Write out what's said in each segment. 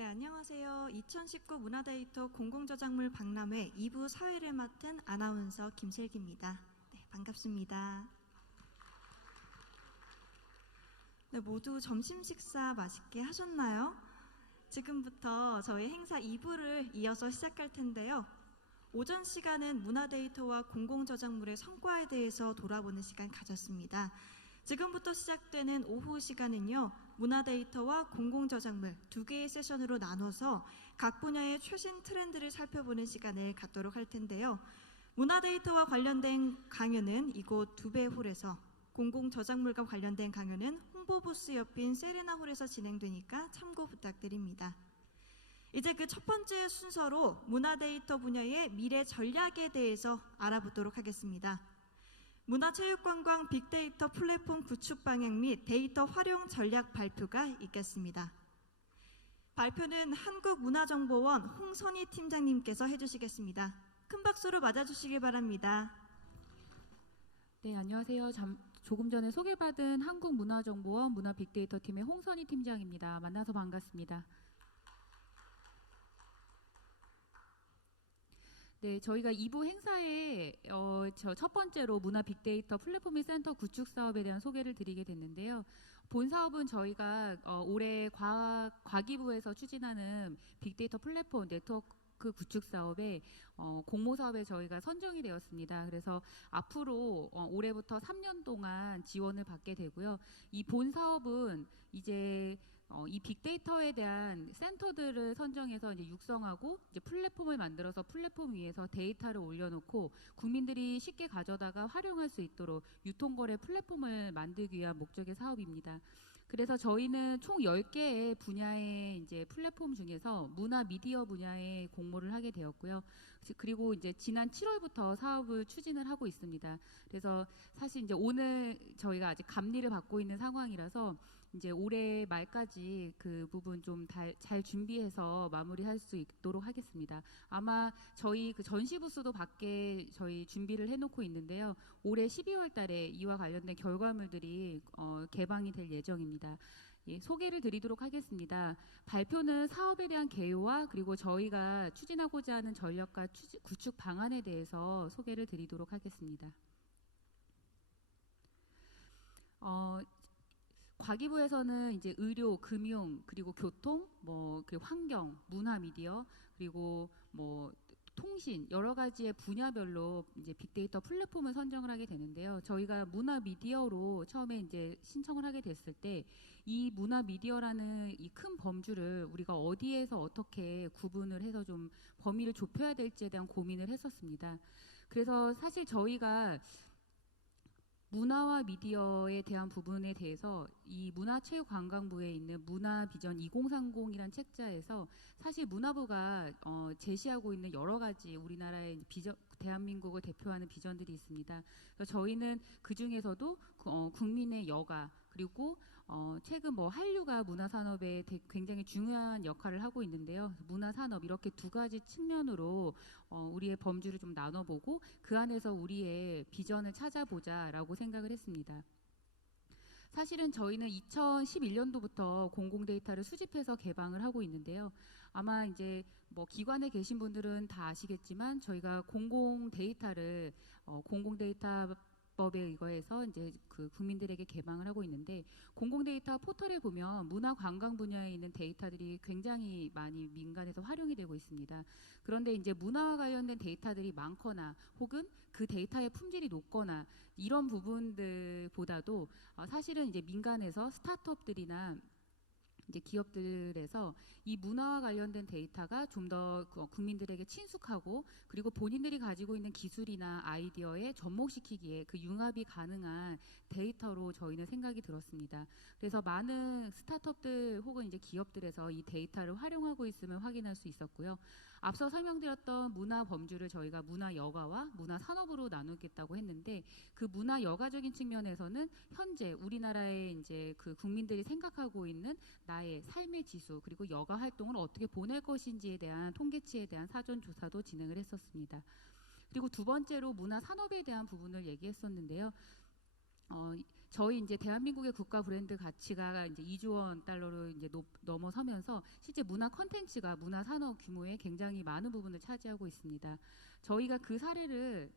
네, 안녕하세요. 2019 문화데이터 공공저작물 박람회 2부 사회를 맡은 아나운서 김슬기입니다. 네, 반갑습니다. 네, 모두 점심 식사 맛있게 하셨나요? 지금부터 저희 행사 2부를 이어서 시작할 텐데요. 오전 시간은 문화데이터와 공공저작물의 성과에 대해서 돌아보는 시간 가졌습니다. 지금부터 시작되는 오후 시간은요, 문화데이터와 공공저작물 두 개의 세션으로 나눠서 각 분야의 최신 트렌드를 살펴보는 시간을 갖도록 할 텐데요. 문화데이터와 관련된 강연은 이곳 두배홀에서, 공공저작물과 관련된 강연은 홍보부스 옆인 세레나홀에서 진행되니까 참고 부탁드립니다. 이제 그 첫 번째 순서로 문화데이터 분야의 미래 전략에 대해서 알아보도록 하겠습니다. 문화체육관광 빅데이터 플랫폼 구축 방향 및 데이터 활용 전략 발표가 있겠습니다. 발표는 한국문화정보원 홍선희 팀장님께서 해주시겠습니다. 큰 박수로 맞아주시길 바랍니다. 네, 안녕하세요. 조금 전에 소개받은 한국문화정보원 문화빅데이터 팀의 홍선희 팀장입니다. 만나서 반갑습니다. 네, 저희가 2부 행사에 첫 번째로 문화 빅데이터 플랫폼 및 센터 구축 사업에 대한 소개를 드리게 됐는데요. 본 사업은 저희가 올해 과기부에서 추진하는 빅데이터 플랫폼 네트워크 구축 사업에 공모 사업에 저희가 선정이 되었습니다. 그래서 앞으로 올해부터 3년 동안 지원을 받게 되고요. 이 본 사업은 이제 이 빅데이터에 대한 센터들을 선정해서 이제 육성하고 이제 플랫폼을 만들어서 플랫폼 위에서 데이터를 올려놓고 국민들이 쉽게 가져다가 활용할 수 있도록 유통거래 플랫폼을 만들기 위한 목적의 사업입니다. 그래서 저희는 총 10개의 분야의 이제 플랫폼 중에서 문화 미디어 분야에 공모를 하게 되었고요. 그리고 이제 지난 7월부터 사업을 추진을 하고 있습니다. 그래서 사실 이제 오늘 저희가 아직 감리를 받고 있는 상황이라서 이제 올해 말까지 그 부분 좀 잘 준비해서 마무리할 수 있도록 하겠습니다. 아마 저희 그 전시 부스도 밖에 저희 준비를 해놓고 있는데요. 올해 12월 달에 이와 관련된 결과물들이 개방이 될 예정입니다. 예, 소개를 드리도록 하겠습니다. 발표는 사업에 대한 개요와 그리고 저희가 추진하고자 하는 전략과 구축 방안에 대해서 소개를 드리도록 하겠습니다. 과기부에서는 이제 의료, 금융, 그리고 교통, 그리고 환경, 문화 미디어, 그리고 통신 여러 가지의 분야별로 이제 빅데이터 플랫폼을 선정을 하게 되는데요. 저희가 문화 미디어로 처음에 이제 신청을 하게 됐을 때 이 문화 미디어라는 이 큰 범주를 우리가 어디에서 어떻게 구분을 해서 좀 범위를 좁혀야 될지에 대한 고민을 했었습니다. 그래서 사실 저희가 문화와 미디어에 대한 부분에 대해서 이 문화체육관광부에 있는 문화비전 2030이라는 책자에서 사실 문화부가 제시하고 있는 여러 가지 우리나라의 비전, 대한민국을 대표하는 비전들이 있습니다. 그래서 저희는 그 중에서도 국민의 여가 그리고 최근 한류가 문화산업에 굉장히 중요한 역할을 하고 있는데요. 문화산업 이렇게 두 가지 측면으로 우리의 범주를 좀 나눠보고 그 안에서 우리의 비전을 찾아보자라고 생각을 했습니다. 사실은 저희는 2011년도부터 공공데이터를 수집해서 개방을 하고 있는데요. 아마 이제 기관에 계신 분들은 다 아시겠지만 저희가 공공데이터를 공공데이터 법에 의거해서 이제 그 국민들에게 개방을 하고 있는데 공공데이터 포털에 보면 문화관광 분야에 있는 데이터들이 굉장히 많이 민간에서 활용이 되고 있습니다. 그런데 이제 문화와 관련된 데이터들이 많거나 혹은 그 데이터의 품질이 높거나 이런 부분들보다도 사실은 이제 민간에서 스타트업들이나 이제 기업들에서 이 문화와 관련된 데이터가 좀 더 국민들에게 친숙하고 그리고 본인들이 가지고 있는 기술이나 아이디어에 접목시키기에 그 융합이 가능한 데이터로 저희는 생각이 들었습니다. 그래서 많은 스타트업들 혹은 이제 기업들에서 이 데이터를 활용하고 있음을 확인할 수 있었고요. 앞서 설명드렸던 문화 범주를 저희가 문화 여가와 문화 산업으로 나누겠다고 했는데 그 문화 여가적인 측면에서는 현재 우리나라의 이제 그 국민들이 생각하고 있는 나의 삶의 지수 그리고 여가 활동을 어떻게 보낼 것인지에 대한 통계치에 대한 사전 조사도 진행을 했었습니다. 그리고 두 번째로 문화 산업에 대한 부분을 얘기했었는데요. 저희 이제 대한민국의 국가 브랜드 가치가 이제 2조 원 달러로 이제 넘어서면서 실제 문화 컨텐츠가 문화 산업 규모의 굉장히 많은 부분을 차지하고 있습니다. 저희가 그 사례를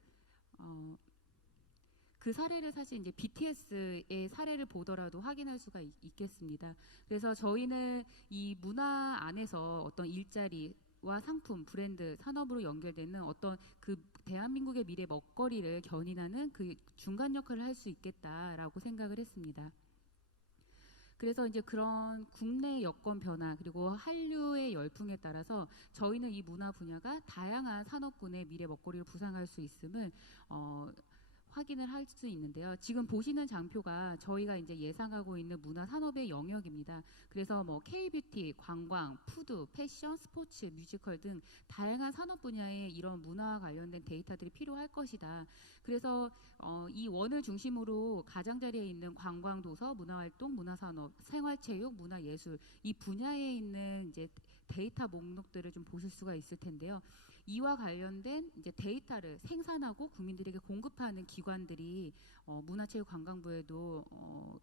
사실 이제 BTS의 사례를 보더라도 확인할 수가 있겠습니다. 그래서 저희는 이 문화 안에서 어떤 일자리와 상품, 브랜드, 산업으로 연결되는 어떤 그 대한민국의 미래 먹거리를 견인하는 그 중간 역할을 할 수 있겠다라고 생각을 했습니다. 그래서 이제 그런 국내 여건 변화 그리고 한류의 열풍에 따라서 저희는 이 문화 분야가 다양한 산업군의 미래 먹거리를 부상할 수 있음을 확인을 할 수 있는데요. 지금 보시는 장표가 저희가 이제 예상하고 있는 문화 산업의 영역입니다. 그래서 뭐 K-뷰티, 관광, 푸드, 패션, 스포츠, 뮤지컬 등 다양한 산업 분야에 이런 문화와 관련된 데이터들이 필요할 것이다. 그래서 이 원을 중심으로 가장자리에 있는 관광, 도서, 문화활동, 문화산업, 생활체육, 문화예술 이 분야에 있는 이제 데이터 목록들을 좀 보실 수가 있을 텐데요. 이와 관련된 이제 데이터를 생산하고 국민들에게 공급하는 기관들이 문화체육관광부에도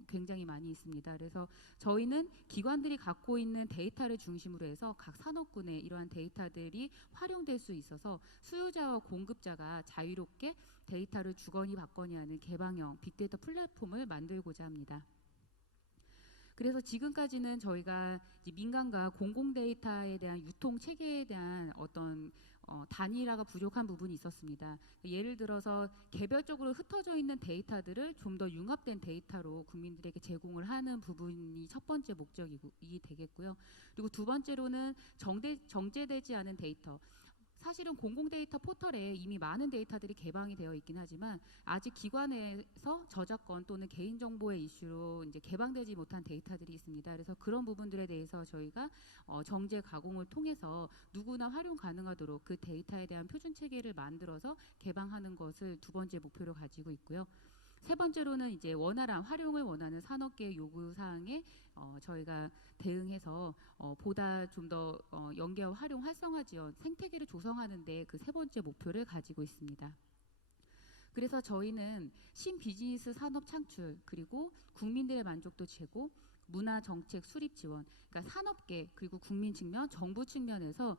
굉장히 많이 있습니다. 그래서 저희는 기관들이 갖고 있는 데이터를 중심으로 해서 각 산업군의 이러한 데이터들이 활용될 수 있어서 수요자와 공급자가 자유롭게 데이터를 주거니 받거니 하는 개방형 빅데이터 플랫폼을 만들고자 합니다. 그래서 지금까지는 저희가 이제 민간과 공공 데이터에 대한 유통 체계에 대한 어떤 단일화가 부족한 부분이 있었습니다. 예를 들어서 개별적으로 흩어져 있는 데이터들을 좀 더 융합된 데이터로 국민들에게 제공을 하는 부분이 첫 번째 목적이 되겠고요. 그리고 두 번째로는 정제되지 않은 데이터. 사실은 공공 데이터 포털에 이미 많은 데이터들이 개방이 되어 있긴 하지만 아직 기관에서 저작권 또는 개인정보의 이슈로 이제 개방되지 못한 데이터들이 있습니다. 그래서 그런 부분들에 대해서 저희가 정제 가공을 통해서 누구나 활용 가능하도록 그 데이터에 대한 표준 체계를 만들어서 개방하는 것을 두 번째 목표로 가지고 있고요. 세 번째로는 이제 원활한 활용을 원하는 산업계의 요구 사항에 저희가 대응해서 보다 좀 더 연계와 활용 활성화 지원 생태계를 조성하는 데 그 세 번째 목표를 가지고 있습니다. 그래서 저희는 신비즈니스 산업 창출 그리고 국민들의 만족도 제고 문화 정책 수립 지원, 그러니까 산업계 그리고 국민 측면, 정부 측면에서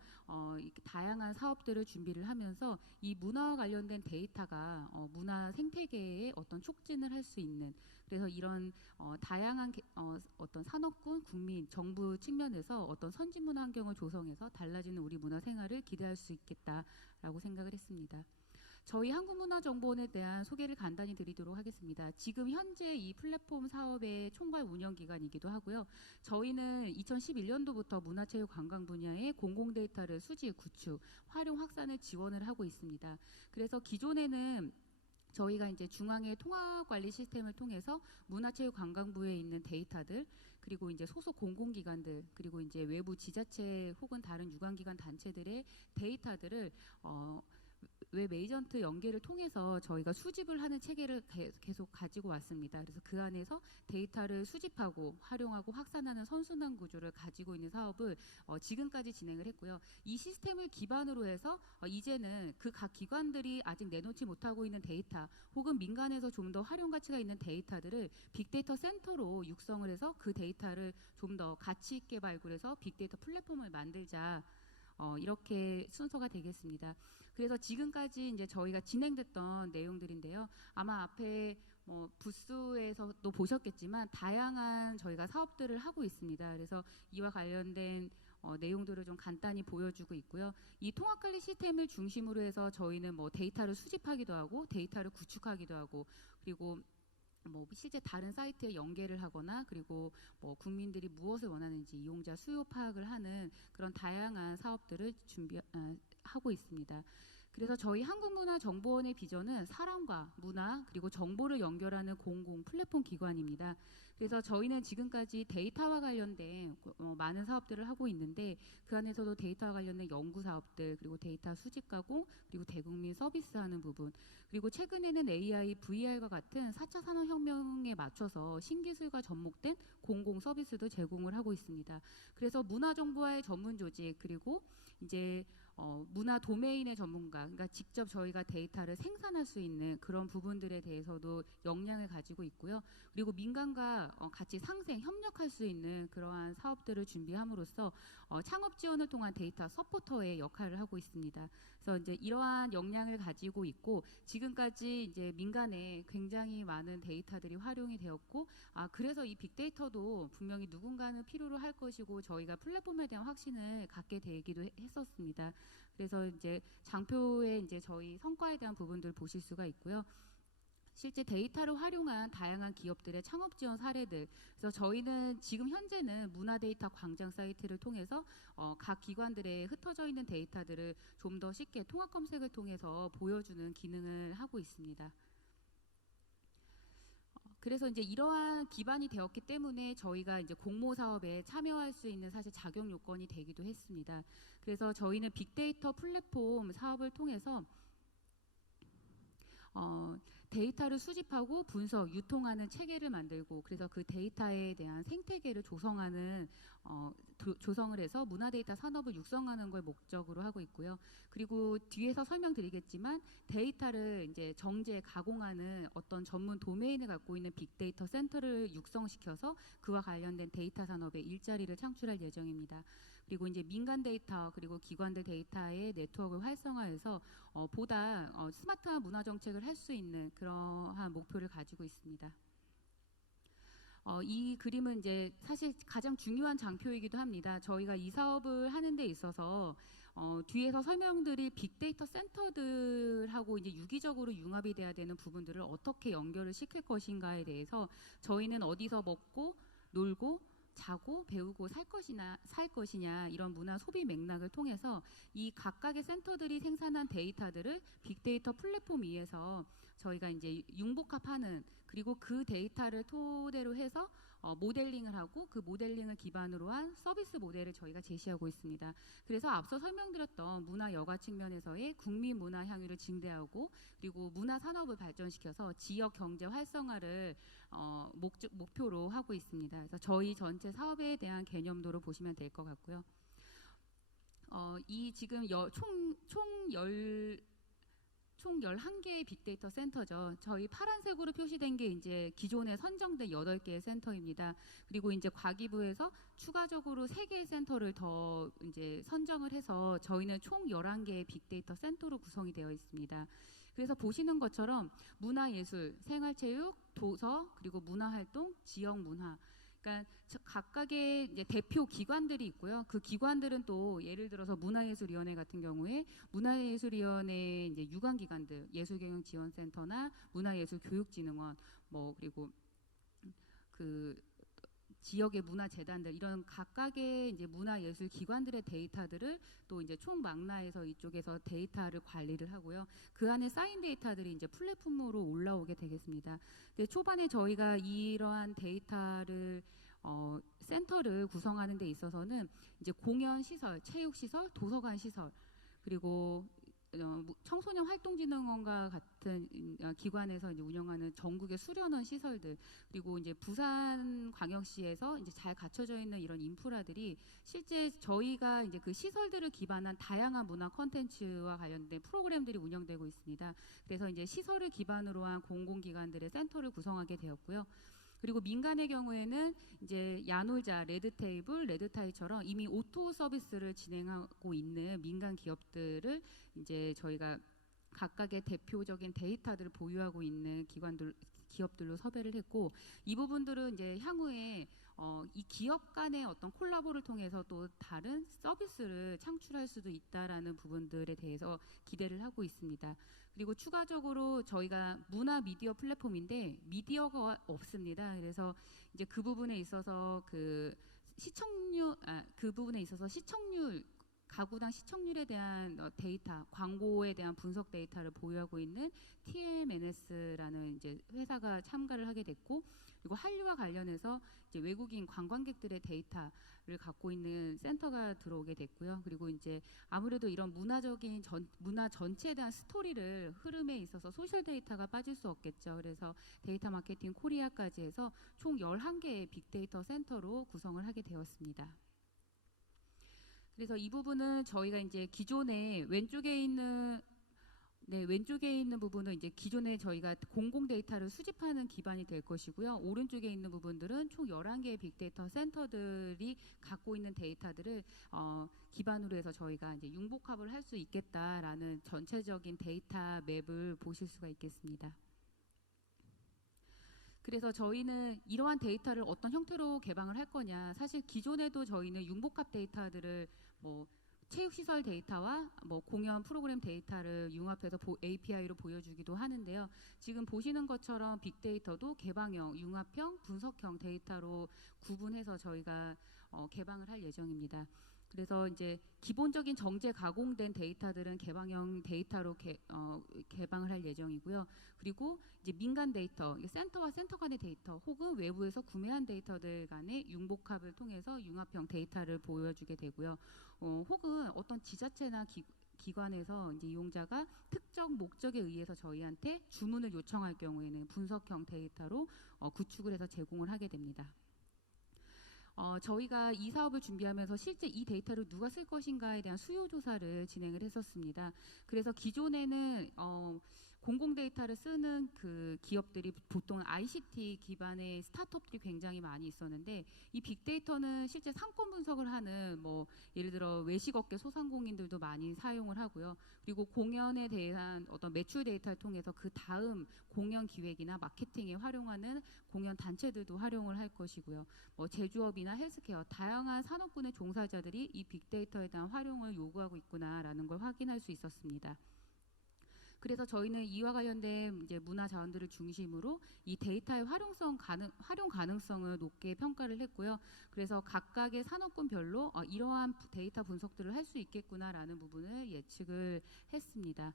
다양한 사업들을 준비를 하면서 이 문화와 관련된 데이터가 문화 생태계에 어떤 촉진을 할 수 있는 그래서 이런 다양한 어떤 산업군, 국민, 정부 측면에서 어떤 선진 문화 환경을 조성해서 달라지는 우리 문화 생활을 기대할 수 있겠다라고 생각을 했습니다. 저희 한국문화정보원에 대한 소개를 간단히 드리도록 하겠습니다. 지금 현재 이 플랫폼 사업의 총괄 운영 기관이기도 하고요. 저희는 2011년도부터 문화체육관광 분야의 공공데이터를 수집, 구축, 활용, 확산을 지원을 하고 있습니다. 그래서 기존에는 저희가 이제 중앙의 통합관리 시스템을 통해서 문화체육관광부에 있는 데이터들 그리고 이제 소속 공공기관들 그리고 이제 외부 지자체 혹은 다른 유관기관 단체들의 데이터들을 웹 에이전트 연계를 통해서 저희가 수집을 하는 체계를 계속 가지고 왔습니다. 그래서 그 안에서 데이터를 수집하고 활용하고 확산하는 선순환 구조를 가지고 있는 사업을 지금까지 진행을 했고요. 이 시스템을 기반으로 해서 이제는 그 각 기관들이 아직 내놓지 못하고 있는 데이터 혹은 민간에서 좀 더 활용 가치가 있는 데이터들을 빅데이터 센터로 육성을 해서 그 데이터를 좀 더 가치 있게 발굴해서 빅데이터 플랫폼을 만들자. 이렇게 순서가 되겠습니다. 그래서 지금까지 이제 저희가 진행됐던 내용들인데요. 아마 앞에 부스에서도 보셨겠지만 다양한 저희가 사업들을 하고 있습니다. 그래서 이와 관련된 내용들을 좀 간단히 보여주고 있고요. 이 통합관리 시스템을 중심으로 해서 저희는 뭐 데이터를 수집하기도 하고 데이터를 구축하기도 하고 그리고 뭐 실제 다른 사이트에 연계를 하거나 그리고 뭐 국민들이 무엇을 원하는지 이용자 수요 파악을 하는 그런 다양한 사업들을 하고 있습니다. 그래서 저희 한국문화정보원의 비전은 사람과 문화 그리고 정보를 연결하는 공공 플랫폼 기관입니다. 그래서 저희는 지금까지 데이터와 관련된 많은 사업들을 하고 있는데 그 안에서도 데이터와 관련된 연구 사업들 그리고 데이터 수집 가공 그리고 대국민 서비스하는 부분 그리고 최근에는 AI, VR과 같은 4차 산업혁명에 맞춰서 신기술과 접목된 공공 서비스도 제공을 하고 있습니다. 그래서 문화정보화의 전문 조직 그리고 이제 문화 도메인의 전문가, 그러니까 직접 저희가 데이터를 생산할 수 있는 그런 부분들에 대해서도 역량을 가지고 있고요. 그리고 민간과 같이 상생, 협력할 수 있는 그러한 사업들을 준비함으로써 창업 지원을 통한 데이터 서포터의 역할을 하고 있습니다. 그래서 이제 이러한 역량을 가지고 있고 지금까지 이제 민간에 굉장히 많은 데이터들이 활용이 되었고 그래서 이 빅데이터도 분명히 누군가는 필요로 할 것이고 저희가 플랫폼에 대한 확신을 갖게 되기도 했었습니다. 그래서 이제 장표에 이제 저희 성과에 대한 부분들 보실 수가 있고요. 실제 데이터를 활용한 다양한 기업들의 창업 지원 사례들. 그래서 저희는 지금 현재는 문화 데이터 광장 사이트를 통해서 각 기관들의 흩어져 있는 데이터들을 좀 더 쉽게 통합 검색을 통해서 보여주는 기능을 하고 있습니다. 그래서 이제 이러한 기반이 되었기 때문에 저희가 이제 공모 사업에 참여할 수 있는 사실 자격 요건이 되기도 했습니다. 그래서 저희는 빅데이터 플랫폼 사업을 통해서 데이터를 수집하고 분석, 유통하는 체계를 만들고 그래서 그 데이터에 대한 생태계를 조성하는 조성을 해서 문화데이터 산업을 육성하는 걸 목적으로 하고 있고요. 그리고 뒤에서 설명드리겠지만 데이터를 이제 정제, 가공하는 어떤 전문 도메인을 갖고 있는 빅데이터 센터를 육성시켜서 그와 관련된 데이터 산업의 일자리를 창출할 예정입니다. 그리고 이제 민간 데이터 그리고 기관들 데이터의 네트워크를 활성화해서 보다 스마트한 문화 정책을 할 수 있는 그러한 목표를 가지고 있습니다. 이 그림은 이제 사실 가장 중요한 장표이기도 합니다. 저희가 이 사업을 하는 데 있어서 뒤에서 설명드릴 빅데이터 센터들하고 이제 유기적으로 융합이 돼야 되는 부분들을 어떻게 연결을 시킬 것인가에 대해서 저희는 어디서 먹고 놀고 자고 배우고 살 것이냐 이런 문화 소비 맥락을 통해서 이 각각의 센터들이 생산한 데이터들을 빅데이터 플랫폼 위에서 저희가 이제 융복합하는 그리고 그 데이터를 토대로 해서 모델링을 하고 그 모델링을 기반으로 한 서비스 모델을 저희가 제시하고 있습니다. 그래서 앞서 설명드렸던 문화 여가 측면에서의 국민 문화 향유를 증대하고 그리고 문화 산업을 발전시켜서 지역 경제 활성화를 목표로 하고 있습니다. 그래서 저희 전체 사업에 대한 개념도로 보시면 될 것 같고요. 이 지금 총 11개의 빅데이터 센터죠. 저희 파란색으로 표시된 게 이제 기존에 선정된 8개의 센터입니다. 그리고 이제 과기부에서 추가적으로 3개의 센터를 더 이제 선정을 해서 저희는 총 11개의 빅데이터 센터로 구성이 되어 있습니다. 그래서 보시는 것처럼 문화예술, 생활체육, 도서, 그리고 문화활동, 지역문화 그러니까 각각의 이제 대표 기관들이 있고요. 그 기관들은 또 예를 들어서 문화예술위원회 같은 경우에 문화예술위원회 이제 유관기관들, 예술경영지원센터나 문화예술교육진흥원, 뭐 그리고 그 지역의 문화재단들 이런 각각의 이제 문화예술 기관들의 데이터들을 또 이제 총망라해서 이쪽에서 데이터를 관리를 하고요. 그 안에 쌓인 데이터들이 이제 플랫폼으로 올라오게 되겠습니다. 근데 초반에 저희가 이러한 데이터를 센터를 구성하는 데 있어서는 이제 공연 시설, 체육 시설, 도서관 시설 그리고 청소년 활동진흥원과 같은 기관에서 이제 운영하는 전국의 수련원 시설들 그리고 이제 부산광역시에서 이제 잘 갖춰져 있는 이런 인프라들이 실제 저희가 이제 그 시설들을 기반한 다양한 문화 콘텐츠와 관련된 프로그램들이 운영되고 있습니다. 그래서 이제 시설을 기반으로 한 공공기관들의 센터를 구성하게 되었고요. 그리고 민간의 경우에는 이제 야놀자, 레드테이블, 레드타이처럼 이미 오토 서비스를 진행하고 있는 민간 기업들을 이제 저희가 각각의 대표적인 데이터들을 보유하고 있는 기업들로 섭외를 했고 이 부분들은 이제 향후에 이 기업 간의 어떤 콜라보를 통해서 또 다른 서비스를 창출할 수도 있다라는 부분들에 대해서 기대를 하고 있습니다. 그리고 추가적으로 저희가 문화 미디어 플랫폼인데 미디어가 없습니다. 그래서 이제 그 부분에 있어서 그 부분에 있어서 시청률 가구당 시청률에 대한 데이터, 광고에 대한 분석 데이터를 보유하고 있는 TMNS라는 이제 회사가 참가를 하게 됐고, 그리고 한류와 관련해서 이제 외국인 관광객들의 데이터를 갖고 있는 센터가 들어오게 됐고요. 그리고 이제 아무래도 이런 문화적인 문화 전체에 대한 스토리를 흐름에 있어서 소셜 데이터가 빠질 수 없겠죠. 그래서 데이터 마케팅 코리아까지 해서 총 11개의 빅데이터 센터로 구성을 하게 되었습니다. 그래서 이 부분은 저희가 이제 기존에 왼쪽에 있는 부분은 이제 기존에 저희가 공공 데이터를 수집하는 기반이 될 것이고요. 오른쪽에 있는 부분들은 총 11개의 빅데이터 센터들이 갖고 있는 데이터들을 기반으로 해서 저희가 이제 융복합을 할 수 있겠다라는 전체적인 데이터 맵을 보실 수가 있겠습니다. 그래서 저희는 이러한 데이터를 어떤 형태로 개방을 할 거냐. 사실 기존에도 저희는 융복합 데이터들을 뭐 체육시설 데이터와 뭐 공연 프로그램 데이터를 융합해서 API로 보여주기도 하는데요. 지금 보시는 것처럼 빅데이터도 개방형, 융합형, 분석형 데이터로 구분해서 저희가 개방을 할 예정입니다. 그래서 이제 기본적인 정제 가공된 데이터들은 개방형 데이터로 개방을 할 예정이고요. 그리고 이제 민간 데이터, 센터와 센터 간의 데이터 혹은 외부에서 구매한 데이터들 간의 융복합을 통해서 융합형 데이터를 보여주게 되고요. 혹은 어떤 지자체나 기관에서 이제 이용자가 특정 목적에 의해서 저희한테 주문을 요청할 경우에는 분석형 데이터로 구축을 해서 제공을 하게 됩니다. 저희가 이 사업을 준비하면서 실제 이 데이터를 누가 쓸 것인가에 대한 수요 조사를 진행을 했었습니다. 그래서 기존에는 공공 데이터를 쓰는 그 기업들이 보통 ICT 기반의 스타트업들이 굉장히 많이 있었는데 이 빅데이터는 실제 상권 분석을 하는 뭐 예를 들어 외식업계 소상공인들도 많이 사용을 하고요. 그리고 공연에 대한 어떤 매출 데이터를 통해서 그 다음 공연 기획이나 마케팅에 활용하는 공연 단체들도 활용을 할 것이고요. 뭐 제조업이나 헬스케어 다양한 산업군의 종사자들이 이 빅데이터에 대한 활용을 요구하고 있구나라는 걸 확인할 수 있었습니다. 그래서 저희는 이와 관련된 이제 문화 자원들을 중심으로 이 데이터의 활용 가능성을 높게 평가를 했고요. 그래서 각각의 산업군별로 이러한 데이터 분석들을 할 수 있겠구나라는 부분을 예측을 했습니다.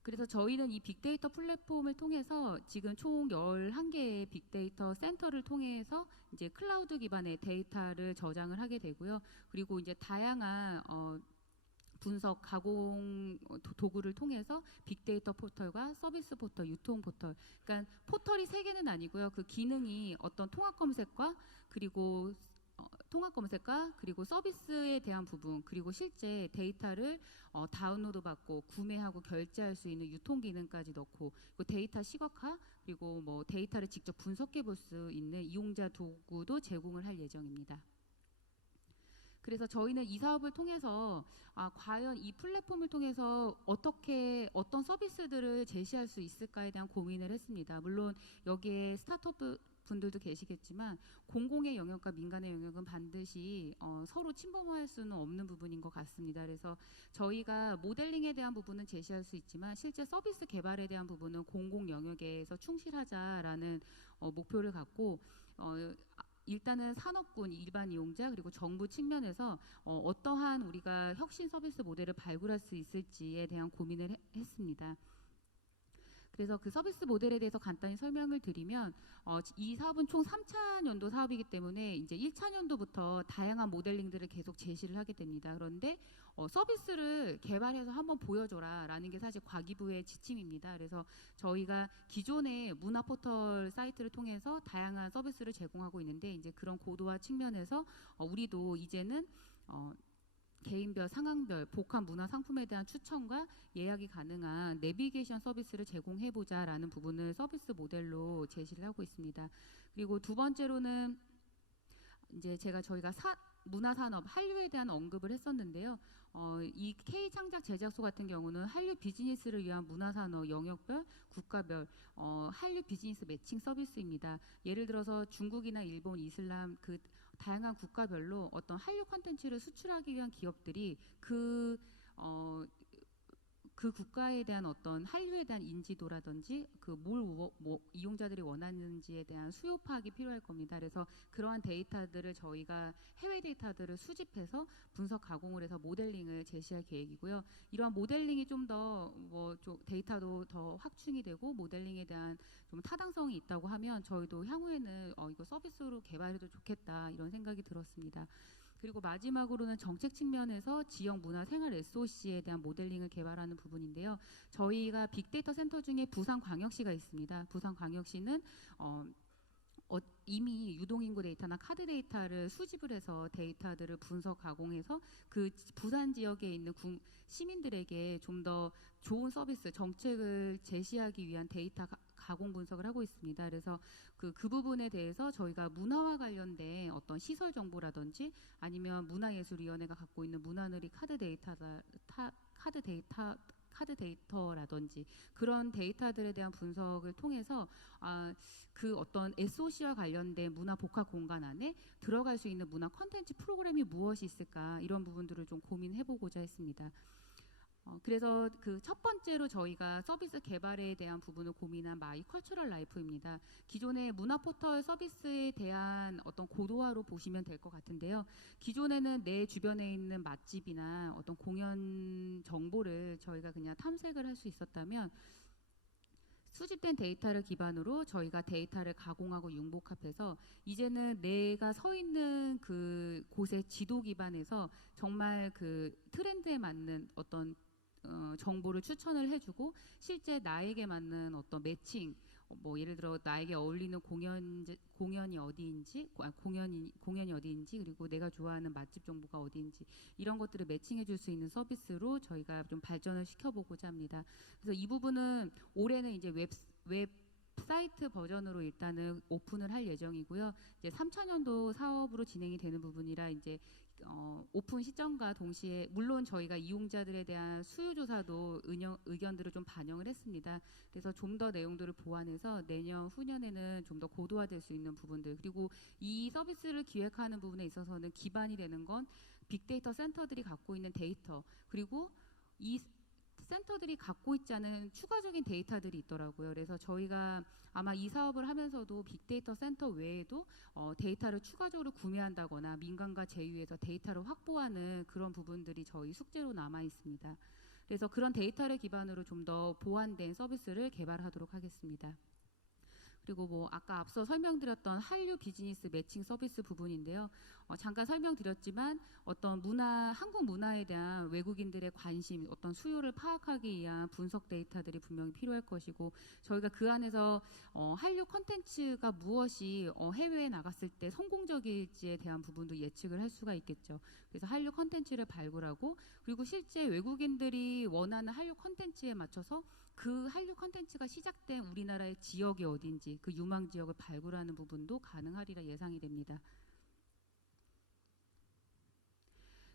그래서 저희는 이 빅데이터 플랫폼을 통해서 지금 총 11개의 빅데이터 센터를 통해서 이제 클라우드 기반의 데이터를 저장을 하게 되고요. 그리고 이제 다양한 분석, 가공 도구를 통해서 빅데이터 포털과 서비스 포털, 유통 포털. 그러니까 포털이 3개는 아니고요. 그 기능이 어떤 통합 검색과 그리고 서비스에 대한 부분, 그리고 실제 데이터를 다운로드 받고 구매하고 결제할 수 있는 유통 기능까지 넣고, 그리고 데이터 시각화, 그리고 뭐 데이터를 직접 분석해 볼 수 있는 이용자 도구도 제공을 할 예정입니다. 그래서 저희는 이 사업을 통해서 과연 이 플랫폼을 통해서 어떤 서비스들을 제시할 수 있을까에 대한 고민을 했습니다. 물론 여기에 스타트업 분들도 계시겠지만 공공의 영역과 민간의 영역은 반드시 서로 침범할 수는 없는 부분인 것 같습니다. 그래서 저희가 모델링에 대한 부분은 제시할 수 있지만 실제 서비스 개발에 대한 부분은 공공 영역에서 충실하자라는 목표를 갖고 일단은 산업군, 일반 이용자 그리고 정부 측면에서 어떠한 우리가 혁신 서비스 모델을 발굴할 수 있을지에 대한 고민을 했습니다. 그래서 그 서비스 모델에 대해서 간단히 설명을 드리면 이 사업은 총 3차년도 사업이기 때문에 이제 1차년도부터 다양한 모델링들을 계속 제시를 하게 됩니다. 그런데 서비스를 개발해서 한번 보여줘라 라는 게 사실 과기부의 지침입니다. 그래서 저희가 기존의 문화 포털 사이트를 통해서 다양한 서비스를 제공하고 있는데 이제 그런 고도화 측면에서 우리도 이제는 개인별, 상황별, 복합 문화 상품에 대한 추천과 예약이 가능한 내비게이션 서비스를 제공해보자라는 부분을 서비스 모델로 제시를 하고 있습니다. 그리고 두 번째로는 이제 저희가 문화산업, 한류에 대한 언급을 했었는데요. 이 K창작 제작소 같은 경우는 한류 비즈니스를 위한 문화산업 영역별, 국가별 한류 비즈니스 매칭 서비스입니다. 예를 들어서 중국이나 일본, 이슬람 그 다양한 국가별로 어떤 한류 콘텐츠를 수출하기 위한 기업들이 그 국가에 대한 어떤 한류에 대한 인지도라든지 뭘 이용자들이 원하는지에 대한 수요 파악이 필요할 겁니다. 그래서 그러한 데이터들을 저희가 해외 데이터들을 수집해서 분석 가공을 해서 모델링을 제시할 계획이고요. 이러한 모델링이 좀 더 데이터도 더 확충이 되고 모델링에 대한 좀 타당성이 있다고 하면 저희도 향후에는 이거 서비스로 개발해도 좋겠다 이런 생각이 들었습니다. 그리고 마지막으로는 정책 측면에서 지역 문화 생활 SOC에 대한 모델링을 개발하는 부분인데요. 저희가 빅데이터 센터 중에 부산광역시가 있습니다. 부산광역시는 이미 유동인구 데이터나 카드 데이터를 수집을 해서 데이터들을 분석 가공해서 그 부산 지역에 있는 시민들에게 좀 더 좋은 서비스, 정책을 제시하기 위한 데이터 가공 분석을 하고 있습니다. 그래서 그 부분에 대해서 저희가 문화와 관련된 어떤 시설 정보라든지 아니면 문화예술위원회가 갖고 있는 문화누리 카드 데이터라든지 그런 데이터들에 대한 분석을 통해서 그 어떤 SOC와 관련된 문화 복합 공간 안에 들어갈 수 있는 문화 콘텐츠 프로그램이 무엇이 있을까, 이런 부분들을 좀 고민해보고자 했습니다. 그래서 그 첫 번째로 저희가 서비스 개발에 대한 부분을 고민한 마이 컬처럴 라이프입니다. 기존의 문화 포털 서비스에 대한 어떤 고도화로 보시면 될 것 같은데요. 기존에는 내 주변에 있는 맛집이나 어떤 공연 정보를 저희가 그냥 탐색을 할 수 있었다면, 수집된 데이터를 기반으로 저희가 데이터를 가공하고 융복합해서 이제는 내가 서 있는 그 곳의 지도 기반에서 정말 그 트렌드에 맞는 어떤 정보를 추천을 해주고, 실제 나에게 맞는 어떤 매칭, 뭐 예를 들어 나에게 어울리는 공연이 어디인지, 공연이 어디인지, 그리고 내가 좋아하는 맛집 정보가 어디인지, 이런 것들을 매칭해줄 수 있는 서비스로 저희가 좀 발전을 시켜보고자 합니다. 그래서 이 부분은 올해는 이제 웹사이트 버전으로 일단은 오픈을 할 예정이고요. 이제 3차년도 사업으로 진행이 되는 부분이라 이제 오픈 시점과 동시에 물론 저희가 이용자들에 대한 수요 조사도 의견들을 좀 반영을 했습니다. 그래서 좀 더 내용들을 보완해서 내년 후년에는 좀 더 고도화될 수 있는 부분들, 그리고 이 서비스를 기획하는 부분에 있어서는 기반이 되는 건 빅데이터 센터들이 갖고 있는 데이터, 그리고 이 센터들이 갖고 있지 않은 추가적인 데이터들이 있더라고요. 그래서 저희가 아마 이 사업을 하면서도 빅데이터 센터 외에도 데이터를 추가적으로 구매한다거나 민간과 제휴해서 데이터를 확보하는 그런 부분들이 저희 숙제로 남아 있습니다. 그래서 그런 데이터를 기반으로 좀 더 보완된 서비스를 개발하도록 하겠습니다. 그리고 뭐 아까 앞서 설명드렸던 한류 비즈니스 매칭 서비스 부분인데요. 잠깐 설명드렸지만 어떤 한국 문화에 대한 외국인들의 관심, 어떤 수요를 파악하기 위한 분석 데이터들이 분명히 필요할 것이고, 저희가 그 안에서 한류 콘텐츠가 무엇이 해외에 나갔을 때 성공적일지에 대한 부분도 예측을 할 수가 있겠죠. 그래서 한류 콘텐츠를 발굴하고, 그리고 실제 외국인들이 원하는 한류 콘텐츠에 맞춰서 그 한류 콘텐츠가 시작된 우리나라의 지역이 어딘지 그 유망 지역을 발굴하는 부분도 가능하리라 예상이 됩니다.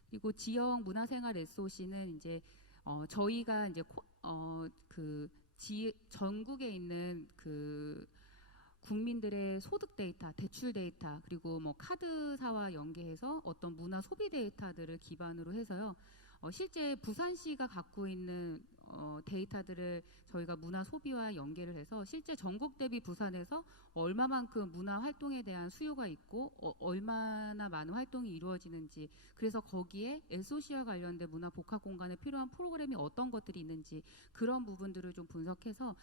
그리고 지역 문화생활 SOC는 이제 저희가 이제 전국에 있는 그 국민들의 소득 데이터, 대출 데이터, 그리고 뭐 카드사와 연계해서 어떤 문화 소비 데이터들을 기반으로 해서요. 실제 부산시가 갖고 있는 데이터들을 저희가 문화 소비와 연계를 해서 실제 전국 대비 부산에서 얼마만큼 문화 활동에 대한 수요가 있고 얼마나 많은 활동이 이루어지는지, 그래서 거기에 SOC와 관련된 문화 복합 공간에 필요한 프로그램이 어떤 것들이 있는지, 그런 부분들을 좀 분석해서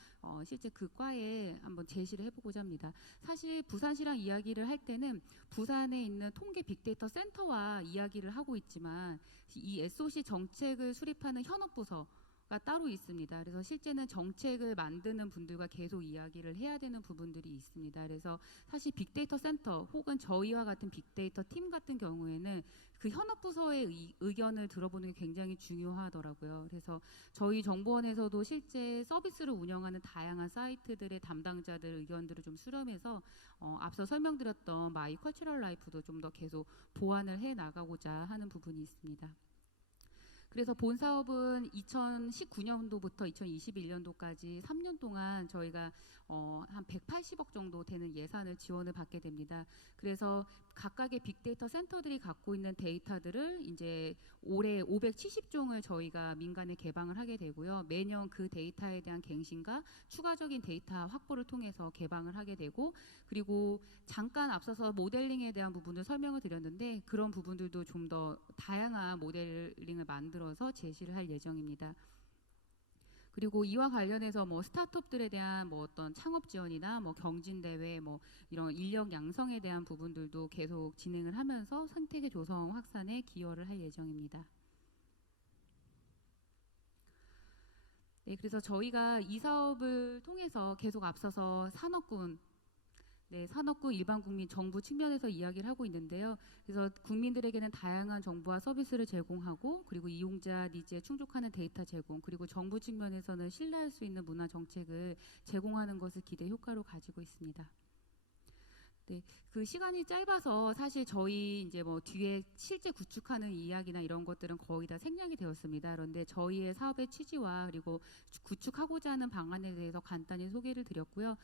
실제 그 과에 한번 제시를 해보고자 합니다. 사실 부산시랑 이야기를 할 때는 부산에 있는 통계 빅데이터 센터와 이야기를 하고 있지만 이 SOC 정책을 수립하는 현업부서가 따로 있습니다. 그래서 실제는 정책을 만드는 분들과 계속 이야기를 해야 되는 부분들이 있습니다. 그래서 사실 빅데이터 센터 혹은 저희와 같은 빅데이터 팀 같은 경우에는 그 현업부서의 의견을 들어보는 게 굉장히 중요하더라고요. 그래서 저희 정보원에서도 실제 서비스를 운영하는 다양한 사이트들의 담당자들 의견들을 좀 수렴해서 앞서 설명드렸던 마이 컬처럴 라이프도 좀 더 계속 보완을 해 나가고자 하는 부분이 있습니다. 그래서 본 사업은 2019년도부터 2021년도까지 3년 동안 저희가 한 180억 정도 되는 예산을 지원을 받게 됩니다. 그래서 각각의 빅데이터 센터들이 갖고 있는 데이터들을 이제 올해 570종을 저희가 민간에 개방을 하게 되고요. 매년 그 데이터에 대한 갱신과 추가적인 데이터 확보를 통해서 개방을 하게 되고, 그리고 잠깐 앞서서 모델링에 대한 부분을 설명을 드렸는데 그런 부분들도 좀 더 다양한 모델링을 만들어서 제시를 할 예정입니다. 그리고 이와 관련해서 뭐 스타트업들에 대한 뭐 어떤 창업 지원이나 뭐 경진 대회, 뭐 이런 인력 양성에 대한 부분들도 계속 진행을 하면서 생태계 조성 확산에 기여를 할 예정입니다. 네, 그래서 저희가 이 사업을 통해서 계속 앞서서 산업군, 네, 산업군, 일반 국민, 정부 측면에서 이야기를 하고 있는데요. 그래서 국민들에게는 다양한 정보와 서비스를 제공하고, 그리고 이용자 니즈에 충족하는 데이터 제공, 그리고 정부 측면에서는 신뢰할 수 있는 문화 정책을 제공하는 것을 기대 효과로 가지고 있습니다. 네, 그 시간이 짧아서 사실 저희 이제 뭐 뒤에 실제 구축하는 이야기나 이런 것들은 거의 다 생략이 되었습니다. 그런데 저희의 사업의 취지와 그리고 구축하고자 하는 방안에 대해서 간단히 소개를 드렸고요.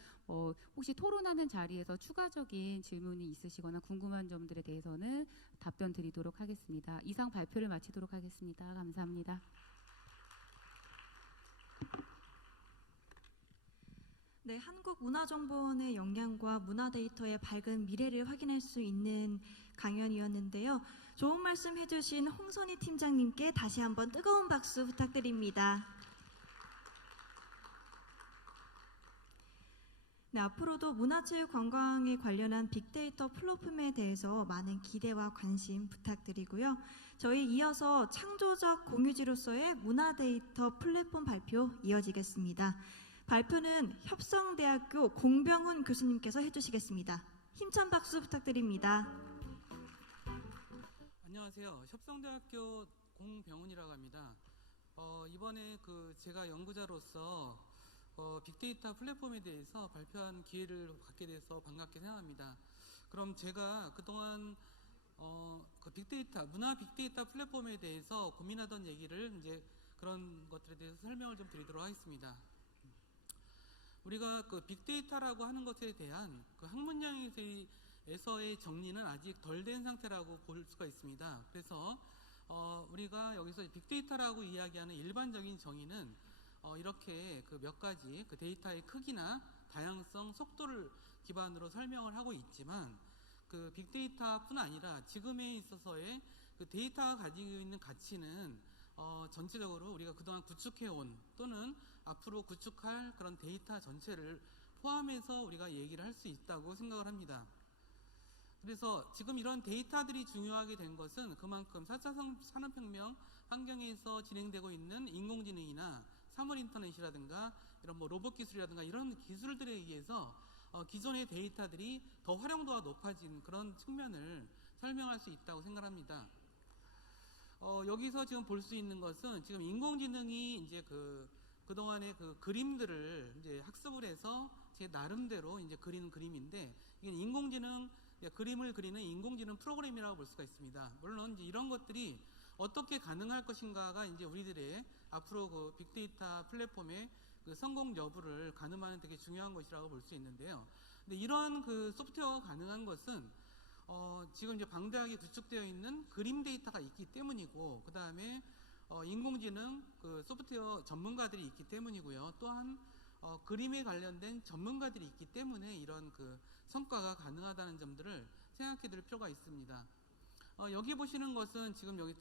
혹시 토론하는 자리에서 추가적인 질문이 있으시거나 궁금한 점들에 대해서는 답변 드리도록 하겠습니다. 이상 발표를 마치도록 하겠습니다. 감사합니다. 네, 한국문화정보원의 역량과 문화데이터의 밝은 미래를 확인할 수 있는 강연이었는데요. 좋은 말씀 해주신 홍선희 팀장님께 다시 한번 뜨거운 박수 부탁드립니다. 네, 앞으로도 문화체육관광에 관련한 빅데이터 플랫폼에 대해서 많은 기대와 관심 부탁드리고요. 저희 이어서 창조적 공유지로서의 문화데이터 플랫폼 발표 이어지겠습니다. 발표는 협성대학교 공병훈 교수님께서 해주시겠습니다. 힘찬 박수 부탁드립니다. 안녕하세요. 협성대학교 공병훈이라고 합니다. 이번에 제가 연구자로서 빅데이터 플랫폼에 대해서 발표한 기회를 갖게 돼서 반갑게 생각합니다. 그럼 제가 그동안 문화 빅데이터 플랫폼에 대해서 고민하던 얘기를 이제 그런 것들에 대해서 설명을 좀 드리도록 하겠습니다. 우리가 빅데이터라고 하는 것에 대한 학문형에서의 정리는 아직 덜 된 상태라고 볼 수가 있습니다. 그래서 우리가 여기서 빅데이터라고 이야기하는 일반적인 정의는 이렇게 몇 가지 데이터의 크기나 다양성, 속도를 기반으로 설명을 하고 있지만 빅데이터뿐 아니라 지금에 있어서의 데이터가 가지고 있는 가치는 전체적으로 우리가 그동안 구축해온 또는 앞으로 구축할 그런 데이터 전체를 포함해서 우리가 얘기를 할 수 있다고 생각을 합니다. 그래서 지금 이런 데이터들이 중요하게 된 것은 그만큼 4차 산업혁명 환경에서 진행되고 있는 인공지능이나 사물인터넷이라든가 이런 로봇 기술이라든가 이런 기술들에 의해서 기존의 데이터들이 더 활용도가 높아진 그런 측면을 설명할 수 있다고 생각합니다. 여기서 지금 볼 수 있는 것은 지금 인공지능이 이제 그동안의 그림들을 이제 학습을 해서 제 나름대로 이제 그리는 그림인데 이게 그림을 그리는 인공지능 프로그램이라고 볼 수가 있습니다. 물론 이제 이런 것들이 어떻게 가능할 것인가가 이제 우리들의 앞으로 빅데이터 플랫폼의 성공 여부를 가늠하는 되게 중요한 것이라고 볼 수 있는데요. 근데 이런 소프트웨어가 가능한 것은 지금 이제 방대하게 구축되어 있는 그림 데이터가 있기 때문이고, 그 다음에 인공지능 소프트웨어 전문가들이 있기 때문이고요. 또한 그림에 관련된 전문가들이 있기 때문에 이런 성과가 가능하다는 점들을 생각해 둘 필요가 있습니다. 여기 보시는 것은 지금 여기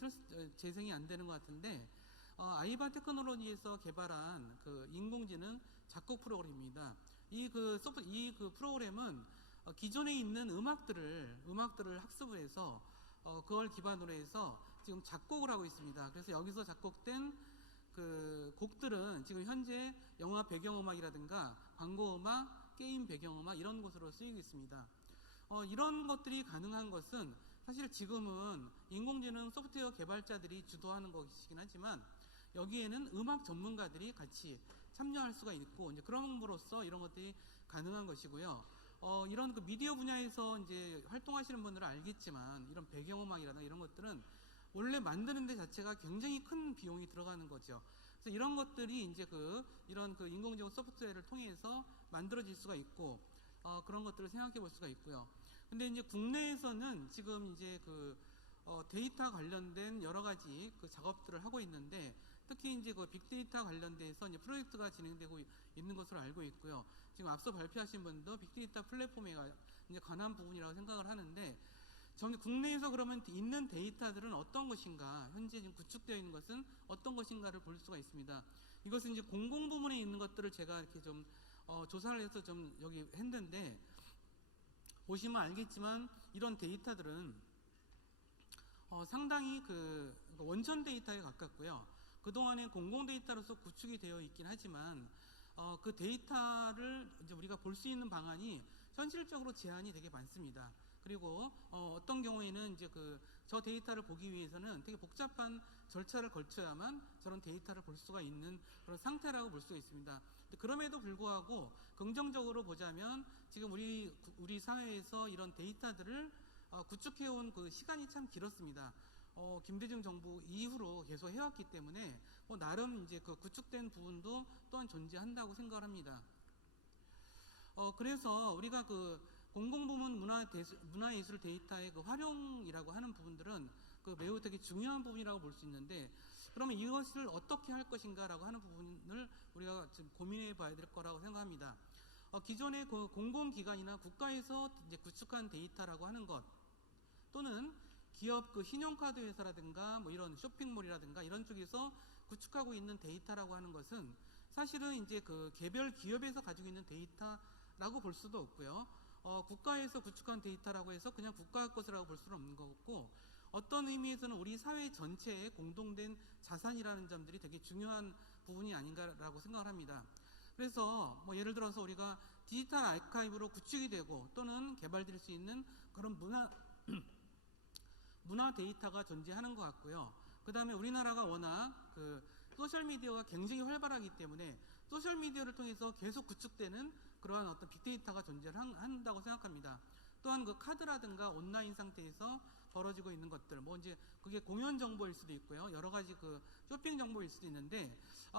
재생이 안 되는 것 같은데 아이바 테크놀로지에서 개발한 인공지능 작곡 프로그램입니다. 이 프로그램은 기존에 있는 음악들을 학습을 해서 그걸 기반으로 해서 지금 작곡을 하고 있습니다. 그래서 여기서 작곡된 곡들은 지금 현재 영화 배경음악이라든가 광고음악, 게임 배경음악 이런 곳으로 쓰이고 있습니다. 이런 것들이 가능한 것은 사실 지금은 인공지능 소프트웨어 개발자들이 주도하는 것이긴 하지만 여기에는 음악 전문가들이 같이 참여할 수가 있고 이제 그럼으로써 이런 것들이 가능한 것이고요. 이런 미디어 분야에서 이제 활동하시는 분들은 알겠지만 이런 배경음악이라든가 이런 것들은 원래 만드는 데 자체가 굉장히 큰 비용이 들어가는 거죠. 그래서 이런 것들이 이제 이런 인공지능 소프트웨어를 통해서 만들어질 수가 있고 그런 것들을 생각해 볼 수가 있고요. 근데 이제 국내에서는 지금 이제 데이터 관련된 여러 가지 작업들을 하고 있는데 특히 이제 빅데이터 관련돼서 이제 프로젝트가 진행되고 있는 것으로 알고 있고요. 지금 앞서 발표하신 분도 빅데이터 플랫폼에 이제 관한 부분이라고 생각을 하는데 국내에서 그러면 있는 데이터들은 어떤 것인가, 현재 지금 구축되어 있는 것은 어떤 것인가를 볼 수가 있습니다. 이것은 이제 공공 부문에 있는 것들을 제가 이렇게 좀 조사를 해서 좀 여기 했는데 보시면 알겠지만 이런 데이터들은 상당히 원천 데이터에 가깝고요. 그동안에 공공 데이터로서 구축이 되어 있긴 하지만 그 데이터를 이제 우리가 볼 수 있는 방안이 현실적으로 제한이 되게 많습니다. 그리고 어떤 경우에는 이제 저 데이터를 보기 위해서는 되게 복잡한 절차를 거쳐야만 저런 데이터를 볼 수가 있는 그런 상태라고 볼 수가 있습니다. 그럼에도 불구하고 긍정적으로 보자면 지금 우리 사회에서 이런 데이터들을 구축해온 그 시간이 참 길었습니다. 김대중 정부 이후로 계속 해왔기 때문에 나름 이제 그 구축된 부분도 또한 존재한다고 생각을 합니다. 그래서 우리가 공공부문 문화예술 데이터의 활용이라고 하는 부분들은 매우 되게 중요한 부분이라고 볼 수 있는데, 그러면 이것을 어떻게 할 것인가라고 하는 부분을 우리가 지금 고민해 봐야 될 거라고 생각합니다. 기존의 공공기관이나 국가에서 이제 구축한 데이터라고 하는 것, 또는 기업 신용카드 회사라든가 이런 쇼핑몰이라든가 이런 쪽에서 구축하고 있는 데이터라고 하는 것은 사실은 이제 개별 기업에서 가지고 있는 데이터라고 볼 수도 없고요. 국가에서 구축한 데이터라고 해서 그냥 국가 것이라고 볼 수는 없는 거고, 어떤 의미에서는 우리 사회 전체의 공동된 자산이라는 점들이 되게 중요한 부분이 아닌가라고 생각을 합니다. 그래서 예를 들어서 우리가 디지털 아카이브로 구축이 되고 또는 개발될 수 있는 그런 문화 데이터가 존재하는 것 같고요. 그 다음에 우리나라가 워낙 소셜미디어가 굉장히 활발하기 때문에 소셜미디어를 통해서 계속 구축되는 그러한 어떤 빅데이터가 존재한다고 생각합니다. 또한 카드라든가 온라인 상태에서 벌어지고 있는 것들, 이제 그게 공연 정보일 수도 있고요. 여러 가지 쇼핑 정보일 수도 있는데,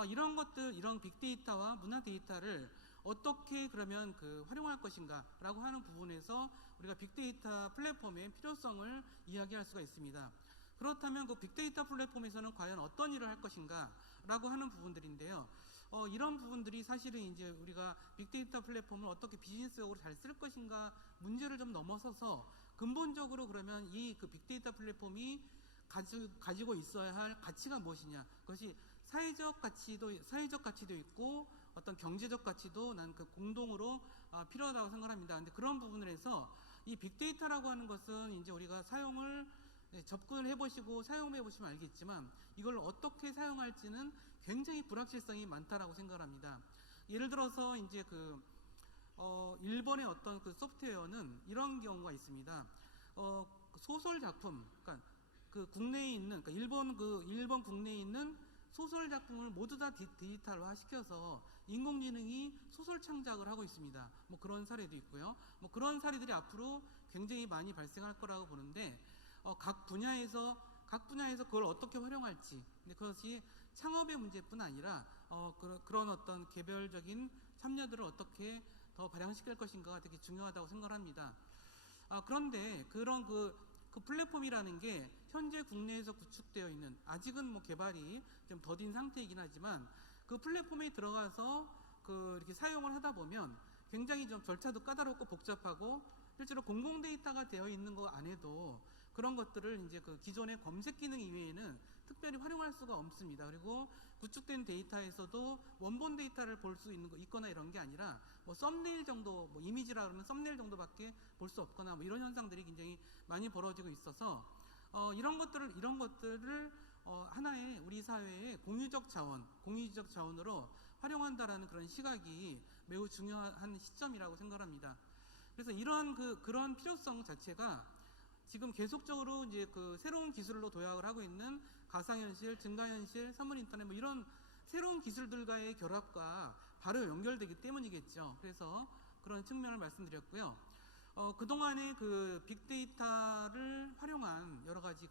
이런 것들, 이런 빅데이터와 문화 데이터를 어떻게 그러면 활용할 것인가라고 하는 부분에서 우리가 빅데이터 플랫폼의 필요성을 이야기할 수가 있습니다. 그렇다면 빅데이터 플랫폼에서는 과연 어떤 일을 할 것인가라고 하는 부분들인데요. 이런 부분들이 사실은 이제 우리가 빅데이터 플랫폼을 어떻게 비즈니스적으로 잘 쓸 것인가 문제를 좀 넘어서서 근본적으로 그러면 이 빅데이터 플랫폼이 가지고 있어야 할 가치가 무엇이냐, 그것이 사회적 가치도 있고 어떤 경제적 가치도 난 공동으로 필요하다고 생각합니다. 근데 그런 부분을 해서 이 빅데이터라고 하는 것은 이제 우리가 접근을 해보시고 사용해 보시면 알겠지만 이걸 어떻게 사용할지는 굉장히 불확실성이 많다라고 생각합니다. 예를 들어서 이제 일본의 어떤 소프트웨어는 이런 경우가 있습니다. 소설 작품, 그러니까 국내에 있는, 일본 국내에 있는 소설 작품을 모두 다 디지털화 시켜서 인공지능이 소설 창작을 하고 있습니다. 그런 사례도 있고요. 그런 사례들이 앞으로 굉장히 많이 발생할 거라고 보는데, 각 분야에서 그걸 어떻게 활용할지, 근데 그것이 창업의 문제뿐 아니라 그런 어떤 개별적인 참여들을 어떻게 더 발양시킬 것인가가 되게 중요하다고 생각합니다. 그런데 그런 플랫폼이라는 게 현재 국내에서 구축되어 있는, 아직은 개발이 좀 더딘 상태이긴 하지만 그 플랫폼에 들어가서 이렇게 사용을 하다 보면 굉장히 좀 절차도 까다롭고 복잡하고, 실제로 공공 데이터가 되어 있는 거 안에도 그런 것들을 이제 기존의 검색 기능 이외에는 특별히 활용할 수가 없습니다. 그리고 구축된 데이터에서도 원본 데이터를 볼 수 있거나 이런 게 아니라 썸네일 정도, 이미지라 그러면 썸네일 정도밖에 볼 수 없거나 이런 현상들이 굉장히 많이 벌어지고 있어서 이런 것들을 하나의 우리 사회의 공유적 자원으로 활용한다라는 그런 시각이 매우 중요한 시점이라고 생각합니다. 그래서 그런 필요성 자체가 지금 계속적으로 이제 새로운 기술로 도약을 하고 있는 가상현실, 증가현실, 사물인터넷 이런 새로운 기술들과의 결합과 바로 연결되기 때문이겠죠. 그래서 그런 측면을 말씀드렸고요. 그동안의 빅데이터를 활용한 여러 가지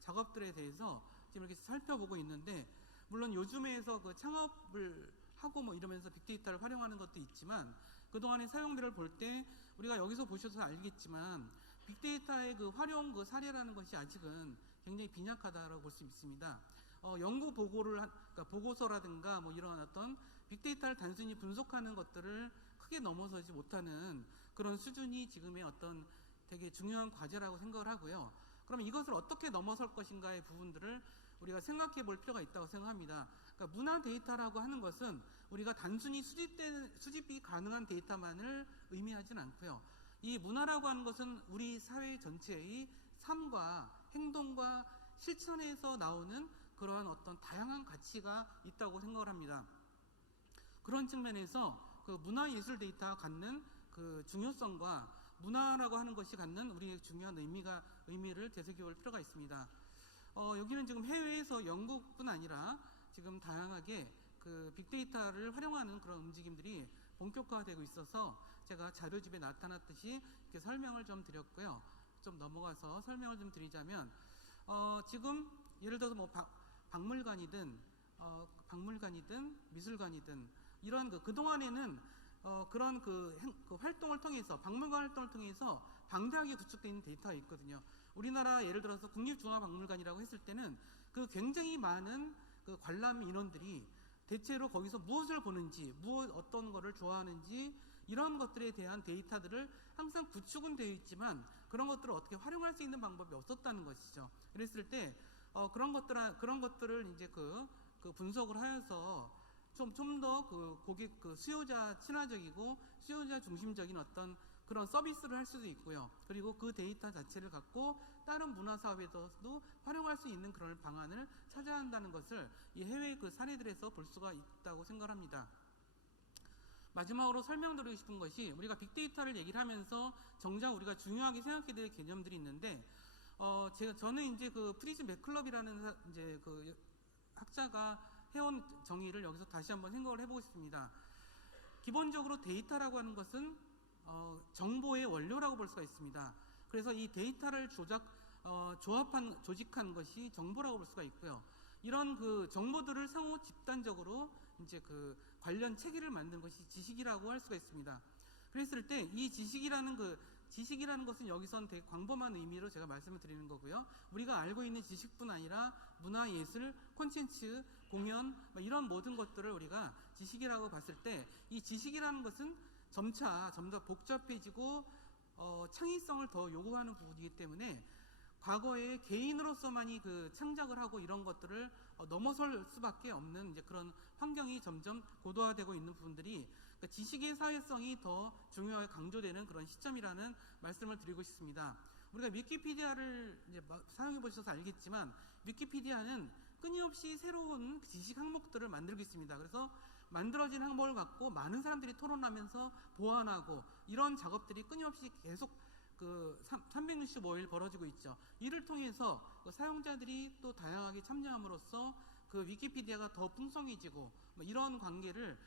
작업들에 대해서 지금 이렇게 살펴보고 있는데, 물론 요즘에서 창업을 하고 이러면서 빅데이터를 활용하는 것도 있지만, 그동안의 사용들을 볼 때 우리가 여기서 보셔서 알겠지만 빅데이터의 활용 사례라는 것이 아직은 굉장히 빈약하다고 볼 수 있습니다. 연구 보고서라든가 이런 어떤 빅데이터를 단순히 분석하는 것들을 크게 넘어서지 못하는 그런 수준이 지금의 어떤 되게 중요한 과제라고 생각을 하고요. 그럼 이것을 어떻게 넘어설 것인가의 부분들을 우리가 생각해 볼 필요가 있다고 생각합니다. 그러니까 문화 데이터라고 하는 것은 우리가 단순히 수집이 가능한 데이터만을 의미하지는 않고요. 이 문화라고 하는 것은 우리 사회 전체의 삶과 행동과 실천에서 나오는 그러한 어떤 다양한 가치가 있다고 생각을 합니다. 그런 측면에서 그 문화예술 데이터가 갖는 그 중요성과 문화라고 하는 것이 갖는 우리의 중요한 의미를 되새겨볼 필요가 있습니다. 여기는 지금 해외에서 영국뿐 아니라 지금 다양하게 그 빅데이터를 활용하는 그런 움직임들이 본격화되고 있어서 제가 자료집에 나타났듯이 이렇게 설명을 좀 드렸고요. 좀 넘어가서 설명을 좀 드리자면 지금 예를 들어서 뭐 박물관이든 미술관이든 이런 그동안에는 그런 그 활동을 통해서 박물관 활동을 통해서 방대하게 구축되어 있는 데이터가 있거든요. 우리나라 예를 들어서 국립중앙박물관이라고 했을 때는 그 굉장히 많은 그 관람 인원들이 대체로 거기서 무엇을 보는지, 어떤 거를 좋아하는지 이런 것들에 대한 데이터들을 항상 구축은 되어 있지만 그런 것들을 어떻게 활용할 수 있는 방법이 없었다는 것이죠. 그랬을 때 그런 것들을 이제 그 분석을 하여서 좀 더 그 고객 수요자 친화적이고 수요자 중심적인 어떤 그런 서비스를 할 수도 있고요. 그리고 그 데이터 자체를 갖고 다른 문화 사업에서도 활용할 수 있는 그런 방안을 찾아야 한다는 것을 이 해외 그 사례들에서 볼 수가 있다고 생각합니다. 마지막으로 설명드리고 싶은 것이 우리가 빅데이터를 얘기를 하면서 정작 우리가 중요하게 생각해야 될 개념들이 있는데 저는 이제 그 프리즈 맥클럽이라는 이제 그 학자가 해온 정의를 여기서 다시 한번 생각을 해보고 싶습니다. 기본적으로 데이터라고 하는 것은 정보의 원료라고 볼 수가 있습니다. 그래서 이 데이터를 조직한 것이 정보라고 볼 수가 있고요. 이런 그 정보들을 상호 집단적으로 이제 그 관련 체계를 만드는 것이 지식이라고 할 수가 있습니다. 그랬을 때 이 지식이라는 것은 여기선 되게 광범한 의미로 제가 말씀을 드리는 거고요. 우리가 알고 있는 지식뿐 아니라 문화, 예술, 콘텐츠, 공연 이런 모든 것들을 우리가 지식이라고 봤을 때 이 지식이라는 것은 점차 더 복잡해지고 창의성을 더 요구하는 부분이기 때문에 과거에 개인으로서만이 그 창작을 하고 이런 것들을 넘어설 수밖에 없는 이제 그런 환경이 점점 고도화되고 있는 부분들이 그러니까 지식의 사회성이 더 중요하게 강조되는 그런 시점이라는 말씀을 드리고 싶습니다. 우리가 위키피디아를 이제 사용해 보셔서 알겠지만 위키피디아는 끊임없이 새로운 지식 항목들을 만들고 있습니다. 그래서 만들어진 항목을 갖고 많은 사람들이 토론하면서 보완하고 이런 작업들이 끊임없이 계속 그 365일 벌어지고 있죠. 이를 통해서 그 사용자들이 또 다양하게 참여함으로써 그 위키피디아가 더 풍성해지고 이런 관계를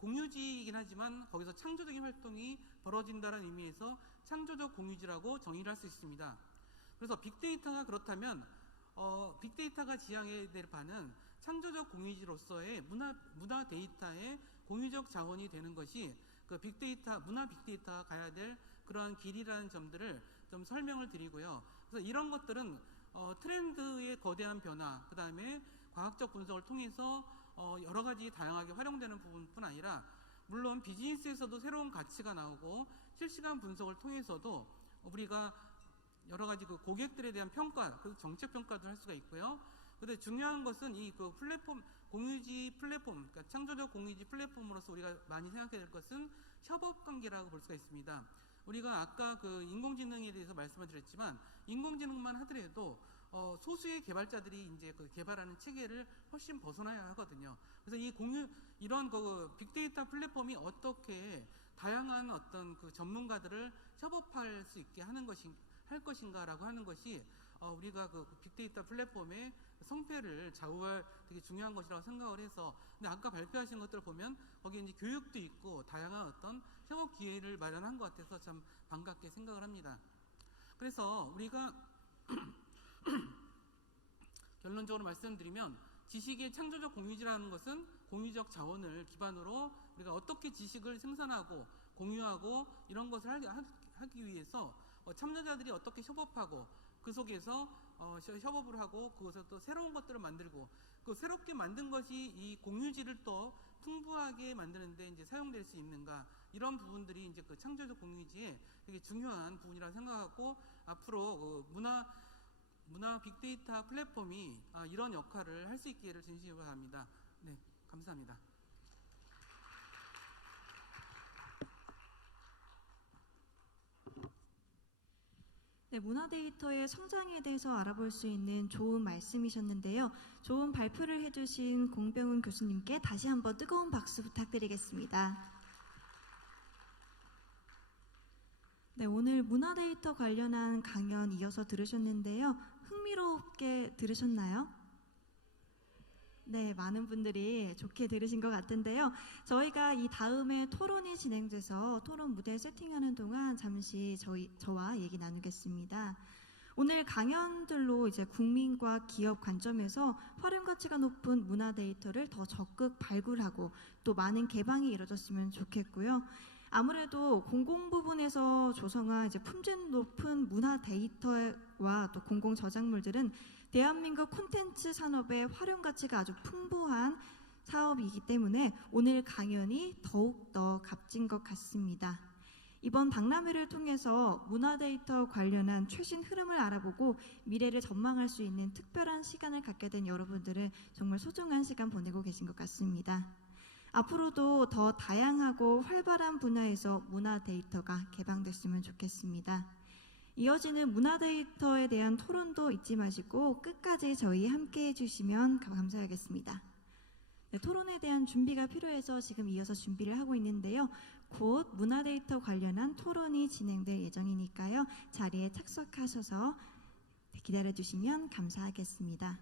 공유지이긴 하지만 거기서 창조적인 활동이 벌어진다는 의미에서 창조적 공유지라고 정의를 할 수 있습니다. 그래서 빅데이터가 그렇다면 빅데이터가 지향해야 될 바는 창조적 공유지로서의 문화 데이터의 공유적 자원이 되는 것이 그 빅데이터, 문화 빅데이터가 가야 될 그러한 길이라는 점들을 좀 설명을 드리고요. 그래서 이런 것들은 트렌드의 거대한 변화, 그 다음에 과학적 분석을 통해서 여러 가지 다양하게 활용되는 부분뿐 아니라 물론 비즈니스에서도 새로운 가치가 나오고 실시간 분석을 통해서도 우리가 여러 가지 그 고객들에 대한 평가, 그 정책 평가도 할 수가 있고요. 근데 중요한 것은 이 그 플랫폼, 공유지 플랫폼, 그러니까 창조적 공유지 플랫폼으로서 우리가 많이 생각해야 될 것은 협업 관계라고 볼 수가 있습니다. 우리가 아까 그 인공지능에 대해서 말씀을 드렸지만 인공지능만 하더라도 소수의 개발자들이 이제 그 개발하는 체계를 훨씬 벗어나야 하거든요. 그래서 이런 그 빅데이터 플랫폼이 어떻게 다양한 어떤 그 전문가들을 협업할 수 있게 할 것인가라고 하는 것이 우리가 그 빅데이터 플랫폼의 성패를 좌우할 되게 중요한 것이라고 생각을 해서 근데 아까 발표하신 것들을 보면 거기에 이제 교육도 있고 다양한 어떤 협업 기회를 마련한 것 같아서 참 반갑게 생각을 합니다. 그래서 우리가 결론적으로 말씀드리면 지식의 창조적 공유지라는 것은 공유적 자원을 기반으로 우리가 어떻게 지식을 생산하고 공유하고 이런 것을 하기 위해서 참여자들이 어떻게 협업하고 그 속에서 협업을 하고 그것을 또 새로운 것들을 만들고 그 새롭게 만든 것이 이 공유지를 또 풍부하게 만드는데 이제 사용될 수 있는가 이런 부분들이 이제 그 창조적 공유지의 되게 중요한 부분이라고 생각하고 앞으로 문화 빅데이터 플랫폼이 이런 역할을 할 수 있기를 진심으로 바랍니다. 네, 감사합니다. 네, 네, 문화데이터의 성장에 대해서 알아볼 수 있는 좋은 말씀이셨는데요. 좋은 발표를 해주신 공병훈 교수님께 다시 한번 뜨거운 박수 부탁드리겠습니다. 네, 오늘 문화데이터 관련한 강연 이어서 들으셨는데요. 흥미롭게 들으셨나요? 네, 많은 분들이 좋게 들으신 것 같은데요. 저희가 이 다음에 토론이 진행돼서 토론 무대 세팅하는 동안 잠시 저와 얘기 나누겠습니다. 오늘 강연들로 이제 국민과 기업 관점에서 활용 가치가 높은 문화 데이터를 더 적극 발굴하고 또 많은 개방이 이루어졌으면 좋겠고요. 아무래도 공공 부분에서 조성한 이제 품질 높은 문화 데이터와 또 공공 저작물들은 대한민국 콘텐츠 산업의 활용 가치가 아주 풍부한 사업이기 때문에 오늘 강연이 더욱더 값진 것 같습니다. 이번 박람회를 통해서 문화 데이터 관련한 최신 흐름을 알아보고 미래를 전망할 수 있는 특별한 시간을 갖게 된 여러분들은 정말 소중한 시간 보내고 계신 것 같습니다. 앞으로도 더 다양하고 활발한 분야에서 문화 데이터가 개방됐으면 좋겠습니다. 이어지는 문화 데이터에 대한 토론도 잊지 마시고 끝까지 저희 함께 해주시면 감사하겠습니다. 네, 토론에 대한 준비가 필요해서 지금 이어서 준비를 하고 있는데요. 곧 문화 데이터 관련한 토론이 진행될 예정이니까요. 자리에 착석하셔서 기다려주시면 감사하겠습니다.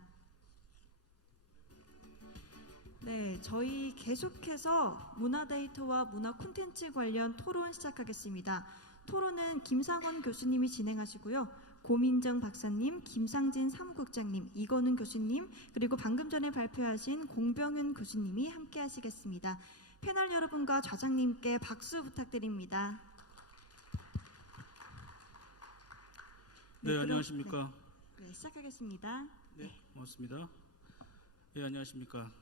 네, 저희 계속해서 문화 데이터와 문화 콘텐츠 관련 토론 시작하겠습니다. 토론은 김상원 교수님이 진행하시고요. 고민정 박사님, 김상진 사무국장님, 이건훈 교수님, 그리고 방금 전에 발표하신 공병훈 교수님이 함께 하시겠습니다. 패널 여러분과 좌장님께 박수 부탁드립니다. 네, 안녕하십니까. 네, 시작하겠습니다. 네, 고맙습니다. 네, 안녕하십니까.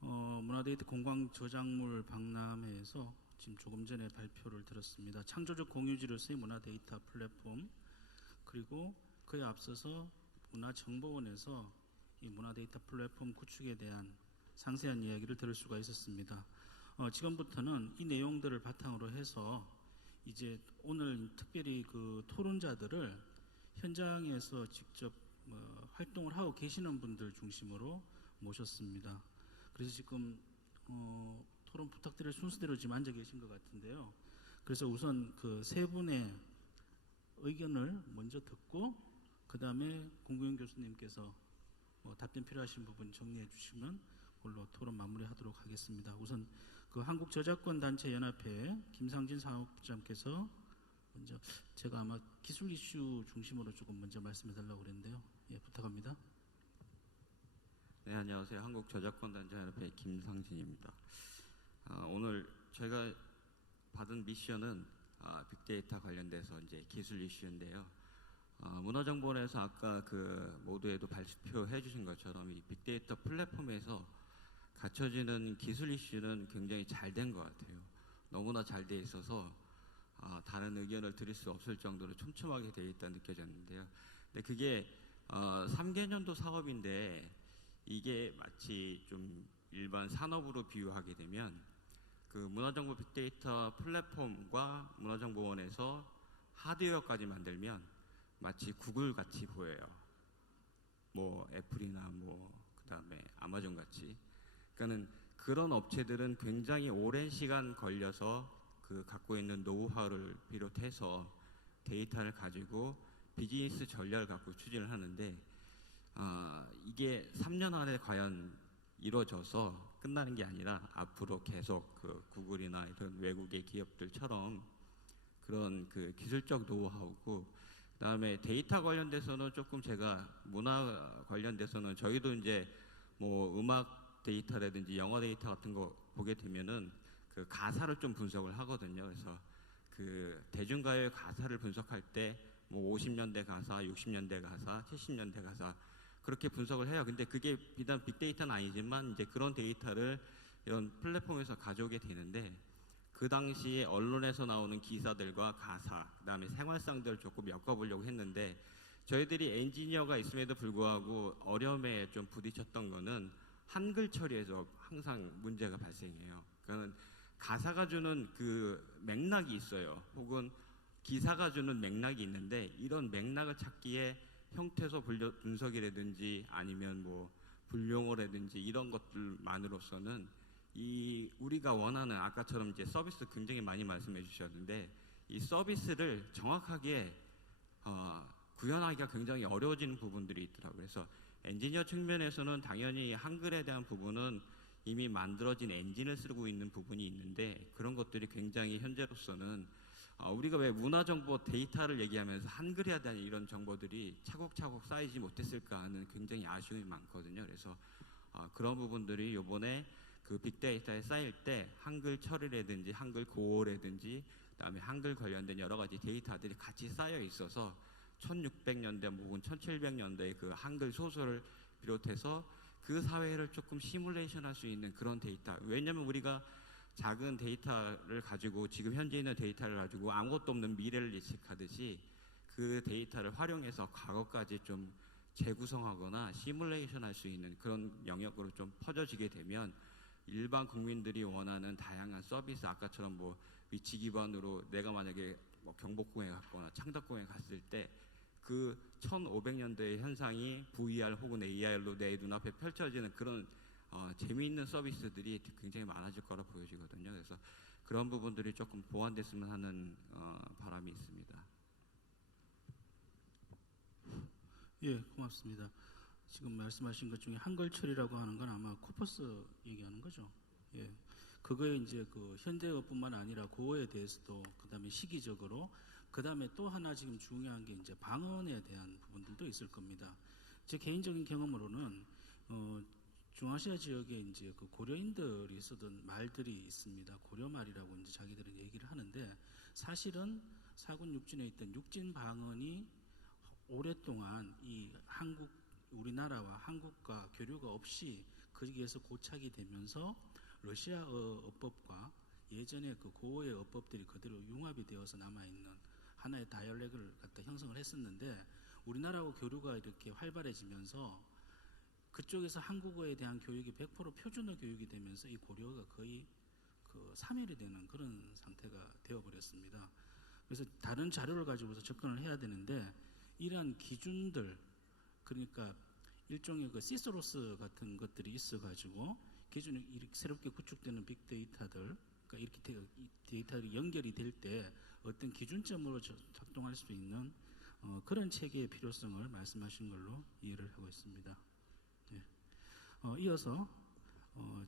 문화데이터 공광 저작물 박람회에서 지금 조금 전에 발표를 들었습니다. 창조적 공유지로서의 문화데이터 플랫폼, 그리고 그에 앞서서 문화정보원에서 이 문화데이터 플랫폼 구축에 대한 상세한 이야기를 들을 수가 있었습니다. 지금부터는 이 내용들을 바탕으로 해서 이제 오늘 특별히 그 토론자들을 현장에서 직접 활동을 하고 계시는 분들 중심으로 모셨습니다. 그래서 지금 토론 부탁드릴 순서대로 지금 앉아 계신 것 같은데요. 그래서 우선 그 세 분의 의견을 먼저 듣고 그 다음에 공병훈 교수님께서 답변 필요하신 부분 정리해 주시면 그걸로 토론 마무리하도록 하겠습니다. 우선 그 한국저작권단체연합회 김상진 사업부장께서 먼저 제가 아마 기술 이슈 중심으로 조금 먼저 말씀해 달라고 그랬는데요. 예, 부탁합니다. 네, 안녕하세요. 한국저작권단체연합회 김상진입니다. 오늘 저희가 받은 미션은 빅데이터 관련돼서 이제 기술 이슈인데요. 문화정보원에서 아까 그 모두에도 발표해 주신 것처럼 이 빅데이터 플랫폼에서 갖춰지는 기술 이슈는 굉장히 잘 된 것 같아요. 너무나 잘 돼 있어서 다른 의견을 드릴 수 없을 정도로 촘촘하게 되어 있다 느껴졌는데요. 근데 그게 3개년도 사업인데 이게 마치 좀 일반 산업으로 비유하게 되면 그 문화정보 빅데이터 플랫폼과 문화정보원에서 하드웨어까지 만들면 마치 구글 같이 보여요. 뭐 애플이나 뭐 그다음에 아마존 같이. 그러니까는 그런 업체들은 굉장히 오랜 시간 걸려서 그 갖고 있는 노하우를 비롯해서 데이터를 가지고 비즈니스 전략을 갖고 추진을 하는데 이게 3년 안에 과연 이루어져서 끝나는 게 아니라 앞으로 계속 그 구글이나 이런 외국의 기업들처럼 그런 그 기술적 노하우고 그다음에 데이터 관련돼서는 조금 제가 문화 관련돼서는 저희도 이제 뭐 음악 데이터라든지 영화 데이터 같은 거 보게 되면은 그 가사를 좀 분석을 하거든요. 그래서 그 대중가요의 가사를 분석할 때 뭐 50년대 가사, 60년대 가사, 70년대 가사 그렇게 분석을 해요. 근데 그게 비단 빅데이터는 아니지만 이제 그런 데이터를 이런 플랫폼에서 가져오게 되는데 그 당시에 언론에서 나오는 기사들과 가사, 그다음에 생활상들을 조금 엮어보려고 했는데 저희들이 엔지니어가 있음에도 불구하고 어려움에 좀 부딪혔던 거는 한글 처리에서 항상 문제가 발생해요. 그러니까 가사가 주는 그 맥락이 있어요. 혹은 기사가 주는 맥락이 있는데 이런 맥락을 찾기에 형태소 분석이라든지 아니면 뭐 분용어라든지 이런 것들만으로서는 이 우리가 원하는 아까처럼 이제 서비스 굉장히 많이 말씀해 주셨는데 이 서비스를 정확하게 구현하기가 굉장히 어려워지는 부분들이 있더라고요. 그래서 엔지니어 측면에서는 당연히 한글에 대한 부분은 이미 만들어진 엔진을 쓰고 있는 부분이 있는데 그런 것들이 굉장히 현재로서는 우리가 왜 문화정보 데이터를 얘기하면서 한글에 대한 이런 정보들이 차곡차곡 쌓이지 못했을까 하는 굉장히 아쉬움이 많거든요. 그래서 그런 부분들이 이번에 그 빅데이터에 쌓일 때 한글 처리라든지 한글 고어라든지 그다음에 한글 관련된 여러 가지 데이터들이 같이 쌓여 있어서 1600년대 혹은 1700년대의 그 한글 소설을 비롯해서 그 사회를 조금 시뮬레이션할 수 있는 그런 데이터. 왜냐하면 우리가 작은 데이터를 가지고 지금 현재 있는 데이터를 가지고 아무것도 없는 미래를 예측하듯이 그 데이터를 활용해서 과거까지 좀 재구성하거나 시뮬레이션할 수 있는 그런 영역으로 좀 퍼져지게 되면 일반 국민들이 원하는 다양한 서비스 아까처럼 뭐 위치 기반으로 내가 만약에 뭐 경복궁에 갔거나 창덕궁에 갔을 때 그 1500년대의 현상이 VR 혹은 AR로 내 눈앞에 펼쳐지는 그런 재미있는 서비스들이 굉장히 많아질 거라 보여지거든요. 그래서 그런 부분들이 조금 보완됐으면 하는 바람이 있습니다. 예, 고맙습니다. 지금 말씀하신 것 중에 한글 처리라고 하는 건 아마 코퍼스 얘기하는 거죠. 예, 그거에 이제 그 현대어뿐만 아니라 고어에 대해서도 그다음에 시기적으로 그다음에 또 하나 지금 중요한 게 이제 방언에 대한 부분들도 있을 겁니다. 제 개인적인 경험으로는 중아시아 지역에 이제 그 고려인들이 쓰던 말들이 있습니다. 고려말이라고 이제 자기들은 얘기를 하는데 사실은 사군 육진에 있던 육진 방언이 오랫동안 이 우리나라와 한국과 교류가 없이 거기에서 고착이 되면서 러시아어 어법과 예전에 그 고어의 어법들이 그대로 융합이 되어서 남아있는 하나의 다이얼렉을 갖다 형성을 했었는데 우리나라하고 교류가 이렇게 활발해지면서 그쪽에서 한국어에 대한 교육이 100% 표준어 교육이 되면서 이 고려어가 거의 그 사멸이 되는 그런 상태가 되어버렸습니다. 그래서 다른 자료를 가지고서 접근을 해야 되는데 이러한 기준들 그러니까 일종의 그 시스로스 같은 것들이 있어가지고 기준이 이렇게 새롭게 구축되는 빅데이터들 그러니까 이렇게 데이터가 연결이 될 때 어떤 기준점으로 작동할 수 있는 그런 체계의 필요성을 말씀하신 걸로 이해를 하고 있습니다. 네. 이어서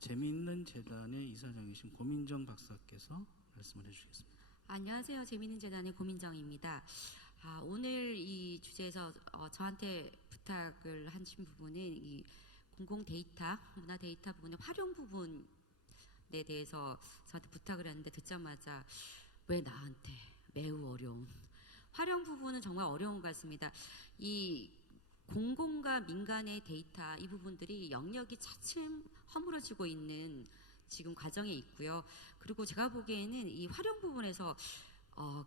재미있는 재단의 이사장이신 고민정 박사께서 말씀을 해주시겠습니다. 안녕하세요. 재미있는 재단의 고민정입니다. 오늘 이 주제에서 저한테 부탁을 하신 부분은 이 공공 데이터, 문화 데이터 부분의 활용 부분에 대해서 저한테 부탁을 했는데 듣자마자 왜 나한테 매우 어려운 활용 부분은 정말 어려운 것 같습니다. 이 공공과 민간의 데이터 이 부분들이 영역이 차츰 허물어지고 있는 지금 과정에 있고요. 그리고 제가 보기에는 이 활용 부분에서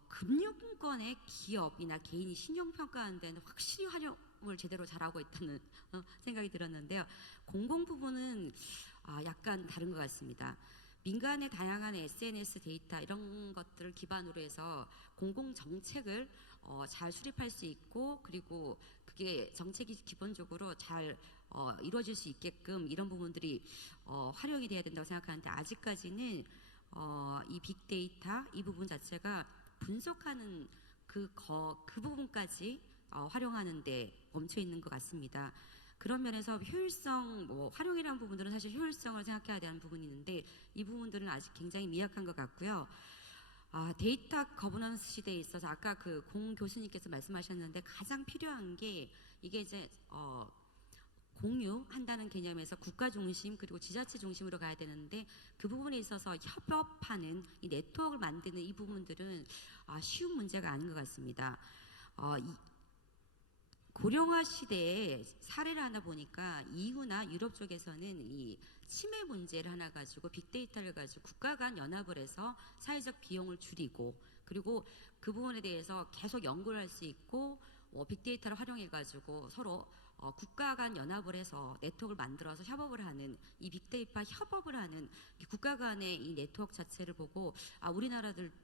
금융권의 기업이나 개인이 신용평가하는 데는 확실히 활용을 제대로 잘하고 있다는 생각이 들었는데요. 공공 부분은 약간 다른 것 같습니다. 민간의 다양한 SNS 데이터 이런 것들을 기반으로 해서 공공 정책을 잘 수립할 수 있고 그리고 그게 정책이 기본적으로 잘 이루어질 수 있게끔 이런 부분들이 활용이 돼야 된다고 생각하는데 아직까지는 이 빅데이터 이 부분 자체가 분석하는 그 부분까지 활용하는데 멈춰 있는 것 같습니다. 그런 면에서 효율성, 활용이라는 부분들은 사실 효율성을 생각해야 되는 부분이 있는데 이 부분들은 아직 굉장히 미약한 것 같고요. 데이터 거버넌스 시대에 있어서 아까 그 공 교수님께서 말씀하셨는데 가장 필요한 게 이게 이제 공유한다는 개념에서 국가 중심 그리고 지자체 중심으로 가야 되는데 그 부분에 있어서 협업하는 이 네트워크를 만드는 이 부분들은 쉬운 문제가 아닌 것 같습니다. 고령화 시대에 사례를 하나 보니까 EU나 유럽 쪽에서는 이 치매 문제를 하나 가지고 빅데이터를 가지고 국가 간 연합을 해서 사회적 비용을 줄이고 그리고 그 부분에 대해서 계속 연구를 할 수 있고 빅데이터를 활용해 가지고 서로 국가 간 연합을 해서 네트워크를 만들어서 협업을 하는 이 빅데이터 협업을 하는 국가 간의 이 네트워크 자체를 보고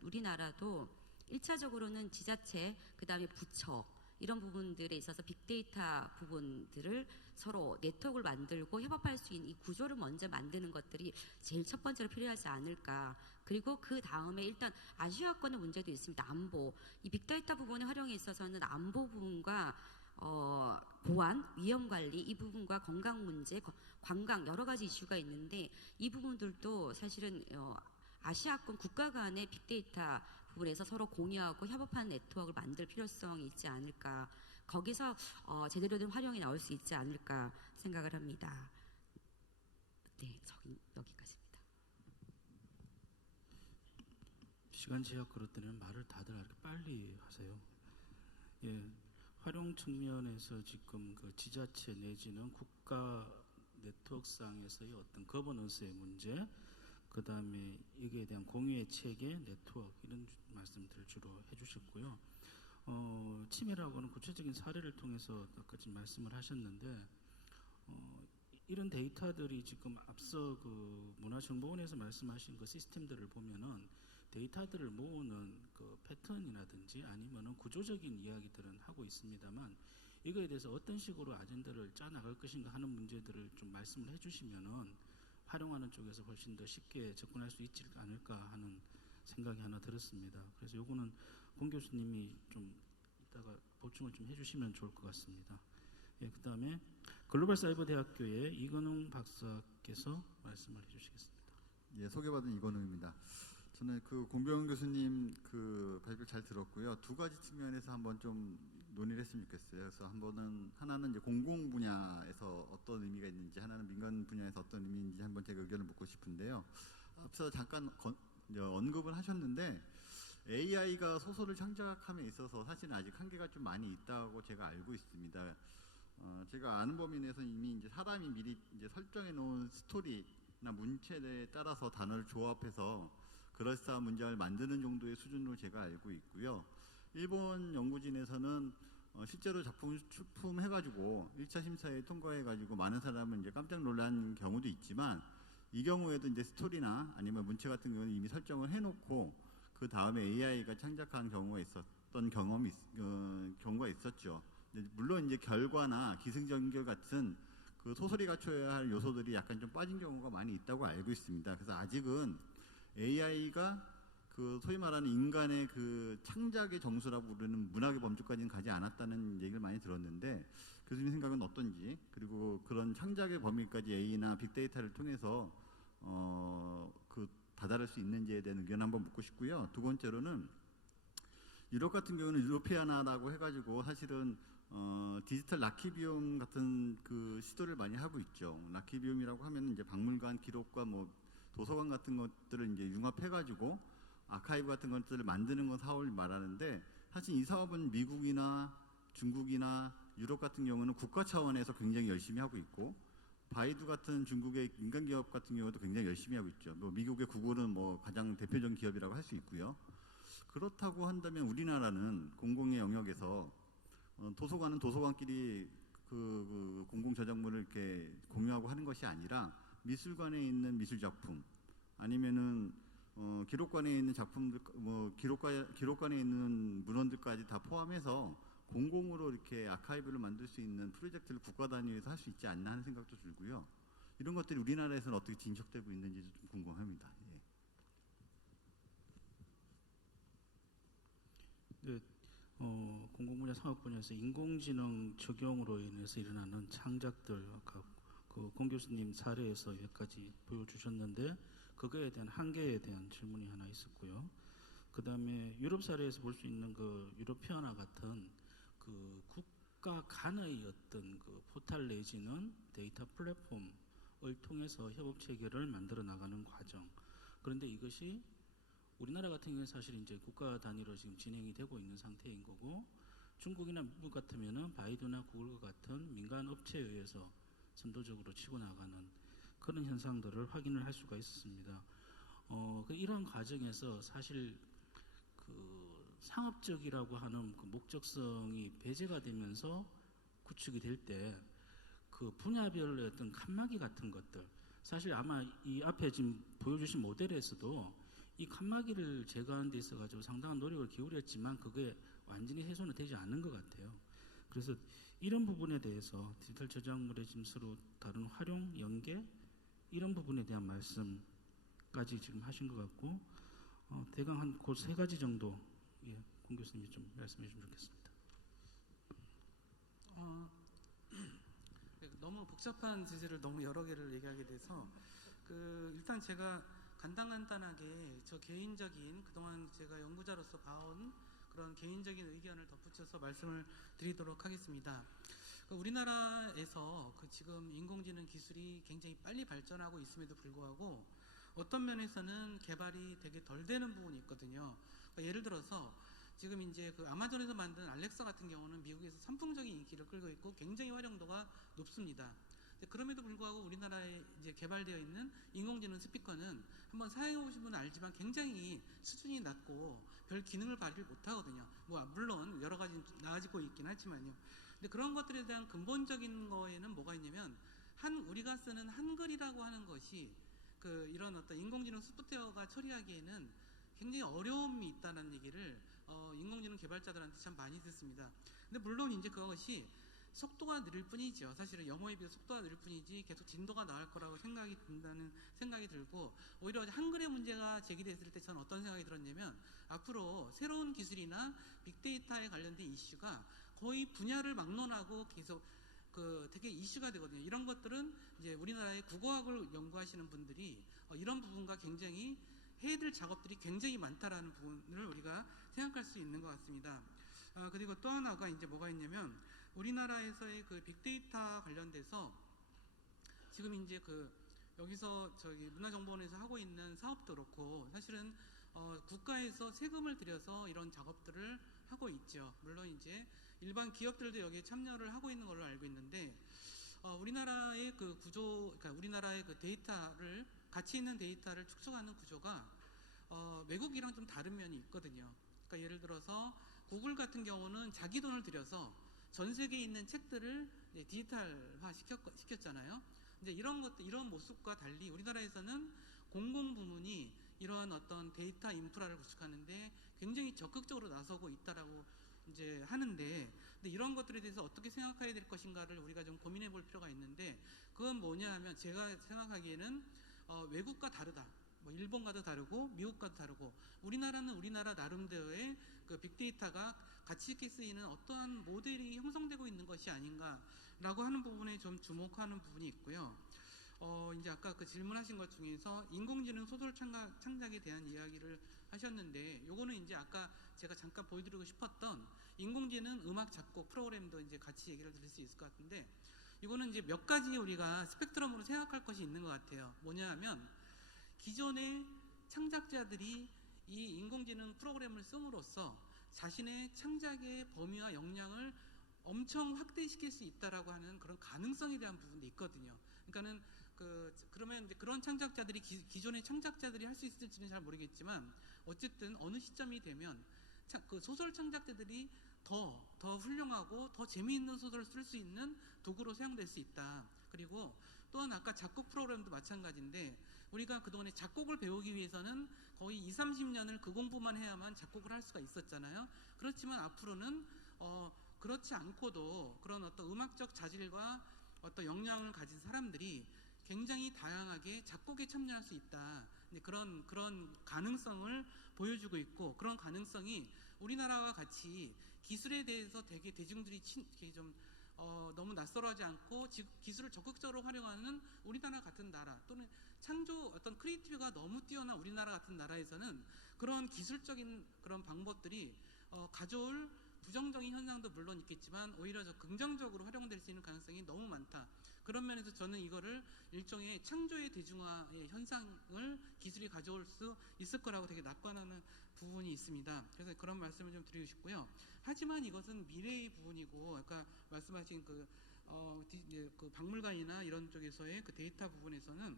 우리나라도 1차적으로는 지자체, 그다음에 부처 이런 부분들에 있어서 빅데이터 부분들을 서로 네트워크를 만들고 협업할 수 있는 이 구조를 먼저 만드는 것들이 제일 첫 번째로 필요하지 않을까. 그리고 그 다음에 일단 아시아권의 문제도 있습니다. 안보. 이 빅데이터 부분의 활용에 있어서는 안보 부분과 보안, 위험 관리 이 부분과 건강 문제, 관광 여러 가지 이슈가 있는데 이 부분들도 사실은 아시아권 국가 간의 빅데이터 부분에서 서로 공유하고 협업하는 네트워크를 만들 필요성이 있지 않을까. 거기서 제대로 된 활용이 나올 수 있지 않을까 생각을 합니다. 네, 여기까지입니다. 시간 제약 그렇더니 말을 다들 이렇게 빨리 하세요. 예, 활용 측면에서 지금 그 지자체 내지는 국가 네트워크상에서의 어떤 거버넌스의 문제, 그 다음에 여기에 대한 공유의 체계, 네트워크 이런 말씀들을 주로 해주셨고요. 치매라고는 구체적인 사례를 통해서 아까 지금 말씀을 하셨는데 이런 데이터들이 지금 앞서 그 문화정보원에서 말씀하신 그 시스템들을 보면은 데이터들을 모으는 그 패턴이라든지 아니면은 구조적인 이야기들은 하고 있습니다만 이거에 대해서 어떤 식으로 아젠다를 짜 나갈 것인가 하는 문제들을 좀 말씀을 해주시면은 활용하는 쪽에서 훨씬 더 쉽게 접근할 수 있지 않을까 하는 생각이 하나 들었습니다. 그래서 요거는 공 교수님이 좀 이따가 보충을 좀 해주시면 좋을 것 같습니다. 예, 그 다음에 글로벌 사이버 대학교의 이건웅 박사께서 말씀을 해주시겠습니다. 예, 소개받은 이건웅입니다. 저는 그 공병 교수님 그 발표 잘 들었고요. 두 가지 측면에서 한번 좀 논의를 했으면 좋겠어요. 그래서 하나는 이제 공공 분야에서 어떤 의미가 있는지, 하나는 민간 분야에서 어떤 의미인지 한번 제가 의견을 묻고 싶은데요. 앞서 잠깐 언급을 하셨는데 AI가 소설을 창작함에 있어서 사실은 아직 한계가 좀 많이 있다고 제가 알고 있습니다. 제가 아는 범위 내에서 이미 이제 사람이 미리 이제 설정해 놓은 스토리나 문체에 따라서 단어를 조합해서 그럴싸한 문장을 만드는 정도의 수준으로 제가 알고 있고요. 일본 연구진에서는 실제로 작품을 출품해가지고 1차 심사에 통과해가지고 많은 사람은 이제 깜짝 놀란 경우도 있지만 이 경우에도 이제 스토리나 아니면 문체 같은 경우는 이미 설정을 해놓고 그 다음에 AI가 창작한 경우가 있었던 경우가 있었죠. 물론 이제 결과나 기승전결 같은 그 소설이 갖춰야 할 요소들이 약간 좀 빠진 경우가 많이 있다고 알고 있습니다. 그래서 아직은 AI가 그 소위 말하는 인간의 그 창작의 정수라고 부르는 문학의 범주까지는 가지 않았다는 얘기를 많이 들었는데 교수님 생각은 어떤지, 그리고 그런 창작의 범위까지 AI나 빅데이터를 통해서 그 다다를 수 있는지에 대한 의견 한번 묻고 싶고요. 두 번째로는 유럽 같은 경우는 유로피아나라고 해가지고 사실은 디지털 라키비움 같은 그 시도를 많이 하고 있죠. 라키비움이라고 하면 이제 박물관 기록과 뭐 도서관 같은 것들을 이제 융합해가지고 아카이브 같은 것들을 만드는 건 사업을 말하는데 사실 이 사업은 미국이나 중국이나 유럽 같은 경우는 국가 차원에서 굉장히 열심히 하고 있고 바이두 같은 중국의 민간 기업 같은 경우도 굉장히 열심히 하고 있죠. 뭐 미국의 구글은 뭐 가장 대표적인 기업이라고 할 수 있고요. 그렇다고 한다면 우리나라는 공공의 영역에서 도서관은 도서관끼리 그 공공 저작물을 이렇게 공유하고 하는 것이 아니라 미술관에 있는 미술 작품 아니면은 기록관에 있는 작품들, 뭐 기록관에 있는 문헌들까지 다 포함해서 공공으로 이렇게 아카이브를 만들 수 있는 프로젝트를 국가 단위에서 할 수 있지 않나 하는 생각도 들고요. 이런 것들이 우리나라에서는 어떻게 진척되고 있는지 좀 궁금합니다. 예. 네, 공공분야 산업분야에서 인공지능 적용으로 인해서 일어나는 창작들, 아까 그 공 교수님 사례에서 여기까지 보여주셨는데 그거에 대한 한계에 대한 질문이 하나 있었고요. 그 다음에 유럽 사례에서 볼 수 있는 그 유로피아나 같은 그 국가 간의 어떤 그 포탈 내지는 데이터 플랫폼을 통해서 협업 체계를 만들어 나가는 과정. 그런데 이것이 우리나라 같은 경우는 사실 이제 국가 단위로 지금 진행이 되고 있는 상태인 거고 중국이나 미국 같으면은 바이두나 구글과 같은 민간 업체에 의해서 선도적으로 치고 나가는 그런 현상들을 확인을 할 수가 있었습니다. 이런 과정에서 사실 그 상업적이라고 하는 그 목적성이 배제가 되면서 구축이 될 때 그 분야별의 어떤 칸막이 같은 것들, 사실 아마 이 앞에 지금 보여주신 모델에서도 이 칸막이를 제거하는 데 있어 가지고 상당한 노력을 기울였지만 그게 완전히 해소는 되지 않는 것 같아요. 그래서 이런 부분에 대해서 디지털 저작물의 지금 서로 다른 활용, 연계 이런 부분에 대한 말씀까지 지금 하신 것 같고 대강 한 그 세 가지 정도 공 교수님이 좀 말씀해 주시면 좋겠습니다. 너무 복잡한 주제를 너무 여러 개를 얘기하게 돼서 일단 제가 간단하게 저 개인적인 그동안 제가 연구자로서 봐온 그런 개인적인 의견을 덧붙여서 말씀을 드리도록 하겠습니다. 우리나라에서 지금 인공지능 기술이 굉장히 빨리 발전하고 있음에도 불구하고 어떤 면에서는 개발이 되게 덜 되는 부분이 있거든요. 예를 들어서 지금 이제 아마존에서 만든 알렉사 같은 경우는 미국에서 선풍적인 인기를 끌고 있고 굉장히 활용도가 높습니다. 그럼에도 불구하고 우리나라에 이제 개발되어 있는 인공지능 스피커는 한번 사용해 보신 분은 알지만 굉장히 수준이 낮고 별 기능을 발휘를 못하거든요. 물론 여러 가지 나아지고 있긴 하지만요. 근데 그런 것들에 대한 근본적인 거에는 뭐가 있냐면 우리가 쓰는 한글이라고 하는 것이 이런 어떤 인공지능 소프트웨어가 처리하기에는 굉장히 어려움이 있다는 얘기를 인공지능 개발자들한테 참 많이 듣습니다. 근데 물론 이제 그것이 속도가 느릴 뿐이죠. 사실은 영어에 비해서 속도가 느릴 뿐이지 계속 진도가 나을 거라고 생각이 든다는 생각이 들고, 오히려 한글의 문제가 제기됐을 때 저는 어떤 생각이 들었냐면 앞으로 새로운 기술이나 빅데이터에 관련된 이슈가 거의 분야를 막론하고 계속 되게 이슈가 되거든요. 이런 것들은 이제 우리나라의 국어학을 연구하시는 분들이 이런 부분과 굉장히 해야 될 작업들이 굉장히 많다라는 부분을 우리가 생각할 수 있는 것 같습니다. 그리고 또 하나가 이제 뭐가 있냐면 우리나라에서의 빅데이터 관련돼서 지금 이제 여기서 문화정보원에서 하고 있는 사업도 그렇고 사실은 국가에서 세금을 들여서 이런 작업들을 하고 있죠. 물론 이제 일반 기업들도 여기에 참여를 하고 있는 걸로 알고 있는데 우리나라의 구조, 그러니까 우리나라의 데이터를 가치 있는 데이터를 축적하는 구조가 외국이랑 좀 다른 면이 있거든요. 그러니까 예를 들어서 구글 같은 경우는 자기 돈을 들여서 전 세계에 있는 책들을 디지털화 시켰잖아요. 이제 이런 모습과 달리 우리나라에서는 공공 부문이 이러한 어떤 데이터 인프라를 구축하는데 굉장히 적극적으로 나서고 있다라고 이제 하는데, 근데 이런 것들에 대해서 어떻게 생각해야 될 것인가를 우리가 좀 고민해 볼 필요가 있는데, 그건 뭐냐 하면 제가 생각하기에는 외국과 다르다. 일본과도 다르고 미국과도 다르고 우리나라는 우리나라 나름대로의 빅데이터가 가치 있게 쓰이는 어떠한 모델이 형성되고 있는 것이 아닌가라고 하는 부분에 좀 주목하는 부분이 있고요. 이제 아까 질문하신 것 중에서 인공지능 소설 창작에 대한 이야기를 하셨는데, 요거는 이제 아까 제가 잠깐 보여드리고 싶었던 인공지능 음악 작곡 프로그램도 이제 같이 얘기를 드릴 수 있을 것 같은데, 이거는 이제 몇 가지 우리가 스펙트럼으로 생각할 것이 있는 것 같아요. 뭐냐 하면 기존의 창작자들이 이 인공지능 프로그램을 씀으로써 자신의 창작의 범위와 역량을 엄청 확대시킬 수 있다라고 하는 그런 가능성에 대한 부분도 있거든요. 그러니까는 그러면 이제 그런 창작자들이 기존의 창작자들이 할 수 있을지는 잘 모르겠지만 어쨌든 어느 시점이 되면 소설 창작자들이 더 훌륭하고 더 재미있는 소설을 쓸 수 있는 도구로 사용될 수 있다. 그리고 또한 아까 작곡 프로그램도 마찬가지인데, 우리가 그동안에 작곡을 배우기 위해서는 거의 20-30년을 그 공부만 해야만 작곡을 할 수가 있었잖아요. 그렇지만 앞으로는 그렇지 않고도 그런 어떤 음악적 자질과 어떤 역량을 가진 사람들이 굉장히 다양하게 작곡에 참여할 수 있다. 그런 가능성을 보여주고 있고, 그런 가능성이 우리나라와 같이 기술에 대해서 되게 대중들이 좀 너무 낯설어하지 않고 기술을 적극적으로 활용하는 우리나라 같은 나라, 또는 창조 어떤 크리에이티브가 너무 뛰어난 우리나라 같은 나라에서는 그런 기술적인 그런 방법들이 가져올 부정적인 현상도 물론 있겠지만 오히려 저 긍정적으로 활용될 수 있는 가능성이 너무 많다. 그런 면에서 저는 이거를 일종의 창조의 대중화의 현상을 기술이 가져올 수 있을 거라고 되게 낙관하는 부분이 있습니다. 그래서 그런 말씀을 좀 드리고 싶고요. 하지만 이것은 미래의 부분이고, 아까 말씀하신 그 박물관이나 이런 쪽에서의 그 데이터 부분에서는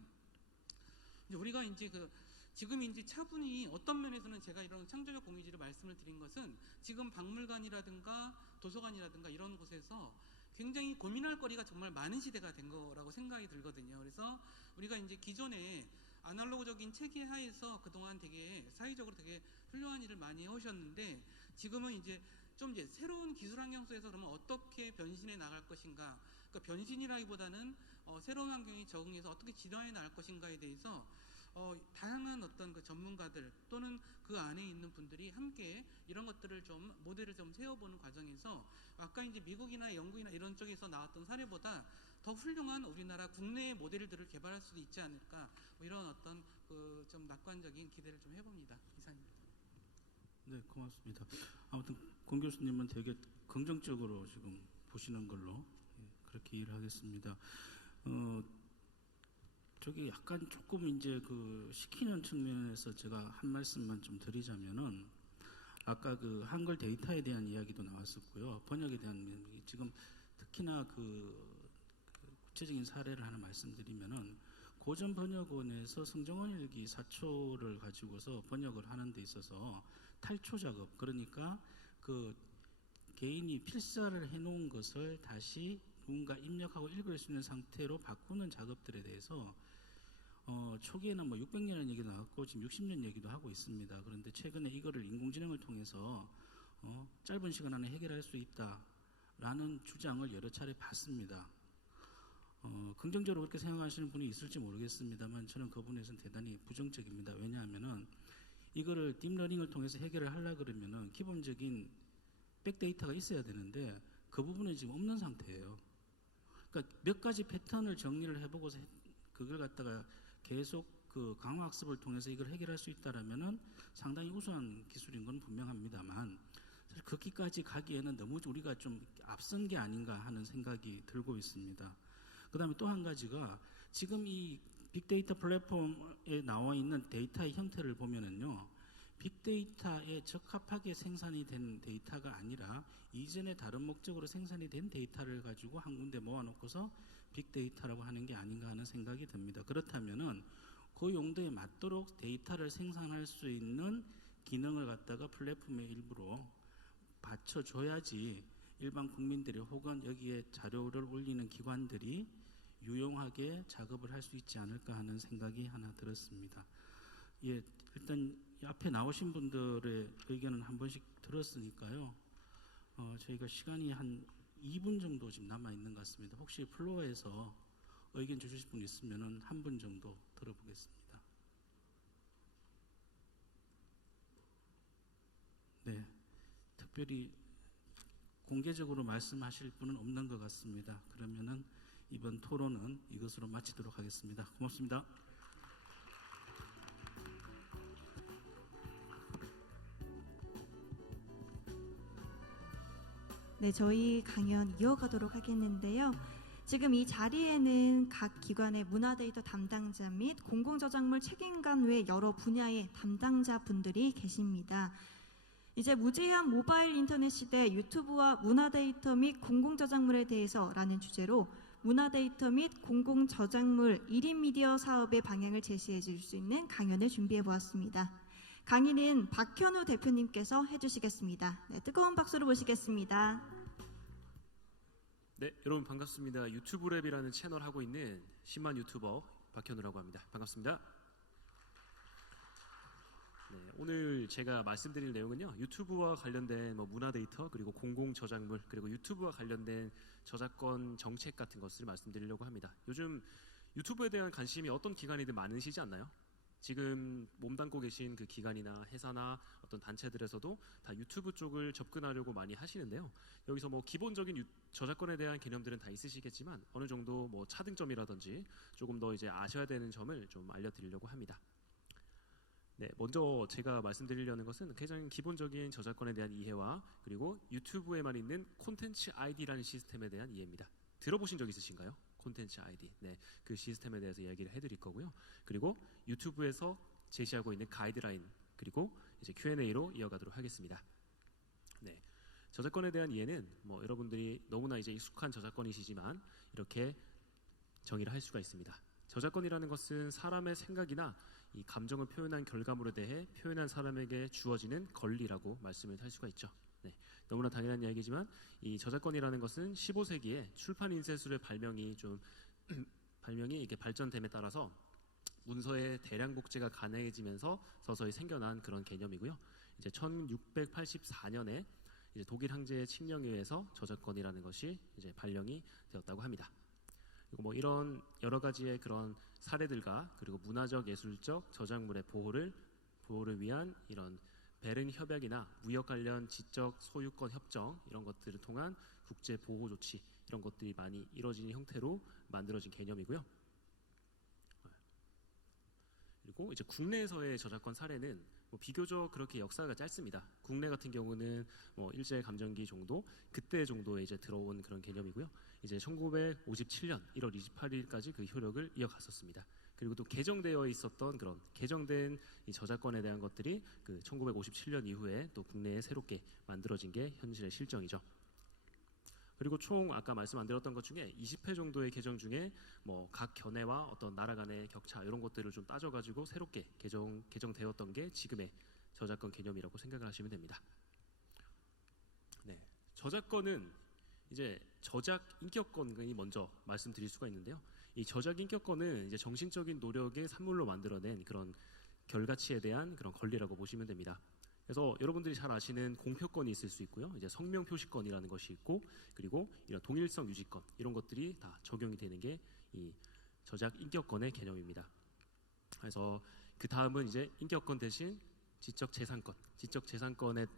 이제 우리가 이제 지금 이제 차분히 어떤 면에서는 제가 이런 창조적 공유지를 말씀을 드린 것은 지금 박물관이라든가 도서관이라든가 이런 곳에서 굉장히 고민할 거리가 정말 많은 시대가 된 거라고 생각이 들거든요. 그래서 우리가 이제 기존에 아날로그적인 체계 하에서 그동안 되게 사회적으로 되게 훌륭한 일을 많이 해오셨는데 지금은 이제 좀 이제 새로운 기술 환경 속에서 그러면 어떻게 변신해 나갈 것인가, 그러니까 변신이라기보다는 새로운 환경에 적응해서 어떻게 진화해 나갈 것인가에 대해서 다양한 어떤 그 전문가들 또는 그 안에 있는 분들이 함께 이런 것들을 좀 모델을 좀 세워보는 과정에서 아까 이제 미국이나 영국이나 이런 쪽에서 나왔던 사례보다 더 훌륭한 우리나라 국내의 모델들을 개발할 수도 있지 않을까, 뭐 이런 어떤 그 좀 낙관적인 기대를 좀 해봅니다. 이사입니다. 네, 고맙습니다. 아무튼 공 교수님은 되게 긍정적으로 지금 보시는 걸로 그렇게 이해를 하겠습니다. 저기 약간 조금 이제 그 시키는 측면에서 제가 한 말씀만 좀 드리자면은 아까 그 한글 데이터에 대한 이야기도 나왔었고요. 번역에 대한 지금 특히나 그 구체적인 사례를 하나 말씀드리면은 고전 번역원에서 성정원 일기 사초를 가지고서 번역을 하는 데 있어서 탈초 작업, 그러니까 그 개인이 필사를 해놓은 것을 다시 누군가 입력하고 읽을 수 있는 상태로 바꾸는 작업들에 대해서 초기에는 뭐 600년이라는 얘기도 나왔고 지금 60년 얘기도 하고 있습니다. 그런데 최근에 이거를 인공지능을 통해서 짧은 시간 안에 해결할 수 있다라는 주장을 여러 차례 봤습니다. 긍정적으로 그렇게 생각하시는 분이 있을지 모르겠습니다만 저는 그 부분에서는 대단히 부정적입니다. 왜냐하면은 이거를 딥러닝을 통해서 해결을 하려고 그러면은 기본적인 백데이터가 있어야 되는데 그 부분은 지금 없는 상태예요. 그러니까 몇 가지 패턴을 정리를 해보고서 그걸 갖다가 계속 그 강화학습을 통해서 이걸 해결할 수 있다라면은 상당히 우수한 기술인 건 분명합니다만 사실 거기까지 가기에는 너무 우리가 좀 앞선 게 아닌가 하는 생각이 들고 있습니다. 그 다음에 또 한 가지가 지금 이 빅데이터 플랫폼에 나와 있는 데이터의 형태를 보면은요, 빅데이터에 적합하게 생산이 된 데이터가 아니라 이전에 다른 목적으로 생산이 된 데이터를 가지고 한 군데 모아놓고서 빅데이터라고 하는 게 아닌가 하는 생각이 듭니다. 그렇다면은 그 용도에 맞도록 데이터를 생산할 수 있는 기능을 갖다가 플랫폼의 일부로 받쳐줘야지 일반 국민들이 혹은 여기에 자료를 올리는 기관들이 유용하게 작업을 할 수 있지 않을까 하는 생각이 하나 들었습니다. 예, 일단 앞에 나오신 분들의 의견은 한 번씩 들었으니까요. 저희가 시간이 한 2분 정도 지금 남아 있는 것 같습니다. 혹시 플로어에서 의견 주실 분 있으면은 한 분 정도 들어보겠습니다. 네, 특별히 공개적으로 말씀하실 분은 없는 것 같습니다. 그러면은 이번 토론은 이것으로 마치도록 하겠습니다. 고맙습니다. 네, 저희 강연 이어가도록 하겠는데요. 지금 이 자리에는 각 기관의 문화데이터 담당자 및 공공저작물 책임관 외 여러 분야의 담당자분들이 계십니다. 이제 무제한 모바일 인터넷 시대 유튜브와 문화데이터 및 공공저작물에 대해서라는 주제로 문화데이터 및 공공저작물 1인 미디어 사업의 방향을 제시해 줄 수 있는 강연을 준비해 보았습니다. 강의는 박현우 대표님께서 해주시겠습니다. 네, 뜨거운 박수로 모시겠습니다. 네, 여러분 반갑습니다. 유튜브랩이라는 채널 하고 있는 10만 유튜버 박현우라고 합니다. 반갑습니다. 네, 오늘 제가 말씀드릴 내용은요, 유튜브와 관련된 문화 데이터 그리고 공공 저작물 그리고 유튜브와 관련된 저작권 정책 같은 것을 말씀드리려고 합니다. 요즘 유튜브에 대한 관심이 어떤 기관이든 많으시지 않나요? 지금 몸담고 계신 그 기관이나 회사나 어떤 단체들에서도 다 유튜브 쪽을 접근하려고 많이 하시는데요. 여기서 기본적인 저작권에 대한 개념들은 다 있으시겠지만 어느 정도 차등점이라든지 조금 더 이제 아셔야 되는 점을 좀 알려드리려고 합니다. 네, 먼저 제가 말씀드리려는 것은 가장 기본적인 저작권에 대한 이해와 그리고 유튜브에만 있는 콘텐츠 아이디라는 시스템에 대한 이해입니다. 들어보신 적 있으신가요? 콘텐츠 아이디. 네, 그 시스템에 대해서 이야기를 해드릴 거고요. 그리고 유튜브에서 제시하고 있는 가이드라인 그리고 이제 Q&A로 이어가도록 하겠습니다. 네, 저작권에 대한 이해는 여러분들이 너무나 이제 익숙한 저작권이시지만 이렇게 정의를 할 수가 있습니다. 저작권이라는 것은 사람의 생각이나 이 감정을 표현한 결과물에 대해 표현한 사람에게 주어지는 권리라고 말씀을 할 수가 있죠. 네, 너무나 당연한 이야기지만 이 저작권이라는 것은 15세기에 출판 인쇄술의 발명이 이렇게 발전됨에 따라서 문서의 대량 복제가 가능해지면서 서서히 생겨난 그런 개념이고요. 이제 1684년에 이제 독일 황제의 칙령에 의해서 저작권이라는 것이 이제 발령이 되었다고 합니다. 그리고 뭐 이런 여러 가지의 그런 사례들과 그리고 문화적 예술적 저작물의 보호를 위한 이런 베른 협약이나 무역 관련 지적 소유권 협정 이런 것들을 통한 국제 보호 조치 이런 것들이 많이 이루어지는 형태로 만들어진 개념이고요. 그리고 이제 국내에서의 저작권 사례는 뭐 비교적 그렇게 역사가 짧습니다. 국내 같은 경우는 뭐 일제 감정기 정도 그때 정도에 이제 들어온 그런 개념이고요. 이제 1957년 1월 28일까지 그 효력을 이어갔었습니다. 그리고 또 개정되어 있었던 그런 개정된 이 저작권에 대한 것들이 그 1957년 이후에 또 국내에 새롭게 만들어진 게 현실의 실정이죠. 그리고 총 아까 말씀 안 드렸던 것 중에 20회 정도의 개정 중에 뭐 각 견해와 어떤 나라 간의 격차 이런 것들을 좀 따져가지고 새롭게 개정되었던 게 지금의 저작권 개념이라고 생각을 하시면 됩니다. 네, 저작권은 이제 저작 인격권이 먼저 말씀드릴 수가 있는데요. 이 저작 인격권은 이제 정신적인 노력의 산물로 만들어낸 그런 결가치에 대한 그런 권리라고 보시면 됩니다. 그래서 여러분들이 잘 아시는 공표권이 있을 수 있고요. 이제 성명 표시권이라는 것이 있고 그리고 이런 동일성 유지권 이런 것들이 다 적용이 되는 게 이 저작 인격권의 개념입니다. 그래서 그 다음은 이제 인격권 대신 지적 재산권,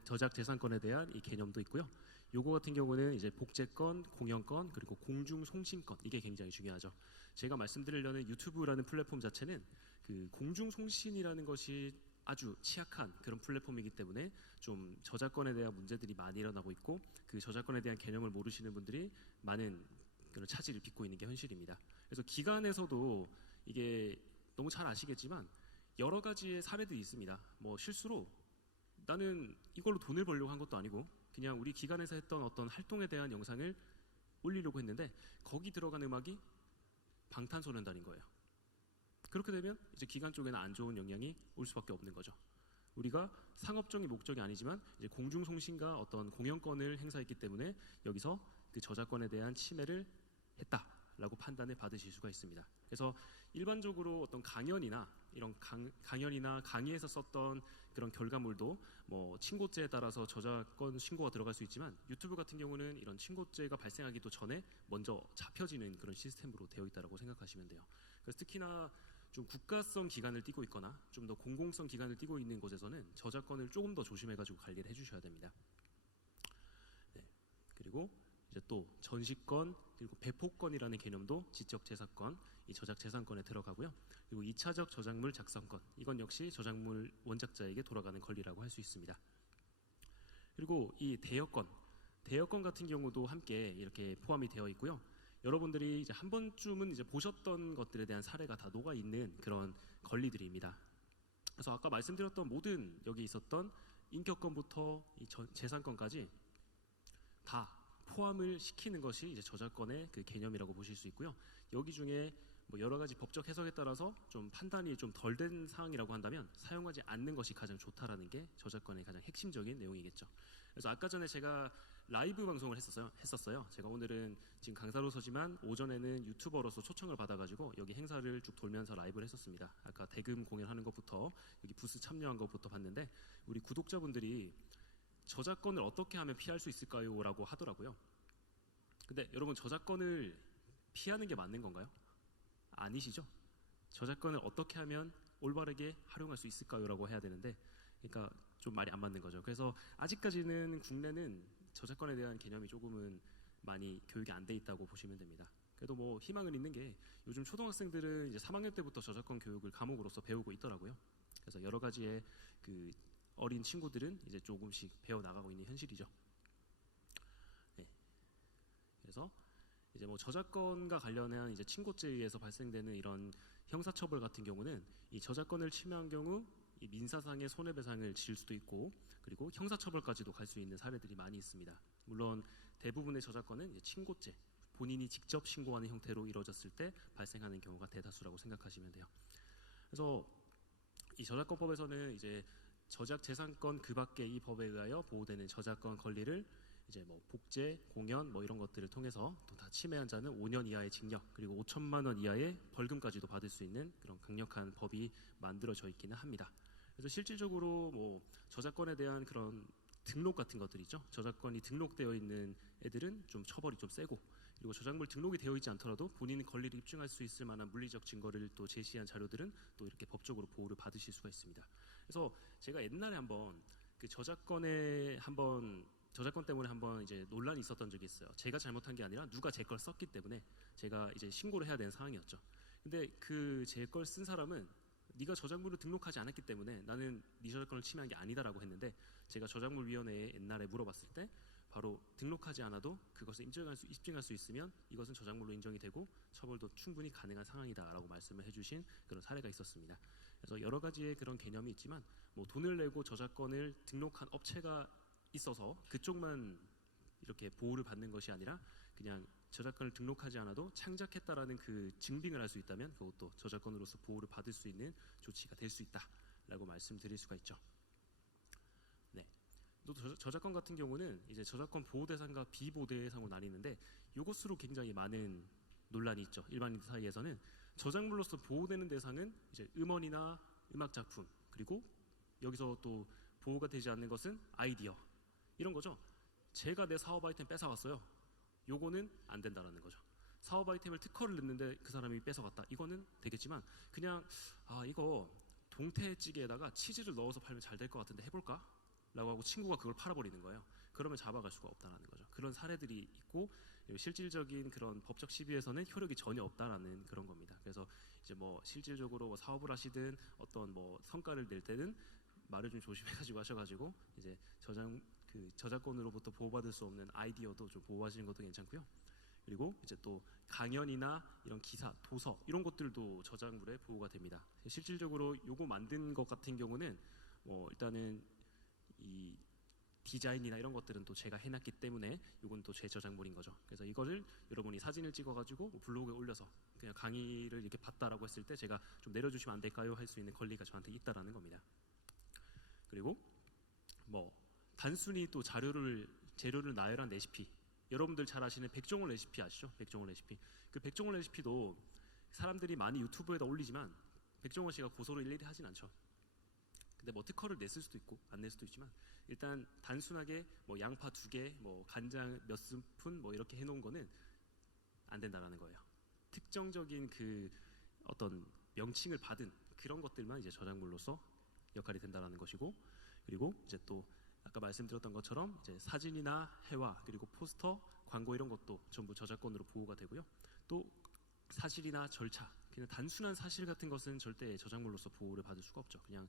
저작 재산권에 대한 이 개념도 있고요. 요거 같은 경우는 이제 복제권, 공연권, 그리고 공중 송신권 이게 굉장히 중요하죠. 제가 말씀드리려는 유튜브라는 플랫폼 자체는 그 공중 송신이라는 것이 아주 취약한 그런 플랫폼이기 때문에 좀 저작권에 대한 문제들이 많이 일어나고 있고 그 저작권에 대한 개념을 모르시는 분들이 많은 그런 차질을 빚고 있는 게 현실입니다. 그래서 기관에서도 이게 너무 잘 아시겠지만 여러 가지의 사례들이 있습니다. 뭐 실수로 나는 이걸로 돈을 벌려고 한 것도 아니고 그냥 우리 기관에서 했던 어떤 활동에 대한 영상을 올리려고 했는데 거기 들어간 음악이 방탄소년단인 거예요. 그렇게 되면 이제 기관 쪽에는 안 좋은 영향이 올 수밖에 없는 거죠. 우리가 상업적인 목적이 아니지만 이제 공중송신과 어떤 공연권을 행사했기 때문에 여기서 그 저작권에 대한 침해를 했다라고 판단을 받으실 수가 있습니다. 그래서 일반적으로 어떤 강연이나 이런 강연이나 강의에서 썼던 그런 결과물도 뭐 친고죄에 따라서 저작권 신고가 들어갈 수 있지만 유튜브 같은 경우는 이런 친고죄가 발생하기도 전에 먼저 잡혀지는 그런 시스템으로 되어 있다고 생각하시면 돼요. 그래서 특히나 좀 국가성 기관을 띠고 있거나 좀 더 공공성 기관을 띠고 있는 곳에서는 저작권을 조금 더 조심해가지고 관리를 해주셔야 됩니다. 네. 그리고 이제 또 전시권 그리고 배포권이라는 개념도 지적재산권, 이 저작재산권에 들어가고요. 그리고 2차적 저작물 작성권, 이건 역시 저작물 원작자에게 돌아가는 권리라고 할 수 있습니다. 그리고 이 대여권 같은 경우도 함께 이렇게 포함이 되어 있고요. 여러분들이 이제 한 번쯤은 이제 보셨던 것들에 대한 사례가 다 녹아 있는 그런 권리들입니다. 그래서 아까 말씀드렸던 모든 여기 있었던 인격권부터 이 재산권까지 다 포함을 시키는 것이 이제 저작권의 그 개념이라고 보실 수 있고요. 여기 중에 뭐 여러 가지 법적 해석에 따라서 좀 판단이 좀 덜 된 사항이라고 한다면 사용하지 않는 것이 가장 좋다라는 게 저작권의 가장 핵심적인 내용이겠죠. 그래서 아까 전에 제가 라이브 방송을 했었어요. 제가 오늘은 지금 강사로서지만 오전에는 유튜버로서 초청을 받아가지고 여기 행사를 쭉 돌면서 라이브를 했었습니다. 아까 대금 공연하는 것부터 여기 부스 참여한 것부터 봤는데 우리 구독자분들이 저작권을 어떻게 하면 피할 수 있을까요? 라고 하더라고요. 근데 여러분 저작권을 피하는 게 맞는 건가요? 아니시죠? 저작권을 어떻게 하면 올바르게 활용할 수 있을까요? 라고 해야 되는데 그러니까 좀 말이 안 맞는 거죠. 그래서 아직까지는 국내는 저작권에 대한 개념이 조금은 많이 교육이 안 돼 있다고 보시면 됩니다. 그래도 뭐 희망은 있는 게 요즘 초등학생들은 이제 3학년 때부터 저작권 교육을 과목으로서 배우고 있더라고요. 그래서 여러 가지의 그 어린 친구들은 이제 조금씩 배워 나가고 있는 현실이죠. 네. 그래서 이제 뭐 저작권과 관련한 이제 친고죄에 의해서 발생되는 이런 형사처벌 같은 경우는 이 저작권을 침해한 경우 이 민사상의 손해배상을 지을 수도 있고 그리고 형사처벌까지도 갈 수 있는 사례들이 많이 있습니다. 물론 대부분의 저작권은 이제 친고죄, 본인이 직접 신고하는 형태로 이루어졌을 때 발생하는 경우가 대다수라고 생각하시면 돼요. 그래서 이 저작권법에서는 이제 저작재산권 그 밖의 이 법에 의하여 보호되는 저작권 권리를 이제 뭐 복제, 공연 뭐 이런 것들을 통해서 또 다 침해한 자는 5년 이하의 징역 그리고 5천만 원 이하의 벌금까지도 받을 수 있는 그런 강력한 법이 만들어져 있기는 합니다. 그래서 실질적으로 뭐 저작권에 대한 그런 등록 같은 것들이죠. 저작권이 등록되어 있는 애들은 좀 처벌이 좀 세고, 그리고 저작물 등록이 되어 있지 않더라도 본인의 권리를 입증할 수 있을 만한 물리적 증거를 또 제시한 자료들은 또 이렇게 법적으로 보호를 받으실 수가 있습니다. 그래서 제가 옛날에 한번 그 저작권 때문에 한번 이제 논란이 있었던 적이 있어요. 제가 잘못한 게 아니라 누가 제 걸 썼기 때문에 제가 이제 신고를 해야 되는 상황이었죠. 근데 그 제 걸 쓴 사람은 네가 저작물을 등록하지 않았기 때문에 나는 네 저작권을 침해한 게 아니다라고 했는데, 제가 저작물위원회에 옛날에 물어봤을 때 바로 등록하지 않아도 그것을 입증할 수 있으면 이것은 저작물로 인정이 되고 처벌도 충분히 가능한 상황이다라고 말씀을 해주신 그런 사례가 있었습니다. 그래서 여러 가지의 그런 개념이 있지만 뭐 돈을 내고 저작권을 등록한 업체가 있어서 그쪽만 이렇게 보호를 받는 것이 아니라 그냥 저작권을 등록하지 않아도 창작했다라는 그 증빙을 할 수 있다면 그것도 저작권으로서 보호를 받을 수 있는 조치가 될 수 있다라고 말씀드릴 수가 있죠. 네. 또 저작권 같은 경우는 이제 저작권 보호 대상과 비보호 대상으로 나뉘는데, 이것으로 굉장히 많은 논란이 있죠. 일반인들 사이에서는 저작물로서 보호되는 대상은 이제 음원이나 음악 작품, 그리고 여기서 또 보호가 되지 않는 것은 아이디어, 이런 거죠. 제가 내 사업 아이템 뺏어갔어요. 요거는 안 된다라는 거죠. 사업 아이템을 특허를 냈는데 그 사람이 뺏어갔다. 이거는 되겠지만 그냥 이거 동태찌개에다가 치즈를 넣어서 팔면 잘 될 것 같은데 해볼까? 라고 하고 친구가 그걸 팔아버리는 거예요. 그러면 잡아갈 수가 없다라는 거죠. 그런 사례들이 있고 실질적인 그런 법적 시비에서는 효력이 전혀 없다라는 그런 겁니다. 그래서 이제 뭐 실질적으로 뭐 사업을 하시든 어떤 뭐 성과를 낼 때는 말을 좀 조심해가지고 하셔가지고 이제 저작권으로부터 보호받을 수 없는 아이디어도 좀 보호하시는 것도 괜찮고요. 그리고 이제 또 강연이나 이런 기사, 도서 이런 것들도 저작물에 보호가 됩니다. 실질적으로 요거 만든 것 같은 경우는 일단은 이 디자인이나 이런 것들은 또 제가 해놨기 때문에 이건 또 제 저작물인 거죠. 그래서 이거를 여러분이 사진을 찍어가지고 블로그에 올려서 그냥 강의를 이렇게 봤다라고 했을 때 제가 좀 내려주시면 안 될까요? 할 수 있는 권리가 저한테 있다라는 겁니다. 그리고 뭐 단순히 또 재료를 나열한 레시피, 여러분들 잘 아시는 백종원 레시피 아시죠? 백종원 레시피. 그 백종원 레시피도 사람들이 많이 유튜브에다 올리지만 백종원 씨가 고소를 일일이 하진 않죠. 근데 뭐 특허를 냈을 수도 있고 안 낼 수도 있지만 일단 단순하게 뭐 양파 2개, 뭐 간장 몇 스푼 뭐 이렇게 해놓은 거는 안 된다라는 거예요. 특정적인 그 어떤 명칭을 받은 그런 것들만 이제 저작물로서 역할이 된다라는 것이고, 그리고 이제 또 아까 말씀드렸던 것처럼 이제 사진이나 회화, 그리고 포스터, 광고 이런 것도 전부 저작권으로 보호가 되고요. 또 사실이나 절차, 그냥 단순한 사실 같은 것은 절대 저작물로서 보호를 받을 수가 없죠. 그냥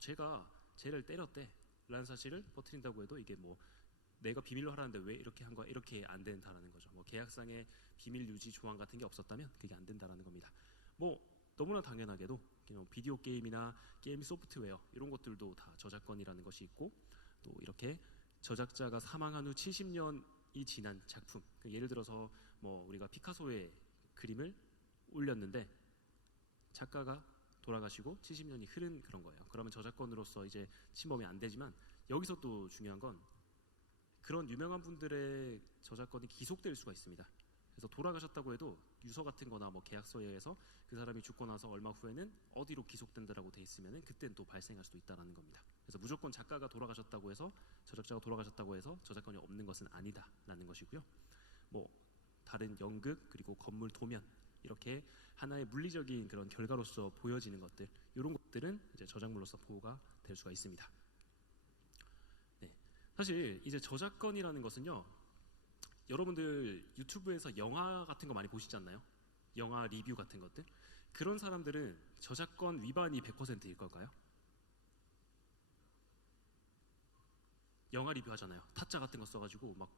제가 쟤를 때렸대 라는 사실을 퍼뜨린다고 해도 이게 뭐 내가 비밀로 하라는데 왜 이렇게 한 거야, 이렇게 안 된다라는 거죠. 뭐 계약상에 비밀 유지 조항 같은 게 없었다면 그게 안 된다라는 겁니다. 뭐 너무나 당연하게도 비디오 게임이나 게임 소프트웨어 이런 것들도 다 저작권이라는 것이 있고, 또 이렇게 저작자가 사망한 후 70년이 지난 작품, 예를 들어서 뭐 우리가 피카소의 그림을 올렸는데 작가가 돌아가시고 70년이 흐른 그런 거예요. 그러면 저작권으로서 이제 침범이 안 되지만, 여기서 또 중요한 건 그런 유명한 분들의 저작권이 기속될 수가 있습니다. 그래서 돌아가셨다고 해도 유서 같은 거나 뭐 계약서에 의해서 그 사람이 죽고 나서 얼마 후에는 어디로 기속된다라고 돼 있으면은 그때는 또 발생할 수도 있다라는 겁니다. 그래서 무조건 작가가 돌아가셨다고 해서, 저작자가 돌아가셨다고 해서 저작권이 없는 것은 아니다라는 것이고요. 뭐 다른 연극, 그리고 건물 도면, 이렇게 하나의 물리적인 그런 결과로서 보여지는 것들, 이런 것들은 이제 저작물로서 보호가 될 수가 있습니다. 네. 사실 이제 저작권이라는 것은요, 여러분들 유튜브에서 영화 같은 거 많이 보시지 않나요? 영화 리뷰 같은 것들. 그런 사람들은 저작권 위반이 100%일 걸까요? 영화 리뷰 하잖아요. 타짜 같은 거 써가지고 막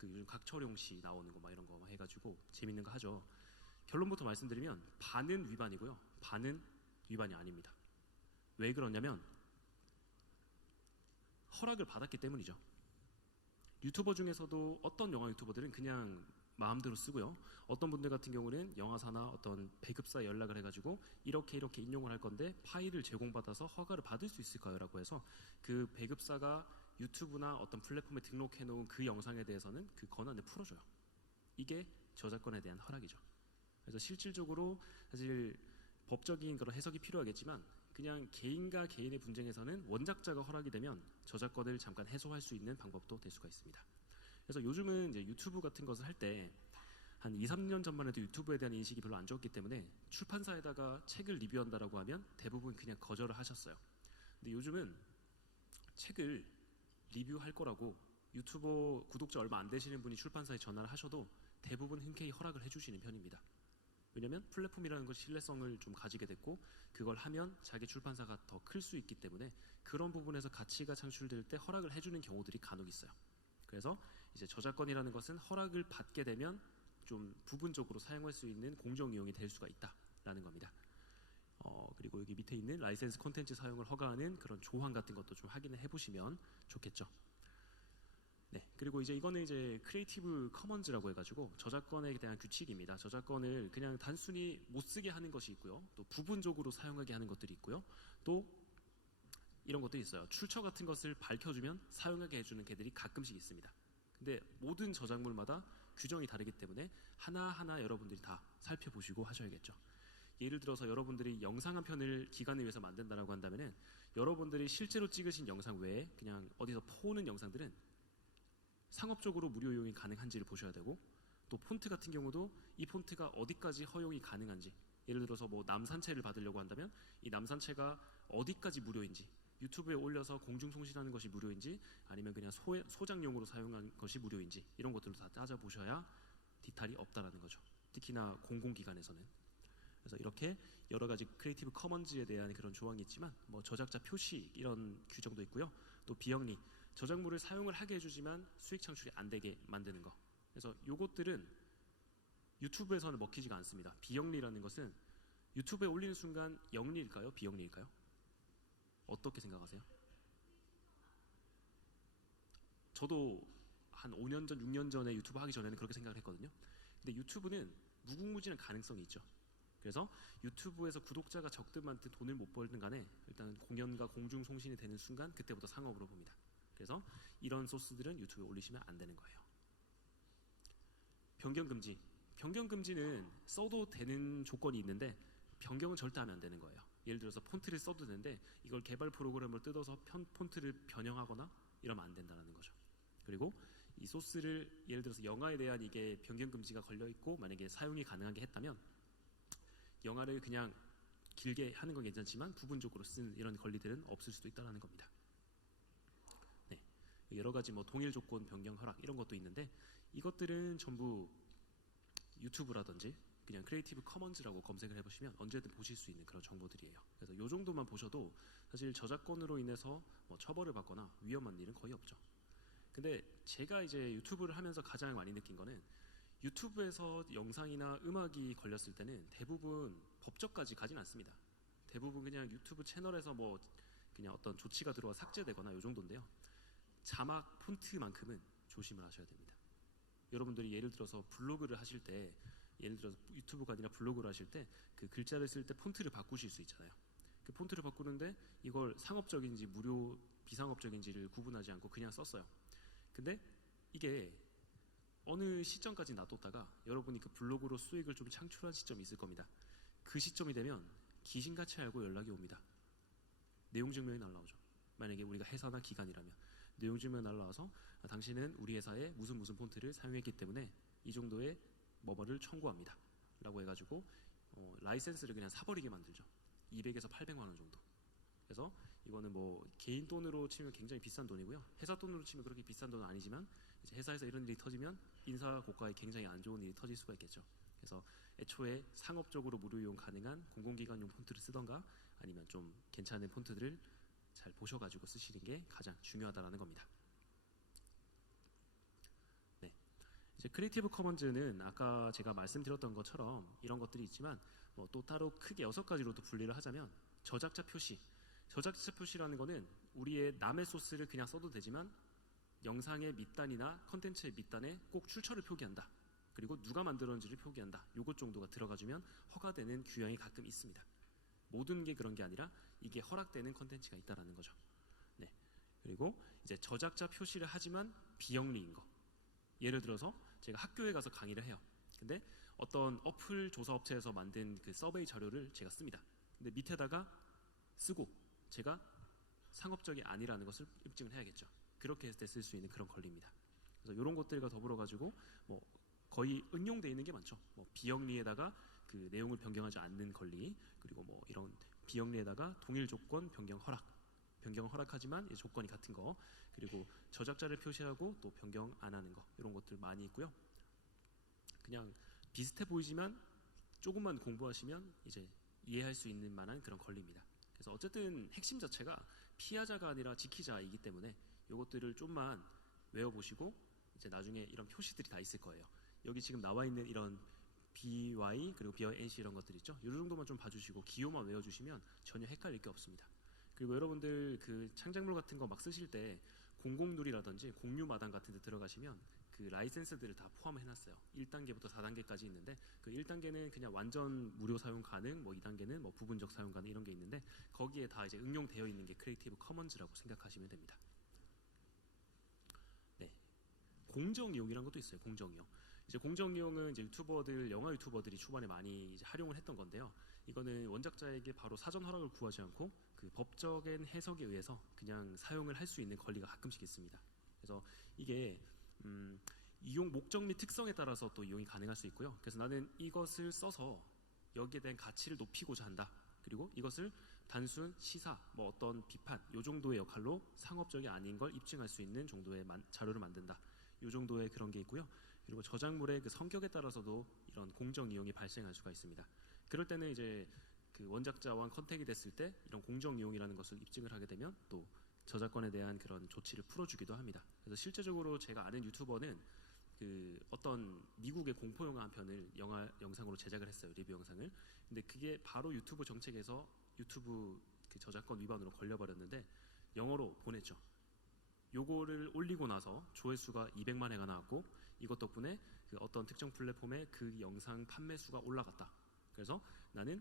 그 요즘 각철용 씨 나오는 거 막 이런 거 막 해가지고 재밌는 거 하죠. 결론부터 말씀드리면 반은 위반이고요, 반은 위반이 아닙니다. 왜 그러냐면 허락을 받았기 때문이죠. 유튜버 중에서도 어떤 영화 유튜버들은 그냥 마음대로 쓰고요, 어떤 분들 같은 경우는 영화사나 어떤 배급사에 연락을 해가지고 이렇게 인용을 할 건데 파일을 제공받아서 허가를 받을 수 있을까요? 라고 해서 그 배급사가 유튜브나 어떤 플랫폼에 등록해 놓은 그 영상에 대해서는 그 권한을 풀어줘요. 이게 저작권에 대한 허락이죠. 그래서 실질적으로 사실 법적인 그런 해석이 필요하겠지만 그냥 개인과 개인의 분쟁에서는 원작자가 허락이 되면 저작권을 잠깐 해소할 수 있는 방법도 될 수가 있습니다. 그래서 요즘은 이제 유튜브 같은 것을 할 때 한 2, 3년 전만 해도 유튜브에 대한 인식이 별로 안 좋았기 때문에 출판사에다가 책을 리뷰한다라고 하면 대부분 그냥 거절을 하셨어요. 근데 요즘은 책을 리뷰할 거라고 유튜버 구독자 얼마 안 되시는 분이 출판사에 전화를 하셔도 대부분 흔쾌히 허락을 해주시는 편입니다. 왜냐하면 플랫폼이라는 것이 신뢰성을 좀 가지게 됐고 그걸 하면 자기 출판사가 더 클 수 있기 때문에 그런 부분에서 가치가 창출될 때 허락을 해주는 경우들이 간혹 있어요. 그래서 이제 저작권이라는 것은 허락을 받게 되면 좀 부분적으로 사용할 수 있는 공정 이용이 될 수가 있다라는 겁니다. 그리고 여기 밑에 있는 라이센스 콘텐츠 사용을 허가하는 그런 조항 같은 것도 좀 확인을 해보시면 좋겠죠. 네, 그리고 이제 이거는 이제 크리에이티브 커먼즈라고 해가지고 저작권에 대한 규칙입니다. 저작권을 그냥 단순히 못 쓰게 하는 것이 있고요, 또 부분적으로 사용하게 하는 것들이 있고요, 또 이런 것도 있어요. 출처 같은 것을 밝혀주면 사용하게 해주는 개들이 가끔씩 있습니다. 근데 모든 저작물마다 규정이 다르기 때문에 하나하나 여러분들이 다 살펴보시고 하셔야겠죠. 예를 들어서 여러분들이 영상 한 편을 기간을 위해서 만든다라고 한다면은 여러분들이 실제로 찍으신 영상 외에 그냥 어디서 퍼오는 영상들은 상업적으로 무료 이용이 가능한지를 보셔야 되고, 또 폰트 같은 경우도 이 폰트가 어디까지 허용이 가능한지, 예를 들어서 뭐 남산체를 받으려고 한다면 이 남산체가 어디까지 무료인지, 유튜브에 올려서 공중송신하는 것이 무료인지 아니면 그냥 소장용으로 사용한 것이 무료인지 이런 것들도 다 따져보셔야 디탈이 없다라는 거죠. 특히나 공공기관에서는. 그래서 이렇게 여러 가지 크리에이티브 커먼즈에 대한 그런 조항이 있지만 뭐 저작자 표시 이런 규정도 있고요. 또 비영리, 저작물을 사용을 하게 해주지만 수익 창출이 안 되게 만드는 거. 그래서 요것들은 유튜브에서는 먹히지가 않습니다. 비영리라는 것은 유튜브에 올리는 순간 영리일까요? 비영리일까요? 어떻게 생각하세요? 저도 한 5년 전, 6년 전에 유튜브 하기 전에는 그렇게 생각을 했거든요. 근데 유튜브는 무궁무진한 가능성이 있죠. 그래서 유튜브에서 구독자가 적든 많든 돈을 못 벌든 간에 일단 공연과 공중송신이 되는 순간 그때부터 상업으로 봅니다. 그래서 이런 소스들은 유튜브에 올리시면 안 되는 거예요. 변경금지. 변경금지는 써도 되는 조건이 있는데 변경은 절대 하면 안 되는 거예요. 예를 들어서 폰트를 써도 되는데 이걸 개발 프로그램을 뜯어서 폰트를 변형하거나 이러면 안 된다는 거죠. 그리고 이 소스를 예를 들어서 영화에 대한 이게 변경금지가 걸려있고 만약에 사용이 가능하게 했다면 영화를 그냥 길게 하는 건 괜찮지만 부분적으로 쓴 이런 권리들은 없을 수도 있다는 겁니다. 네, 여러 가지 뭐 동일 조건 변경 허락 이런 것도 있는데 이것들은 전부 유튜브라든지 그냥 크리에이티브 커먼즈라고 검색을 해보시면 언제든 보실 수 있는 그런 정보들이에요. 그래서 이 정도만 보셔도 사실 저작권으로 인해서 뭐 처벌을 받거나 위험한 일은 거의 없죠. 근데 제가 이제 유튜브를 하면서 가장 많이 느낀 거는 유튜브에서 영상이나 음악이 걸렸을 때는 대부분 법적까지 가진 않습니다. 대부분 그냥 유튜브 채널에서 뭐 그냥 어떤 조치가 들어와 삭제되거나 이 정도인데요. 자막 폰트만큼은 조심을 하셔야 됩니다. 여러분들이 예를 들어서 블로그를 하실 때, 예를 들어서 유튜브가 아니라 블로그를 하실 때 그 글자를 쓸 때 폰트를 바꾸실 수 있잖아요. 그 폰트를 바꾸는데 이걸 상업적인지 무료 비상업적인지를 구분하지 않고 그냥 썼어요. 근데 이게 어느 시점까지 놔뒀다가 여러분이 그 블로그로 수익을 좀 창출한 시점이 있을 겁니다. 그 시점이 되면 귀신같이 알고 연락이 옵니다. 내용 증명이 날라오죠. 만약에 우리가 회사나 기관이라면 내용 증명이 날라와서 당신은 우리 회사에 무슨 폰트를 사용했기 때문에 이 정도의 뭐뭐를 청구합니다 라고 해가지고 라이센스를 그냥 사버리게 만들죠. 200에서 800만 원 정도. 그래서 이거는 뭐 개인 돈으로 치면 굉장히 비싼 돈이고요. 회사 돈으로 치면 그렇게 비싼 돈은 아니지만 이제 회사에서 이런 일이 터지면 인사 고과에 굉장히 안 좋은 일이 터질 수가 있겠죠. 그래서 애초에 상업적으로 무료 이용 가능한 공공기관용 폰트를 쓰던가 아니면 좀 괜찮은 폰트들을 잘 보셔가지고 쓰시는 게 가장 중요하다는 겁니다. 네, 이제 크리에이티브 커먼즈는 아까 제가 말씀드렸던 것처럼 이런 것들이 있지만 뭐 또 따로 크게 6가지로 또 분리를 하자면 저작자 표시. 저작자 표시라는 거는 우리의 남의 소스를 그냥 써도 되지만 영상의 밑단이나 컨텐츠의 밑단에 꼭 출처를 표기한다. 그리고 누가 만들었는지를 표기한다. 요것 정도가 들어가주면 허가되는 규정이 가끔 있습니다. 모든 게 그런 게 아니라 이게 허락되는 컨텐츠가 있다라는 거죠. 네, 그리고 이제 저작자 표시를 하지만 비영리인 거. 예를 들어서 제가 학교에 가서 강의를 해요. 근데 어떤 어플 조사 업체에서 만든 그 서베이 자료를 제가 씁니다. 근데 밑에다가 쓰고 제가 상업적이 아니라는 것을 입증을 해야겠죠. 그렇게 했을 때 쓸 수 있는 그런 권리입니다. 그래서 이런 것들과 더불어 가지고 뭐 거의 응용되어 있는 게 많죠. 뭐 비영리에다가 그 내용을 변경하지 않는 권리, 그리고 뭐 이런 비영리에다가 동일 조건 변경을 허락하지만 이 조건이 같은 거, 그리고 저작자를 표시하고 또 변경 안 하는 거, 이런 것들 많이 있고요. 그냥 비슷해 보이지만 조금만 공부하시면 이제 이해할 수 있는 만한 그런 권리입니다. 그래서 어쨌든 핵심 자체가 피하자가 아니라 지키자이기 때문에 이것들을 좀만 외워보시고 이제 나중에 이런 표시들이 다 있을 거예요. 여기 지금 나와 있는 이런 BY 그리고 BYNC 이런 것들 있죠. 이 정도만 좀 봐주시고 기호만 외워주시면 전혀 헷갈릴 게 없습니다. 그리고 여러분들 그 창작물 같은 거 막 쓰실 때 공공누리라든지 공유마당 같은 데 들어가시면 그 라이센스들을 다 포함해놨어요. 1단계부터 4단계까지 있는데 그 1단계는 그냥 완전 무료 사용 가능, 뭐 2단계는 뭐 부분적 사용 가능 이런 게 있는데 거기에 다 이제 응용되어 있는 게 크리에이티브 커먼즈라고 생각하시면 됩니다. 네, 공정 이용이라는 것도 있어요. 공정 이용. 이제 공정 이용은 이제 영화 유튜버들이 초반에 많이 이제 활용을 했던 건데요. 이거는 원작자에게 바로 사전 허락을 구하지 않고 그 법적인 해석에 의해서 그냥 사용을 할 수 있는 권리가 가끔씩 있습니다. 그래서 이게 이용 목적 및 특성에 따라서 또 이용이 가능할 수 있고요. 그래서 나는 이것을 써서 여기에 대한 가치를 높이고자 한다. 그리고 이것을 단순 시사, 뭐 어떤 비판, 요 정도의 역할로 상업적이 아닌 걸 입증할 수 있는 정도의 자료를 만든다. 요 정도의 그런 게 있고요. 그리고 저작물의 그 성격에 따라서도 이런 공정 이용이 발생할 수가 있습니다. 그럴 때는 이제 그 원작자와 컨택이 됐을 때 이런 공정 이용이라는 것을 입증을 하게 되면 또 저작권에 대한 그런 조치를 풀어주기도 합니다. 그래서 실제적으로 제가 아는 유튜버는 그 어떤 미국의 공포 영화 한 편을 영상으로 제작을 했어요. 리뷰 영상을. 근데 그게 바로 유튜브 정책에서 유튜브 그 저작권 위반으로 걸려버렸는데 영어로 보냈죠. 요거를 올리고 나서 조회수가 200만 회가 나왔고 이것 덕분에 그 어떤 특정 플랫폼에 그 영상 판매 수가 올라갔다. 그래서 나는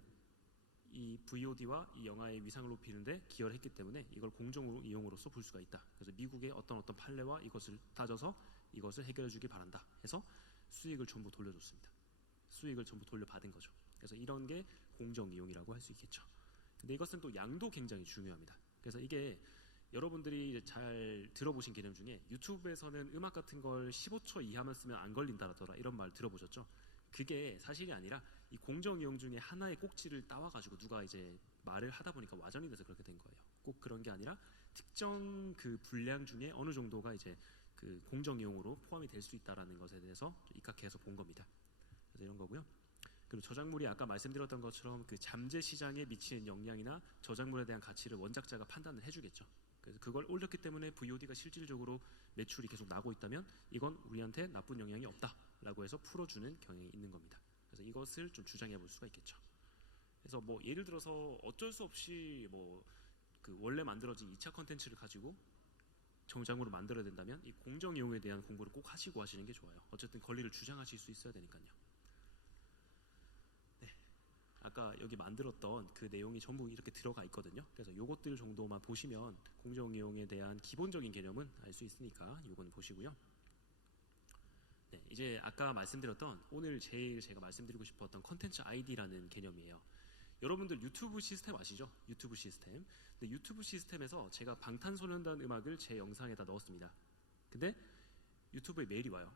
이 VOD와 이 영화의 위상을 높이는데 기여를 했기 때문에 이걸 공정 이용으로서 볼 수가 있다. 그래서 미국의 어떤 판례와 이것을 따져서 이것을 해결해 주길 바란다 해서 수익을 전부 돌려줬습니다. 수익을 전부 돌려받은 거죠. 그래서 이런 게 공정 이용이라고 할 수 있겠죠. 근데 이것은 또 양도 굉장히 중요합니다. 그래서 이게 여러분들이 이제 잘 들어보신 개념 중에 유튜브에서는 음악 같은 걸 15초 이하만 쓰면 안 걸린다더라 이런 말 들어보셨죠? 그게 사실이 아니라 이 공정 이용 중에 하나의 꼭지를 따와가지고 누가 이제 말을 하다 보니까 와전이 돼서 그렇게 된 거예요. 꼭 그런 게 아니라 특정 그 분량 중에 어느 정도가 이제 그 공정 이용으로 포함이 될 수 있다라는 것에 대해서 입각해서 본 겁니다. 그래서 이런 거고요. 그리고 저작물이 아까 말씀드렸던 것처럼 그 잠재 시장에 미치는 영향이나 저작물에 대한 가치를 원작자가 판단을 해주겠죠. 그래서 그걸 올렸기 때문에 VOD가 실질적으로 매출이 계속 나고 있다면 이건 우리한테 나쁜 영향이 없다라고 해서 풀어주는 경향이 있는 겁니다. 그래서 이것을 좀 주장해 볼 수가 있겠죠. 그래서 뭐 예를 들어서 어쩔 수 없이 뭐 그 원래 만들어진 2차 컨텐츠를 가지고 정장으로 만들어야 된다면 이 공정 이용에 대한 공부를 꼭 하시고 하시는 게 좋아요. 어쨌든 권리를 주장하실 수 있어야 되니까요. 네, 아까 여기 만들었던 그 내용이 전부 이렇게 들어가 있거든요. 그래서 요것들 정도만 보시면 공정 이용에 대한 기본적인 개념은 알 수 있으니까 요건 보시고요. 네, 이제 아까 말씀드렸던 오늘 제일 제가 말씀드리고 싶었던 컨텐츠 아이디라는 개념이에요. 여러분들 유튜브 시스템 아시죠? 유튜브 시스템. 근데 유튜브 시스템에서 제가 방탄소년단 음악을 제 영상에다 넣었습니다. 근데 유튜브에 메일이 와요.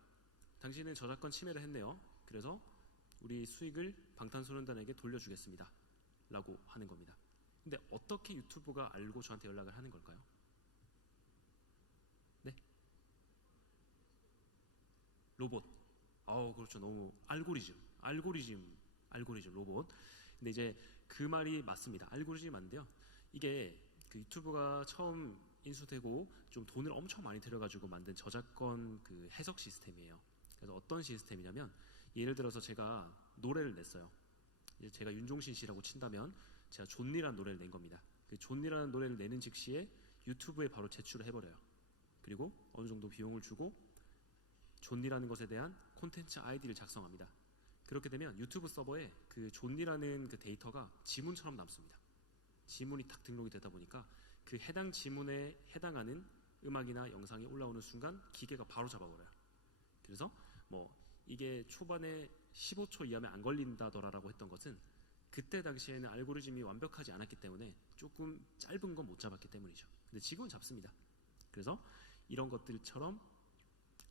당신은 저작권 침해를 했네요. 그래서 우리 수익을 방탄소년단에게 돌려주겠습니다. 라고 하는 겁니다. 근데 어떻게 유튜브가 알고 저한테 연락을 하는 걸까요? 네? 로봇. 그렇죠. 너무 알고리즘 로봇. 근데 이제 그 말이 맞습니다. 알고리즘이 맞는데요. 이게 그 유튜브가 처음 인수되고 좀 돈을 엄청 많이 들여가지고 만든 저작권 그 해석 시스템이에요. 그래서 어떤 시스템이냐면 예를 들어서 제가 노래를 냈어요. 이제 제가 윤종신 씨라고 친다면 제가 존니라는 노래를 낸 겁니다. 그 존니라는 노래를 내는 즉시에 유튜브에 바로 제출을 해버려요. 그리고 어느 정도 비용을 주고 존니라는 것에 대한 콘텐츠 아이디를 작성합니다. 그렇게 되면 유튜브 서버에 그 존니라는 그 데이터가 지문처럼 남습니다. 지문이 딱 등록이 되다 보니까 그 해당 지문에 해당하는 음악이나 영상이 올라오는 순간 기계가 바로 잡아버려요. 그래서 뭐 이게 초반에 15초 이하면 안 걸린다더라라고 했던 것은 그때 당시에는 알고리즘이 완벽하지 않았기 때문에 조금 짧은 건 못 잡았기 때문이죠. 근데 지금은 잡습니다. 그래서 이런 것들처럼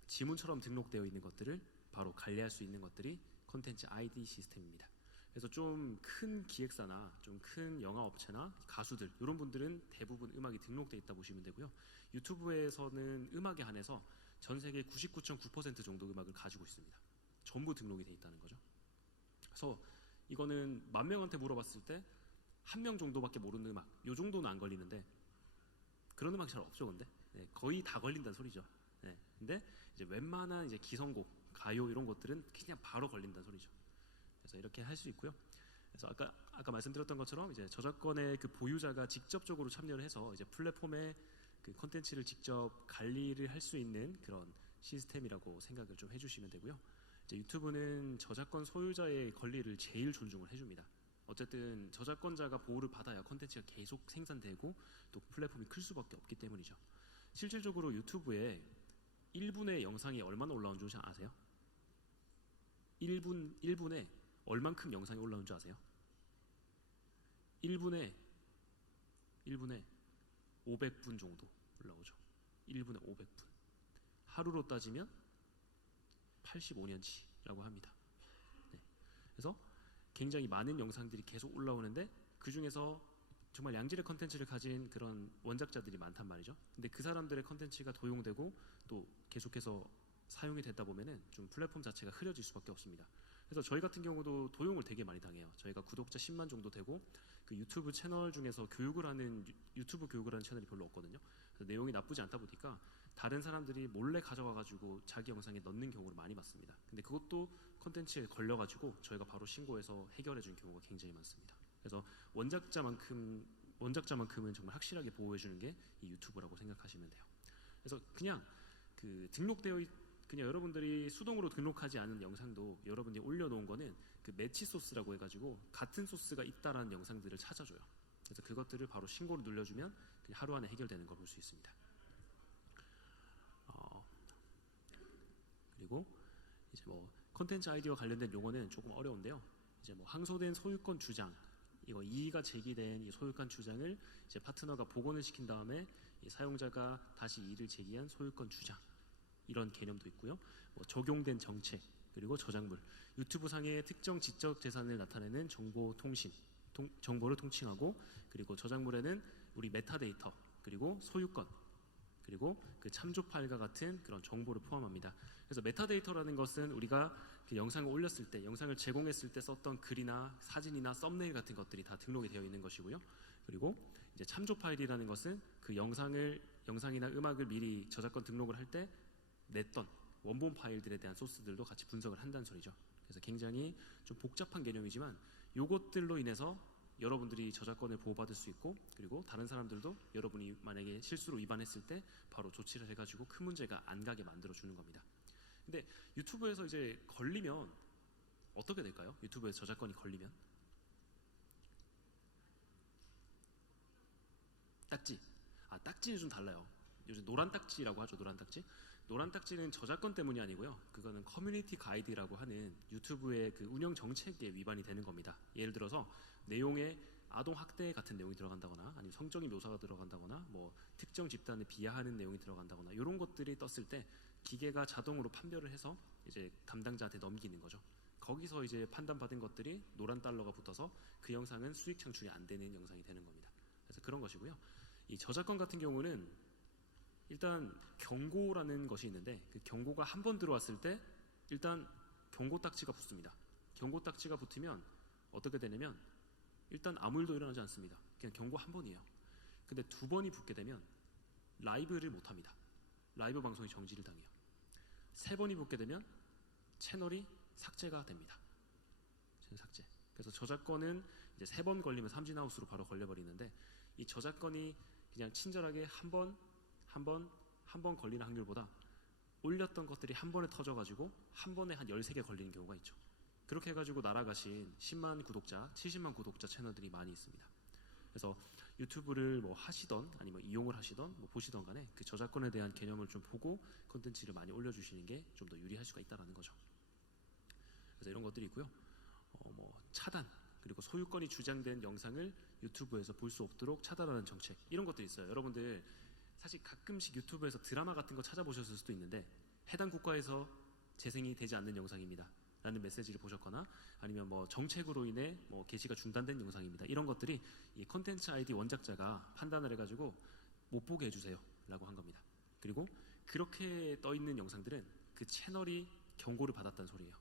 지문처럼 등록되어 있는 것들을 바로 관리할 수 있는 것들이 콘텐츠 ID 시스템입니다. 그래서 좀 큰 기획사나 좀 큰 영화업체나 가수들 이런 분들은 대부분 음악이 등록되어 있다 보시면 되고요. 유튜브에서는 음악에 한해서 전 세계 99.9% 정도 음악을 가지고 있습니다. 전부 등록이 되어 있다는 거죠. 그래서 이거는 10,000명한테 물어봤을 때 1명 정도밖에 모르는 음악 요 정도는 안 걸리는데 그런 음악이 잘 없죠. 근데 네, 거의 다 걸린다는 소리죠. 네, 근데 이제 웬만한 이제 기성곡, 가요 이런 것들은 그냥 바로 걸린다는 소리죠. 그래서 이렇게 할 수 있고요. 그래서 아까 말씀드렸던 것처럼 이제 저작권의 그 보유자가 직접적으로 참여를 해서 이제 플랫폼에 그 콘텐츠를 직접 관리를 할 수 있는 그런 시스템이라고 생각을 좀 해주시면 되고요. 이제 유튜브는 저작권 소유자의 권리를 제일 존중을 해줍니다. 어쨌든 저작권자가 보호를 받아야 콘텐츠가 계속 생산되고 또 플랫폼이 클 수밖에 없기 때문이죠. 실질적으로 유튜브에 1분의 영상이 얼마나 올라온 줄 아세요? 1분에 얼만큼 영상이 올라온 줄 아세요? 1분에 500분 정도 올라오죠. 1분에 500분. 하루로 따지면 85년치라고 합니다. 네. 그래서 굉장히 많은 영상들이 계속 올라오는데 그 중에서 정말 양질의 컨텐츠를 가진 그런 원작자들이 많단 말이죠. 근데 그 사람들의 컨텐츠가 도용되고 또 계속해서 사용이 되다 보면은 좀 플랫폼 자체가 흐려질 수밖에 없습니다. 그래서 저희 같은 경우도 도용을 되게 많이 당해요. 저희가 구독자 10만 정도 되고 그 유튜브 채널 중에서 유튜브 교육을 하는 채널이 별로 없거든요. 그래서 내용이 나쁘지 않다 보니까 다른 사람들이 몰래 가져가가지고 자기 영상에 넣는 경우를 많이 봤습니다. 근데 그것도 콘텐츠에 걸려가지고 저희가 바로 신고해서 해결해준 경우가 굉장히 많습니다. 그래서 원작자만큼은 정말 확실하게 보호해주는 게 이 유튜브라고 생각하시면 돼요. 그래서 그냥 그 그냥 여러분들이 수동으로 등록하지 않은 영상도 여러분들이 올려놓은 거는 그 매치 소스라고 해가지고 같은 소스가 있다라는 영상들을 찾아줘요. 그래서 그것들을 바로 신고를 눌러주면 그냥 하루 안에 해결되는 걸 볼 수 있습니다. 그리고 이제 뭐 콘텐츠 아이디와 관련된 용어는 조금 어려운데요. 이제 뭐 항소된 소유권 주장, 이거 이의가 제기된 이 소유권 주장을 이제 파트너가 복원을 시킨 다음에 이 사용자가 다시 이의를 제기한 소유권 주장, 이런 개념도 있고요. 뭐 적용된 정책, 그리고 저작물, 유튜브 상의 특정 지적 재산을 나타내는 정보를 통칭하고, 그리고 저작물에는 우리 메타데이터, 그리고 소유권, 그리고 그 참조 파일과 같은 그런 정보를 포함합니다. 그래서 메타데이터라는 것은 우리가 그 영상을 올렸을 때, 영상을 제공했을 때 썼던 글이나 사진이나 썸네일 같은 것들이 다 등록이 되어 있는 것이고요. 그리고 이제 참조 파일이라는 것은 그 영상이나 음악을 미리 저작권 등록을 할 때 냈던 원본 파일들에 대한 소스들도 같이 분석을 한다는 소리죠. 그래서 굉장히 좀 복잡한 개념이지만 이것들로 인해서 여러분들이 저작권을 보호받을 수 있고, 그리고 다른 사람들도 여러분이 만약에 실수로 위반했을 때 바로 조치를 해가지고 큰 문제가 안 가게 만들어주는 겁니다. 근데 유튜브에서 이제 걸리면 어떻게 될까요? 유튜브에서 저작권이 걸리면 딱지는 좀 달라요. 요즘 노란 딱지라고 하죠. 노란 딱지. 노란 딱지는 저작권 때문이 아니고요. 그거는 커뮤니티 가이드라고 하는 유튜브의 그 운영 정책에 위반이 되는 겁니다. 예를 들어서 내용에 아동 학대 같은 내용이 들어간다거나, 아니면 성적인 묘사가 들어간다거나, 뭐 특정 집단을 비하하는 내용이 들어간다거나, 이런 것들이 떴을 때 기계가 자동으로 판별을 해서 이제 담당자한테 넘기는 거죠. 거기서 이제 판단받은 것들이 노란 달러가 붙어서 그 영상은 수익 창출이 안 되는 영상이 되는 겁니다. 그래서 그런 것이고요. 이 저작권 같은 경우는 일단 경고라는 것이 있는데, 그 경고가 한 번 들어왔을 때 일단 경고 딱지가 붙습니다. 경고 딱지가 붙으면 어떻게 되냐면 일단 아무 일도 일어나지 않습니다. 그냥 경고 한 번이에요. 근데 2번이 붙게 되면 라이브를 못합니다. 라이브 방송이 정지를 당해요. 3번이 붙게 되면 채널이 삭제가 됩니다. 삭제. 그래서 저작권은 이제 3번 걸리면 삼진아웃으로 바로 걸려버리는데, 이 저작권이 그냥 친절하게 한 번 걸리는 확률보다 올렸던 것들이 한 번에 터져가지고 한 번에 한 13개 걸리는 경우가 있죠. 그렇게 해가지고 날아가신 10만 구독자, 70만 구독자 채널들이 많이 있습니다. 그래서 유튜브를 뭐 하시던 아니면 이용을 하시던 뭐 보시던 간에 그 저작권에 대한 개념을 좀 보고 콘텐츠를 많이 올려주시는 게 좀 더 유리할 수가 있다라는 거죠. 그래서 이런 것들이 있고요. 뭐 차단 그리고 소유권이 주장된 영상을 유튜브에서 볼 수 없도록 차단하는 정책 이런 것들이 있어요. 여러분들 사실 가끔씩 유튜브에서 드라마 같은 거 찾아보셨을 수도 있는데 해당 국가에서 재생이 되지 않는 영상입니다 라는 메시지를 보셨거나 아니면 뭐 정책으로 인해 뭐 게시가 중단된 영상입니다. 이런 것들이 이 콘텐츠 아이디 원작자가 판단을 해가지고 못 보게 해주세요 라고 한 겁니다. 그리고 그렇게 떠 있는 영상들은 그 채널이 경고를 받았다는 소리예요.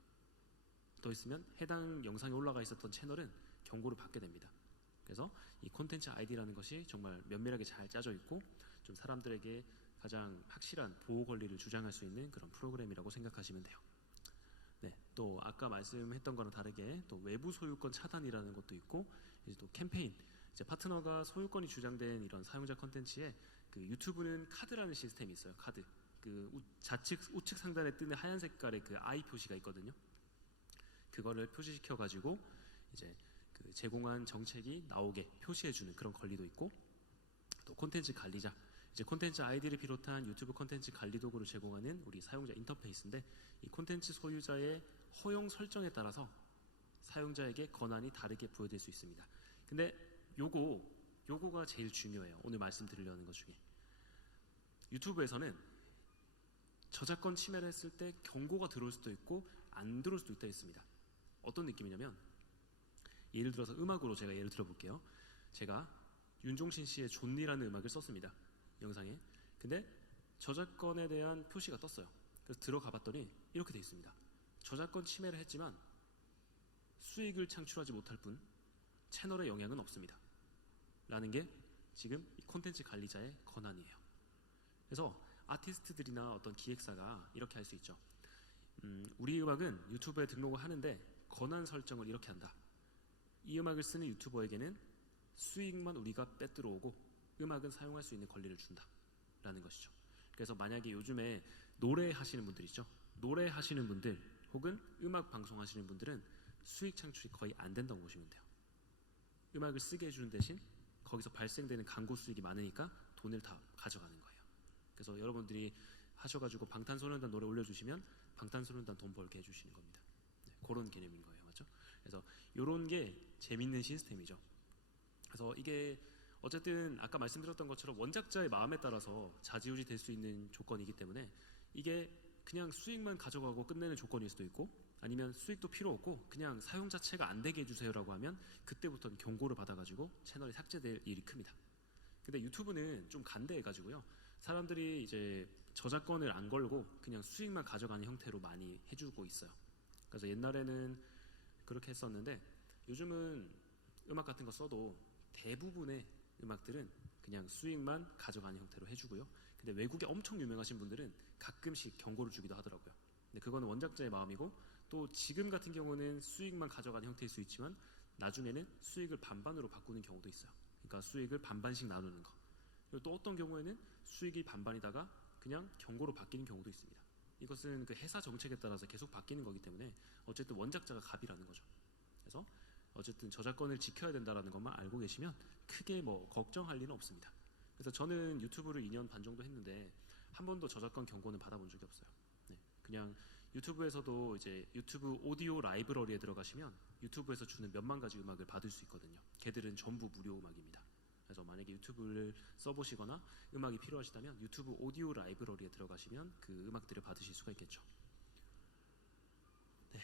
떠 있으면 해당 영상이 올라가 있었던 채널은 경고를 받게 됩니다. 그래서 이 콘텐츠 아이디라는 것이 정말 면밀하게 잘 짜져 있고 좀 사람들에게 가장 확실한 보호 권리를 주장할 수 있는 그런 프로그램이라고 생각하시면 돼요. 네, 또 아까 말씀했던 거랑 다르게 또 외부 소유권 차단이라는 것도 있고 이제 또 캠페인 이제 파트너가 소유권이 주장된 이런 사용자 콘텐츠에 그 유튜브는 카드라는 시스템이 있어요. 카드 그 좌측 우측 상단에 뜨는 하얀 색깔의 그 I 표시가 있거든요. 그거를 표시시켜 가지고 이제 그 제공한 정책이 나오게 표시해주는 그런 권리도 있고 또 콘텐츠 관리자 이제 콘텐츠 아이디를 비롯한 유튜브 콘텐츠 관리 도구를 제공하는 우리 사용자 인터페이스인데 이 콘텐츠 소유자의 허용 설정에 따라서 사용자에게 권한이 다르게 부여될 수 있습니다. 근데 요거가 제일 중요해요. 오늘 말씀드리려는 것 중에 유튜브에서는 저작권 침해를 했을 때 경고가 들어올 수도 있고 안 들어올 수도 있다 했습니다. 어떤 느낌이냐면 예를 들어서 음악으로 제가 예를 들어볼게요. 제가 윤종신 씨의 존니라는 음악을 썼습니다. 영상에. 근데 저작권에 대한 표시가 떴어요. 그래서 들어가 봤더니 이렇게 돼 있습니다. 저작권 침해를 했지만 수익을 창출하지 못할 뿐 채널에 영향은 없습니다. 라는 게 지금 이 콘텐츠 관리자의 권한이에요. 그래서 아티스트들이나 어떤 기획사가 이렇게 할 수 있죠. 우리 음악은 유튜브에 등록을 하는데 권한 설정을 이렇게 한다. 이 음악을 쓰는 유튜버에게는 수익만 우리가 빼들어오고 음악은 사용할 수 있는 권리를 준다 라는 것이죠. 그래서 만약에 요즘에 노래 하시는 분들 있죠. 노래 하시는 분들 혹은 음악 방송 하시는 분들은 수익 창출이 거의 안 된다고 보시면 돼요. 음악을 쓰게 해주는 대신 거기서 발생되는 광고 수익이 많으니까 돈을 다 가져가는 거예요. 그래서 여러분들이 하셔가지고 방탄소년단 노래 올려주시면 방탄소년단 돈 벌게 해주시는 겁니다. 네, 그런 개념인 거예요. 맞죠? 그래서 이런 게 재밌는 시스템이죠. 그래서 이게 어쨌든 아까 말씀드렸던 것처럼 원작자의 마음에 따라서 좌지우지 될 수 있는 조건이기 때문에 이게 그냥 수익만 가져가고 끝내는 조건일 수도 있고 아니면 수익도 필요 없고 그냥 사용 자체가 안 되게 해주세요라고 하면 그때부터는 경고를 받아가지고 채널이 삭제될 일이 큽니다. 근데 유튜브는 좀 간대해가지고요. 사람들이 이제 저작권을 안 걸고 그냥 수익만 가져가는 형태로 많이 해주고 있어요. 그래서 옛날에는 그렇게 했었는데 요즘은 음악 같은 거 써도 대부분의 음악들은 그냥 수익만 가져가는 형태로 해주고요. 근데 외국에 엄청 유명하신 분들은 가끔씩 경고를 주기도 하더라고요. 근데 그거는 원작자의 마음이고 또 지금 같은 경우는 수익만 가져가는 형태일 수 있지만 나중에는 수익을 반반으로 바꾸는 경우도 있어요. 그러니까 수익을 반반씩 나누는 거. 그리고 또 어떤 경우에는 수익이 반반이다가 그냥 경고로 바뀌는 경우도 있습니다. 이것은 그 회사 정책에 따라서 계속 바뀌는 거기 때문에 어쨌든 원작자가 갑이라는 거죠. 그래서 어쨌든 저작권을 지켜야 된다는 것만 알고 계시면 크게 뭐 걱정할 일은 없습니다. 그래서 저는 유튜브를 2년 반 정도 했는데 한 번도 저작권 경고는 받아본 적이 없어요. 네, 그냥 유튜브에서도 이제 유튜브 오디오 라이브러리에 들어가시면 유튜브에서 주는 몇만 가지 음악을 받을 수 있거든요. 걔들은 전부 무료 음악입니다. 그래서 만약에 유튜브를 써보시거나 음악이 필요하시다면 유튜브 오디오 라이브러리에 들어가시면 그 음악들을 받으실 수가 있겠죠. 네,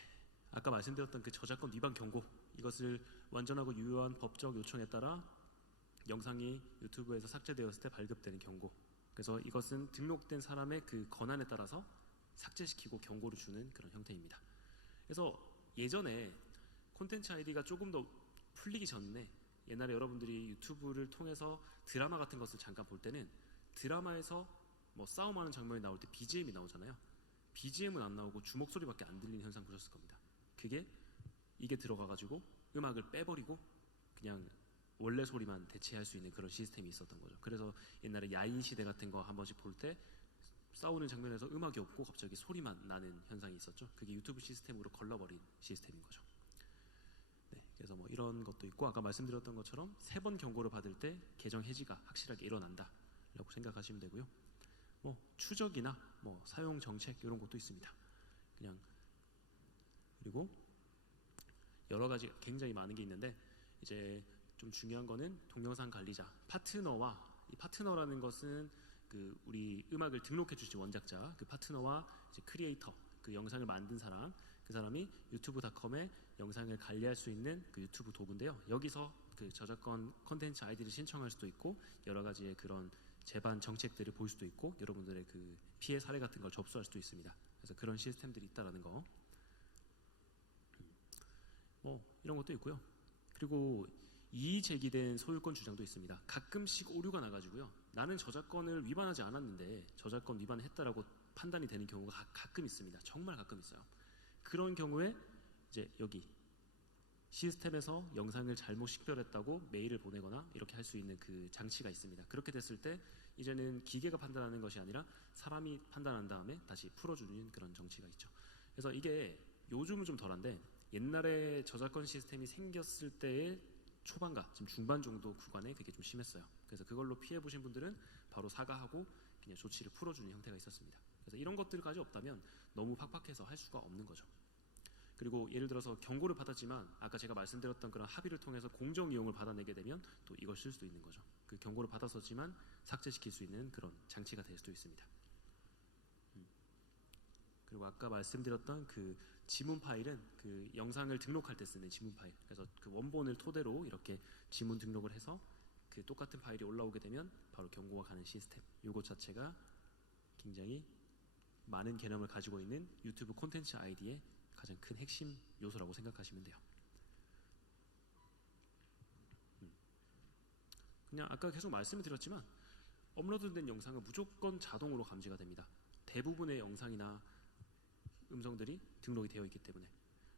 아까 말씀드렸던 그 저작권 위반 경고 이것을 완전하고 유효한 법적 요청에 따라 영상이 유튜브에서 삭제되었을 때 발급되는 경고. 그래서 이것은 등록된 사람의 그 권한에 따라서 삭제시키고 경고를 주는 그런 형태입니다. 그래서 예전에 콘텐츠 아이디가 조금 더 풀리기 전에 옛날에 여러분들이 유튜브를 통해서 드라마 같은 것을 잠깐 볼 때는 드라마에서 뭐 싸움하는 장면이 나올 때 BGM이 나오잖아요. BGM은 안 나오고 주먹 소리밖에 안 들리는 현상 보셨을 겁니다. 이게 들어가가지고 음악을 빼버리고 그냥 원래 소리만 대체할 수 있는 그런 시스템이 있었던 거죠. 그래서 옛날에 야인 시대 같은 거 한 번씩 볼 때 싸우는 장면에서 음악이 없고 갑자기 소리만 나는 현상이 있었죠. 그게 유튜브 시스템으로 걸러버린 시스템인 거죠. 네, 그래서 뭐 이런 것도 있고 아까 말씀드렸던 것처럼 3번 경고를 받을 때 계정 해지가 확실하게 일어난다라고 생각하시면 되고요. 뭐 추적이나 뭐 사용 정책 이런 것도 있습니다. 그냥 그리고 여러 가지 굉장히 많은 게 있는데 이제 좀 중요한 거는 동영상 관리자 파트너와 이 파트너라는 것은 그 우리 음악을 등록해 주신 원작자 그 파트너와 이제 크리에이터 그 영상을 만든 사람 그 사람이 유튜브닷컴에 영상을 관리할 수 있는 그 유튜브 도구인데요. 여기서 그 저작권 콘텐츠 아이디를 신청할 수도 있고 여러 가지의 그런 제반 정책들을 볼 수도 있고 여러분들의 그 피해 사례 같은 걸 접수할 수도 있습니다. 그래서 그런 시스템들이 있다라는 거. 뭐 이런 것도 있고요. 그리고 이의 제기된 소유권 주장도 있습니다. 가끔씩 오류가 나가지고요. 나는 저작권을 위반하지 않았는데 저작권 위반했다라고 판단이 되는 경우가 가끔 있습니다. 정말 가끔 있어요. 그런 경우에 이제 여기 시스템에서 영상을 잘못 식별했다고 메일을 보내거나 이렇게 할 수 있는 그 장치가 있습니다. 그렇게 됐을 때 이제는 기계가 판단하는 것이 아니라 사람이 판단한 다음에 다시 풀어주는 그런 정치가 있죠. 그래서 이게 요즘은 좀 덜한데 옛날에 저작권 시스템이 생겼을 때의 초반과 지금 중반 정도 구간에 그게 좀 심했어요. 그래서 그걸로 피해 보신 분들은 바로 사과하고 그냥 조치를 풀어주는 형태가 있었습니다. 그래서 이런 것들까지 없다면 너무 팍팍해서 할 수가 없는 거죠. 그리고 예를 들어서 경고를 받았지만 아까 제가 말씀드렸던 그런 합의를 통해서 공정 이용을 받아내게 되면 또 이걸 쓸 수도 있는 거죠. 그 경고를 받았었지만 삭제시킬 수 있는 그런 장치가 될 수도 있습니다. 그리고 아까 말씀드렸던 그 지문 파일은 그 영상을 등록할 때 쓰는 지문 파일. 그래서 그 원본을 토대로 이렇게 지문 등록을 해서 그 똑같은 파일이 올라오게 되면 바로 경고가 가는 시스템. 이것 자체가 굉장히 많은 개념을 가지고 있는 유튜브 콘텐츠 아이디의 가장 큰 핵심 요소라고 생각하시면 돼요. 그냥 아까 계속 말씀을 드렸지만 업로드된 영상은 무조건 자동으로 감지가 됩니다. 대부분의 영상이나 음성들이 등록이 되어 있기 때문에.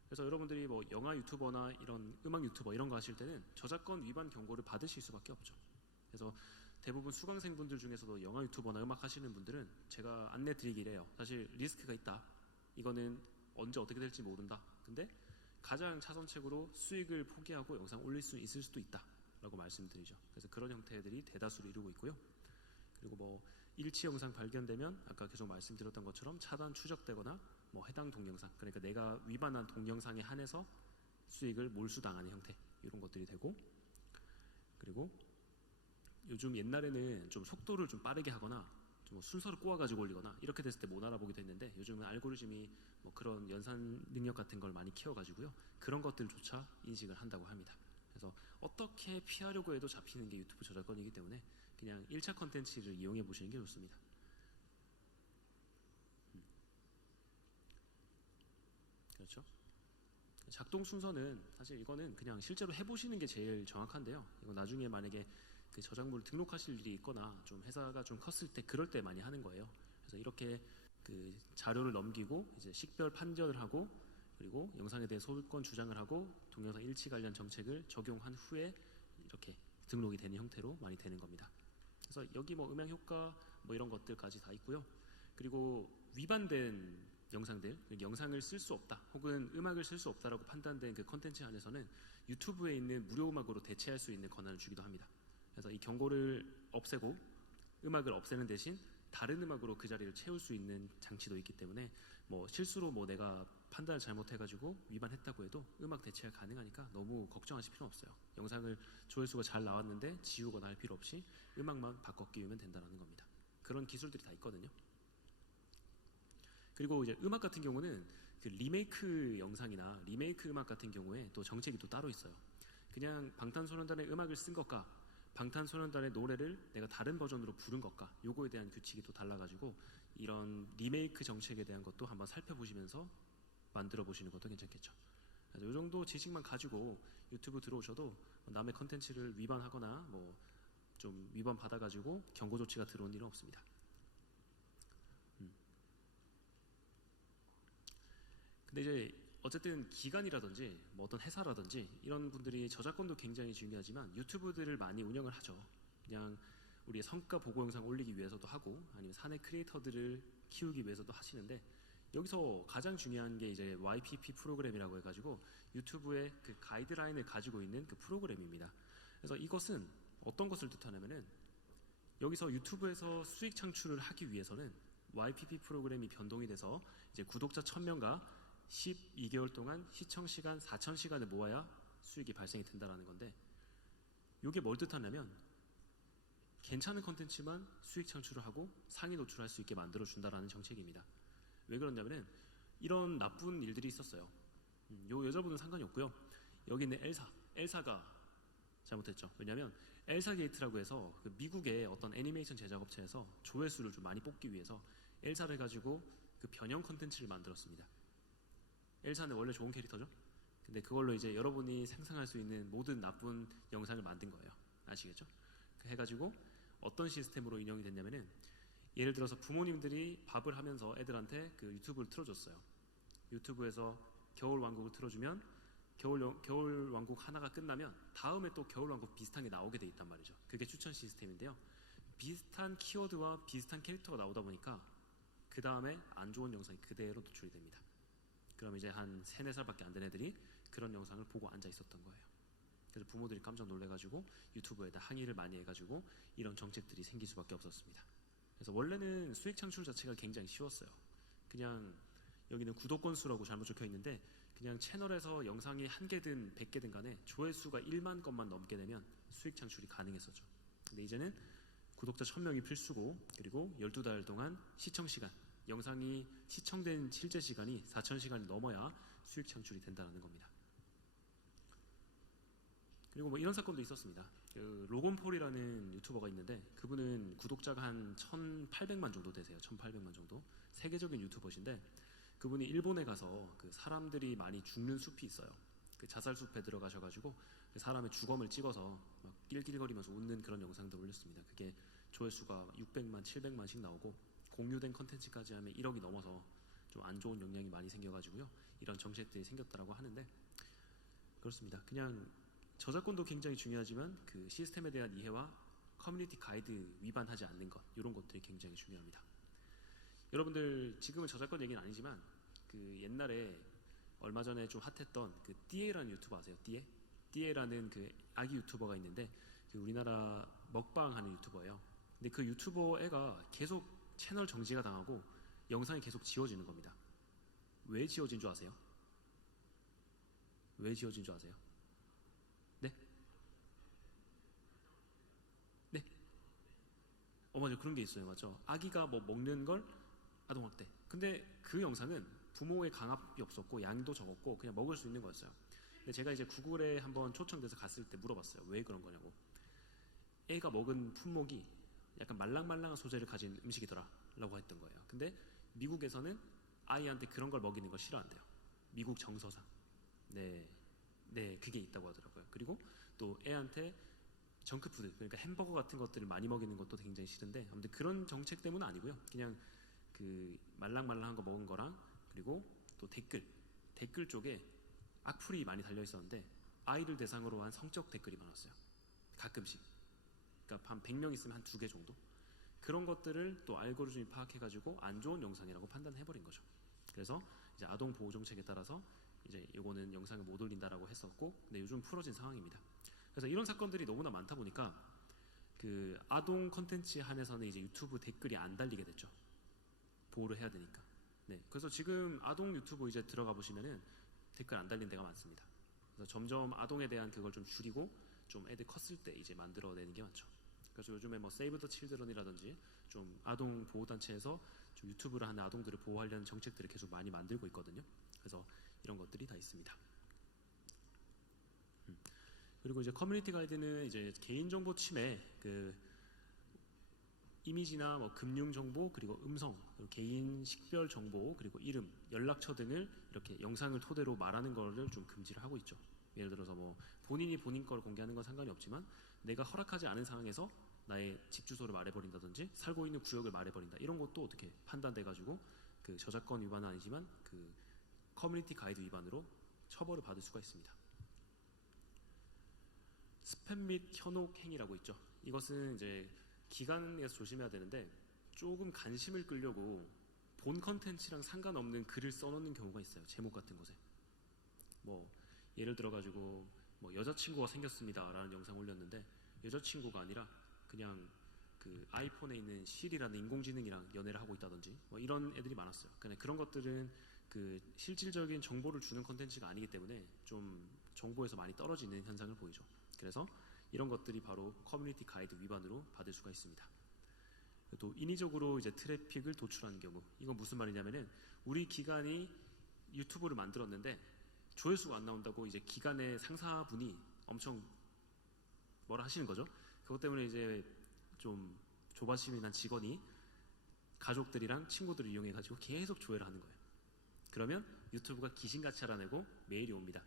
그래서 여러분들이 뭐 영화 유튜버나 이런 음악 유튜버 이런 거 하실 때는 저작권 위반 경고를 받으실 수밖에 없죠. 그래서 대부분 수강생분들 중에서도 영화 유튜버나 음악 하시는 분들은 제가 안내 드리기래요. 사실 리스크가 있다. 이거는 언제 어떻게 될지 모른다. 근데 가장 차선책으로 수익을 포기하고 영상 올릴 수 있을 수도 있다 라고 말씀드리죠. 그래서 그런 형태들이 대다수를 이루고 있고요. 그리고 뭐 일치 영상 발견되면 아까 계속 말씀드렸던 것처럼 차단 추적되거나 뭐 해당 동영상 그러니까 내가 위반한 동영상에 한해서 수익을 몰수당하는 형태 이런 것들이 되고 그리고 요즘 옛날에는 좀 속도를 좀 빠르게 하거나 좀 순서를 꼬아가지고 올리거나 이렇게 됐을 때 못 알아보기도 했는데 요즘은 알고리즘이 뭐 그런 연산 능력 같은 걸 많이 키워가지고요. 그런 것들조차 인식을 한다고 합니다. 그래서 어떻게 피하려고 해도 잡히는 게 유튜브 저작권이기 때문에 그냥 1차 컨텐츠를 이용해 보시는 게 좋습니다. 그렇죠? 작동 순서는 사실 이거는 그냥 실제로 해보시는 게 제일 정확한데요. 이거 나중에 만약에 그 저작물을 등록하실 일이 있거나 좀 회사가 좀 컸을 때 그럴 때 많이 하는 거예요. 그래서 이렇게 그 자료를 넘기고 이제 식별 판별을 하고 그리고 영상에 대해 소유권 주장을 하고 동영상 일치 관련 정책을 적용한 후에 이렇게 등록이 되는 형태로 많이 되는 겁니다. 그래서 여기 뭐 음향 효과 뭐 이런 것들까지 다 있고요. 그리고 위반된 영상들, 영상을 쓸 수 없다 혹은 음악을 쓸 수 없다라고 판단된 그 컨텐츠 안에서는 유튜브에 있는 무료 음악으로 대체할 수 있는 권한을 주기도 합니다. 그래서 이 경고를 없애고 음악을 없애는 대신 다른 음악으로 그 자리를 채울 수 있는 장치도 있기 때문에 뭐 실수로 뭐 내가 판단을 잘못해가지고 위반했다고 해도 음악 대체가 가능하니까 너무 걱정하실 필요 없어요. 영상을 조회수가 잘 나왔는데 지우거나 할 필요 없이 음악만 바꿔 끼우면 된다는 겁니다. 그런 기술들이 다 있거든요. 그리고 이제 음악 같은 경우는 그 리메이크 영상이나 리메이크 음악 같은 경우에 또 정책이 또 따로 있어요. 그냥 방탄소년단의 음악을 쓴 것과 방탄소년단의 노래를 내가 다른 버전으로 부른 것과 요거에 대한 규칙이 또 달라가지고 이런 리메이크 정책에 대한 것도 한번 살펴보시면서 만들어 보시는 것도 괜찮겠죠. 그래서 이 정도 지식만 가지고 유튜브 들어오셔도 남의 컨텐츠를 위반하거나 뭐 좀 위반 받아가지고 경고 조치가 들어온 일은 없습니다. 근데 이제 어쨌든 기관이라든지 뭐 어떤 회사라든지 이런 분들이 저작권도 굉장히 중요하지만 유튜브들을 많이 운영을 하죠. 그냥 우리의 성과 보고 영상 올리기 위해서도 하고 아니면 사내 크리에이터들을 키우기 위해서도 하시는데 여기서 가장 중요한 게 이제 YPP 프로그램이라고 해가지고 유튜브의 그 가이드라인을 가지고 있는 그 프로그램입니다. 그래서 이것은 어떤 것을 뜻하냐면은 여기서 유튜브에서 수익 창출을 하기 위해서는 YPP 프로그램이 변동이 돼서 이제 구독자 1000명과 12개월 동안 시청 시간 4000시간을 모아야 수익이 발생이 된다라는 건데, 이게 뭘 뜻하냐면 괜찮은 컨텐츠만 수익 창출을 하고 상위 노출할 수 있게 만들어 준다라는 정책입니다. 왜 그러냐면은 이런 나쁜 일들이 있었어요. 요 여자분은 상관이 없고요. 여기 있는 엘사가 잘못했죠. 왜냐하면 엘사 게이트라고 해서 그 미국의 어떤 애니메이션 제작업체에서 조회수를 좀 많이 뽑기 위해서 엘사를 가지고 그 변형 컨텐츠를 만들었습니다. 엘사는 원래 좋은 캐릭터죠. 근데 그걸로 이제 여러분이 상상할 수 있는 모든 나쁜 영상을 만든 거예요. 아시겠죠? 해가지고 어떤 시스템으로 인용이 됐냐면은, 예를 들어서 부모님들이 밥을 하면서 애들한테 그 유튜브를 틀어줬어요. 유튜브에서 겨울왕국을 틀어주면 겨울왕국 하나가 끝나면 다음에 또 겨울왕국 비슷한 게 나오게 돼 있단 말이죠. 그게 추천 시스템인데요. 비슷한 키워드와 비슷한 캐릭터가 나오다 보니까 그 다음에 안 좋은 영상이 그대로 노출이 됩니다. 그럼 이제 한 3, 4살밖에 안 된 애들이 그런 영상을 보고 앉아 있었던 거예요. 그래서 부모들이 깜짝 놀래가지고 유튜브에다 항의를 많이 해가지고 이런 정책들이 생길 수밖에 없었습니다. 그래서 원래는 수익 창출 자체가 굉장히 쉬웠어요. 그냥 여기는 구독건 수라고 잘못 적혀 있는데, 그냥 채널에서 영상이 1개든 100개든 간에 조회수가 1만 건만 넘게 되면 수익 창출이 가능했었죠. 근데 이제는 구독자 1000명이 필수고, 그리고 12달 동안 시청 시간, 영상이 시청된 실제 시간이 4000시간이 넘어야 수익 창출이 된다는 겁니다. 그리고 뭐 이런 사건도 있었습니다. 그 로건 폴이라는 유튜버가 있는데, 그분은 구독자가 한 1800만 정도 되세요. 1800만 정도. 세계적인 유튜버신데, 그분이 일본에 가서 그 사람들이 많이 죽는 숲이 있어요. 그 자살숲에 들어가셔가지고 그 사람의 주검을 찍어서 막 낄낄거리면서 웃는 그런 영상도 올렸습니다. 그게 조회수가 600만, 700만씩 나오고, 공유된 컨텐츠까지 하면 1억이 넘어서 좀 안 좋은 영향이 많이 생겨가지고요. 이런 정책들이 생겼다라고 하는데, 그렇습니다. 그냥 저작권도 굉장히 중요하지만 그 시스템에 대한 이해와 커뮤니티 가이드 위반하지 않는 것, 이런 것들이 굉장히 중요합니다. 여러분들 지금은 저작권 얘기는 아니지만 그 옛날에 얼마 전에 좀 핫했던 그 띠에라는 유튜버 아세요? 띠에라는 그 아기 유튜버가 있는데, 그 우리나라 먹방 하는 유튜버예요. 근데 그 유튜버 애가 계속 채널 정지가 당하고 영상이 계속 지워지는 겁니다. 왜 지워진 줄 아세요? 왜 지워진 줄 아세요? 네? 네? 맞아요. 그런 게 있어요. 맞죠? 아기가 뭐 먹는 걸 아동학대. 근데 그 영상은 부모의 강압이 없었고 양도 적었고 그냥 먹을 수 있는 거였어요. 근데 제가 이제 구글에 한번 초청돼서 갔을 때 물어봤어요. 왜 그런 거냐고. 애가 먹은 품목이 약간 말랑말랑한 소재를 가진 음식이더라 라고 했던 거예요. 근데 미국에서는 아이한테 그런 걸 먹이는 걸 싫어한대요. 미국 정서상. 네, 그게 있다고 하더라고요. 그리고 또 애한테 정크푸드, 그러니까 햄버거 같은 것들을 많이 먹이는 것도 굉장히 싫은데, 아무튼 그런 정책 때문은 아니고요. 그냥 그 말랑말랑한 거 먹은 거랑, 그리고 또 댓글 쪽에 악플이 많이 달려 있었는데 아이들 대상으로 한 성적 댓글이 많았어요. 가끔씩. 그러니까 한 100명 있으면 한 2개 정도. 그런 것들을 또 알고리즘이 파악해가지고 안 좋은 영상이라고 판단해버린 거죠. 그래서 이제 아동 보호 정책에 따라서 이제 요거는 영상을 못 올린다라고 했었고, 근데 요즘 풀어진 상황입니다. 그래서 이런 사건들이 너무나 많다 보니까 그 아동 컨텐츠에 한해서는 이제 유튜브 댓글이 안 달리게 됐죠. 보호를 해야 되니까. 네, 그래서 지금 아동 유튜브 이제 들어가 보시면은 댓글 안 달린 데가 많습니다. 그래서 점점 아동에 대한 그걸 좀 줄이고 좀 애들 컸을 때 이제 만들어내는 게 많죠. 그래서 요즘에 뭐 세이브 더 칠드런이라든지 좀 아동 보호 단체에서 좀 유튜브를 하는 아동들을 보호하려는 정책들을 계속 많이 만들고 있거든요. 그래서 이런 것들이 다 있습니다. 그리고 이제 커뮤니티 가이드는 이제 개인정보 침해, 그 이미지나 뭐 금융 정보, 그리고 음성, 그리고 개인 식별 정보, 그리고 이름, 연락처 등을 이렇게 영상을 토대로 말하는 거를 좀 금지를 하고 있죠. 예를 들어서 뭐 본인이 본인 걸 공개하는 건 상관이 없지만 내가 허락하지 않은 상황에서 나의 집 주소를 말해버린다든지 살고 있는 구역을 말해버린다, 이런 것도 어떻게 판단돼가지고 그 저작권 위반은 아니지만 그 커뮤니티 가이드 위반으로 처벌을 받을 수가 있습니다. 스팸 및 현혹 행위라고 있죠. 이것은 이제 기관에서 조심해야 되는데, 조금 관심을 끌려고 본 컨텐츠랑 상관없는 글을 써놓는 경우가 있어요. 제목 같은 곳에. 뭐 예를 들어가지고 뭐 여자친구가 생겼습니다라는 영상 올렸는데 여자친구가 아니라 그냥 그 아이폰에 있는 시리라는 인공지능이랑 연애를 하고 있다든지 뭐 이런 애들이 많았어요. 그런 것들은 그 실질적인 정보를 주는 컨텐츠가 아니기 때문에 좀 정보에서 많이 떨어지는 현상을 보이죠. 그래서 이런 것들이 바로 커뮤니티 가이드 위반으로 받을 수가 있습니다. 또 인위적으로 이제 트래픽을 도출하는 경우, 이건 무슨 말이냐면은 우리 기관이 유튜브를 만들었는데 조회수가 안 나온다고 이제 기관의 상사분이 엄청 뭐라 하시는 거죠. 그것 때문에 이제 좀 조바심이 난 직원이 가족들이랑 친구들을 이용해 가지고 계속 조회를 하는 거예요. 그러면 유튜브가 귀신같이 알아내고 메일이 옵니다.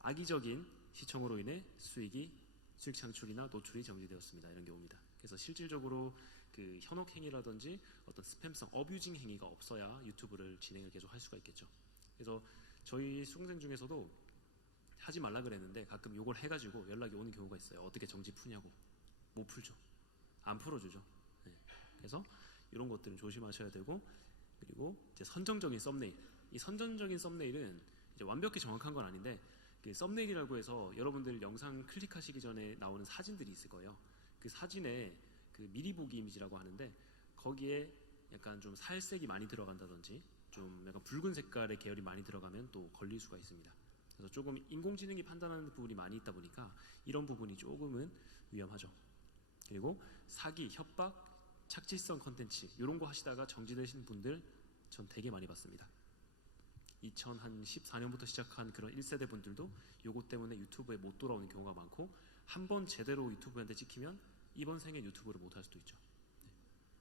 악의적인 시청으로 인해 수익 창출이나 노출이 정지되었습니다. 이런 게 옵니다. 그래서 실질적으로 그 현혹 행위라든지 어떤 스팸성, 어뷰징 행위가 없어야 유튜브를 진행을 계속 할 수가 있겠죠. 그래서 저희 수강생 중에서도 하지 말라 그랬는데 가끔 요걸 해가지고 연락이 오는 경우가 있어요. 어떻게 정지 푸냐고. 못 풀죠. 안 풀어주죠. 네. 그래서 이런 것들은 조심하셔야 되고, 그리고 이제 선정적인 썸네일. 이 선정적인 썸네일은 이제 완벽히 정확한 건 아닌데 그 썸네일이라고 해서 여러분들 영상 클릭하시기 전에 나오는 사진들이 있을 거예요. 그 사진에 그 미리 보기 이미지라고 하는데 거기에 약간 좀 살색이 많이 들어간다든지 좀 약간 붉은 색깔의 계열이 많이 들어가면 또 걸릴 수가 있습니다. 그래서 조금 인공지능이 판단하는 부분이 많이 있다 보니까 이런 부분이 조금은 위험하죠. 그리고 사기, 협박, 착취성 컨텐츠 이런 거 하시다가 정지되신 분들 전 되게 많이 봤습니다. 2014년부터 시작한 그런 1세대 분들도 요거 때문에 유튜브에 못 돌아오는 경우가 많고 한 번 제대로 유튜브한테 찍히면 이번 생에 유튜브를 못 할 수도 있죠.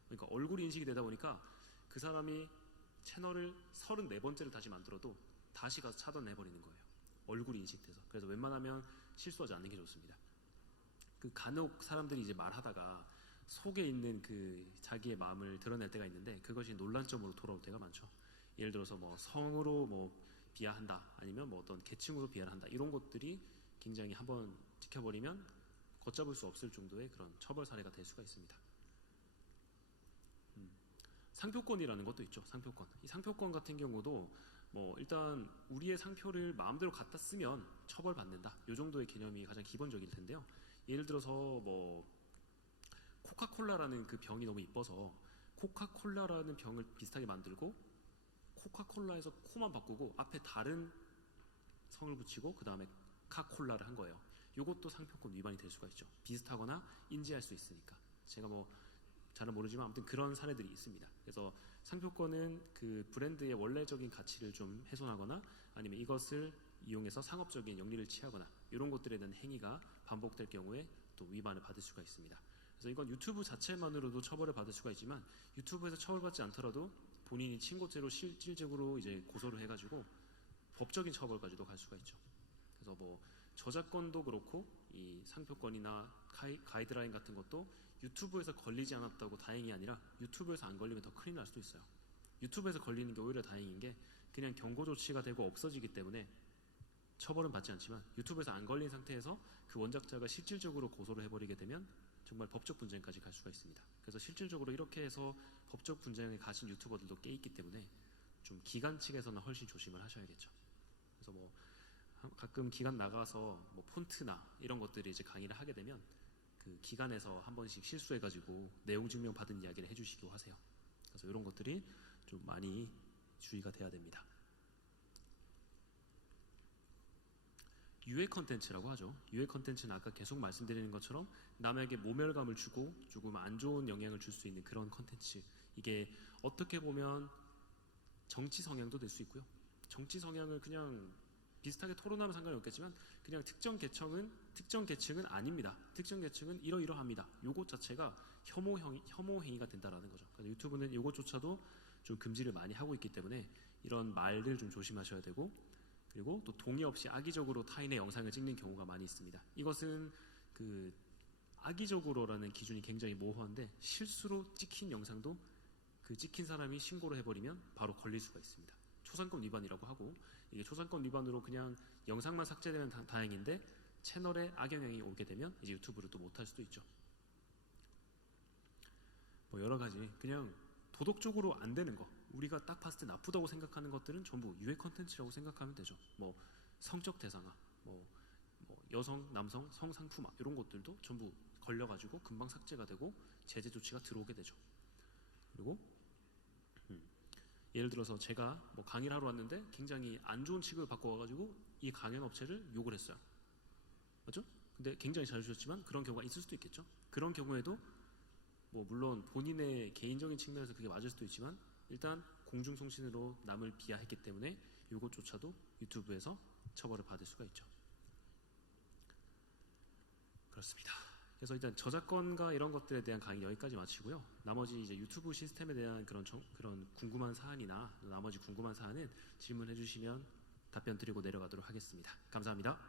그러니까 얼굴이 인식이 되다 보니까 그 사람이 채널을 34번째를 다시 만들어도 다시 가서 차단해버리는 거예요. 얼굴이 인식돼서. 그래서 웬만하면 실수하지 않는 게 좋습니다. 그 간혹 사람들이 이제 말하다가 속에 있는 그 자기의 마음을 드러낼 때가 있는데 그것이 논란점으로 돌아올 때가 많죠. 예를 들어서 뭐 성으로 뭐 비하한다, 아니면 뭐 어떤 계층으로 비하를 한다, 이런 것들이 굉장히 한번 지켜버리면 걷잡을 수 없을 정도의 그런 처벌 사례가 될 수가 있습니다. 상표권이라는 것도 있죠. 상표권. 이 상표권 같은 경우도 뭐 일단 우리의 상표를 마음대로 갖다 쓰면 처벌받는다. 이 정도의 개념이 가장 기본적일 텐데요. 예를 들어서 뭐 코카콜라라는 그 병이 너무 이뻐서 코카콜라라는 병을 비슷하게 만들고 코카콜라에서 코만 바꾸고 앞에 다른 성을 붙이고 그 다음에 카콜라를 한 거예요. 이것도 상표권 위반이 될 수가 있죠. 비슷하거나 인지할 수 있으니까. 제가 뭐 잘은 모르지만 아무튼 그런 사례들이 있습니다. 그래서 상표권은 그 브랜드의 원래적인 가치를 좀 훼손하거나 아니면 이것을 이용해서 상업적인 영리를 취하거나 이런 것들에 대한 행위가 반복될 경우에 또 위반을 받을 수가 있습니다. 그래서 이건 유튜브 자체만으로도 처벌을 받을 수가 있지만 유튜브에서 처벌받지 않더라도 본인이 친고죄로 실질적으로 이제 고소를 해가지고 법적인 처벌까지도 갈 수가 있죠. 그래서 뭐 저작권도 그렇고 이 상표권이나 가이드라인 같은 것도 유튜브에서 걸리지 않았다고 다행이 아니라 유튜브에서 안 걸리면 더 큰일 날 수도 있어요. 유튜브에서 걸리는 게 오히려 다행인 게 그냥 경고 조치가 되고 없어지기 때문에 처벌은 받지 않지만 유튜브에서 안 걸린 상태에서 그 원작자가 실질적으로 고소를 해버리게 되면 정말 법적 분쟁까지 갈 수가 있습니다. 그래서 실질적으로 이렇게 해서 법적 분쟁에 가신 유튜버들도 꽤 있기 때문에 좀 기관 측에서는 훨씬 조심을 하셔야겠죠. 그래서 뭐 가끔 기관 나가서 뭐 폰트나 이런 것들이 이제 강의를 하게 되면 그 기관에서 한 번씩 실수해가지고 내용 증명 받은 이야기를 해주시기도 하세요. 그래서 이런 것들이 좀 많이 주의가 돼야 됩니다. 유해 컨텐츠라고 하죠. 유해 컨텐츠는 아까 계속 말씀드리는 것처럼 남에게 모멸감을 주고 조금 안 좋은 영향을 줄 수 있는 그런 컨텐츠. 이게 어떻게 보면 정치 성향도 될 수 있고요. 정치 성향을 그냥 비슷하게 토론하면 상관이 없겠지만 그냥 특정 계층은 아닙니다. 특정 계층은 이러이러합니다. 요것 자체가 혐오 행위가 된다라는 거죠. 그래서 유튜브는 요것조차도 좀 금지를 많이 하고 있기 때문에 이런 말을 좀 조심하셔야 되고, 그리고 또 동의 없이 악의적으로 타인의 영상을 찍는 경우가 많이 있습니다. 이것은 그 악의적으로라는 기준이 굉장히 모호한데 실수로 찍힌 영상도 그 찍힌 사람이 신고를 해버리면 바로 걸릴 수가 있습니다. 초상권 위반이라고 하고, 이게 초상권 위반으로 그냥 영상만 삭제되면 다행인데 채널에 악영향이 오게 되면 이제 유튜브를 또 못할 수도 있죠. 뭐 여러 가지 그냥 도덕적으로 안 되는 거, 우리가 딱 봤을 때 나쁘다고 생각하는 것들은 전부 유해 컨텐츠라고 생각하면 되죠. 뭐 성적 대상화, 뭐 여성, 남성, 성상품화 이런 것들도 전부 걸려가지고 금방 삭제가 되고 제재 조치가 들어오게 되죠. 그리고 예를 들어서 제가 뭐 강의를 하러 왔는데 굉장히 안 좋은 취급을 받고 와가지고 이 강연 업체를 욕을 했어요. 맞죠? 근데 굉장히 잘 주셨지만 그런 경우가 있을 수도 있겠죠. 그런 경우에도 뭐 물론 본인의 개인적인 측면에서 그게 맞을 수도 있지만 일단 공중송신으로 남을 비하했기 때문에 이것조차도 유튜브에서 처벌을 받을 수가 있죠. 그렇습니다. 그래서 일단 저작권과 이런 것들에 대한 강의 여기까지 마치고요. 나머지 이제 유튜브 시스템에 대한 그런 궁금한 사안이나 나머지 궁금한 사안은 질문해 주시면 답변 드리고 내려가도록 하겠습니다. 감사합니다.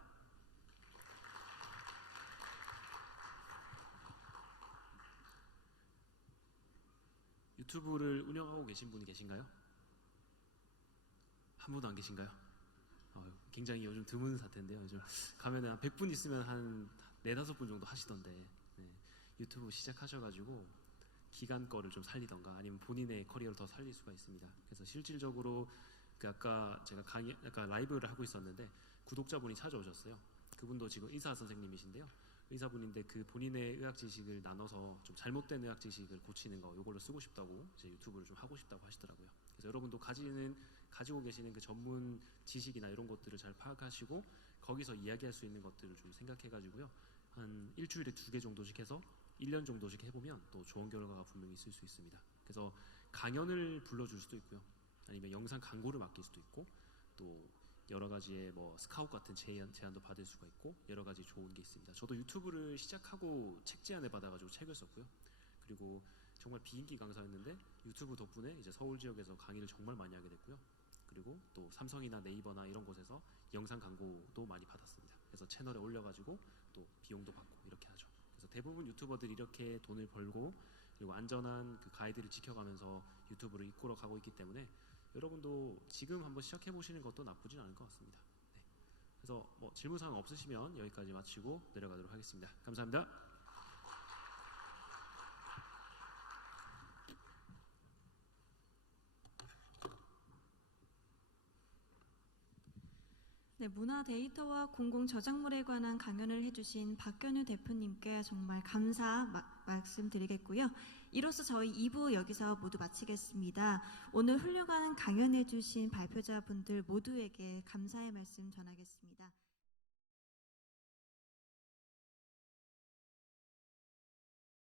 유튜브를 운영하고 계신 분이 계신가요? 한 분도 안 계신가요? 굉장히 요즘 드문 사태인데요. 요즘 가면은 한 100분 있으면 한 4-5분 정도 하시던데 네. 유튜브 시작하셔가지고 기간 거를 좀 살리던가 아니면 본인의 커리어를 더 살릴 수가 있습니다. 그래서 실질적으로 아까 제가 아까 라이브를 하고 있었는데 구독자분이 찾아오셨어요. 그분도 지금 의사 선생님이신데요. 의사분인데 그 본인의 의학 지식을 나눠서 좀 잘못된 의학 지식을 고치는 거 이걸로 쓰고 싶다고 이제 유튜브를 좀 하고 싶다고 하시더라고요. 그래서 여러분도 가지고 계시는 그 전문 지식이나 이런 것들을 잘 파악하시고 거기서 이야기할 수 있는 것들을 좀 생각해가지고요. 한 일주일에 2개 정도씩 해서 1년 정도씩 해보면 또 좋은 결과가 분명히 있을 수 있습니다. 그래서 강연을 불러줄 수도 있고요. 아니면 영상 광고를 맡길 수도 있고 또 여러 가지의 뭐 스카웃 같은 제안도 받을 수가 있고 여러 가지 좋은 게 있습니다. 저도 유튜브를 시작하고 책 제안을 받아가지고 책을 썼고요. 그리고 정말 비인기 강사였는데 유튜브 덕분에 이제 서울 지역에서 강의를 정말 많이 하게 됐고요. 그리고 또 삼성이나 네이버나 이런 곳에서 영상 광고도 많이 받았습니다. 그래서 채널에 올려가지고 또 비용도 받고 이렇게 하죠. 그래서 대부분 유튜버들이 이렇게 돈을 벌고 그리고 안전한 그 가이드를 지켜가면서 유튜브를 이끌어 가고 있기 때문에 여러분도 지금 한번 시작해 보시는 것도 나쁘진 않을 것 같습니다. 네. 그래서 뭐 질문사항 없으시면 여기까지 마치고 내려가도록 하겠습니다. 감사합니다. 네, 문화 데이터와 공공 저작물에 관한 강연을 해주신 박견우 대표님께 정말 감사 말씀드리겠고요. 이로써 저희 2부 여기서 모두 마치겠습니다. 오늘 훌륭한 강연해주신 발표자분들 모두에게 감사의 말씀 전하겠습니다.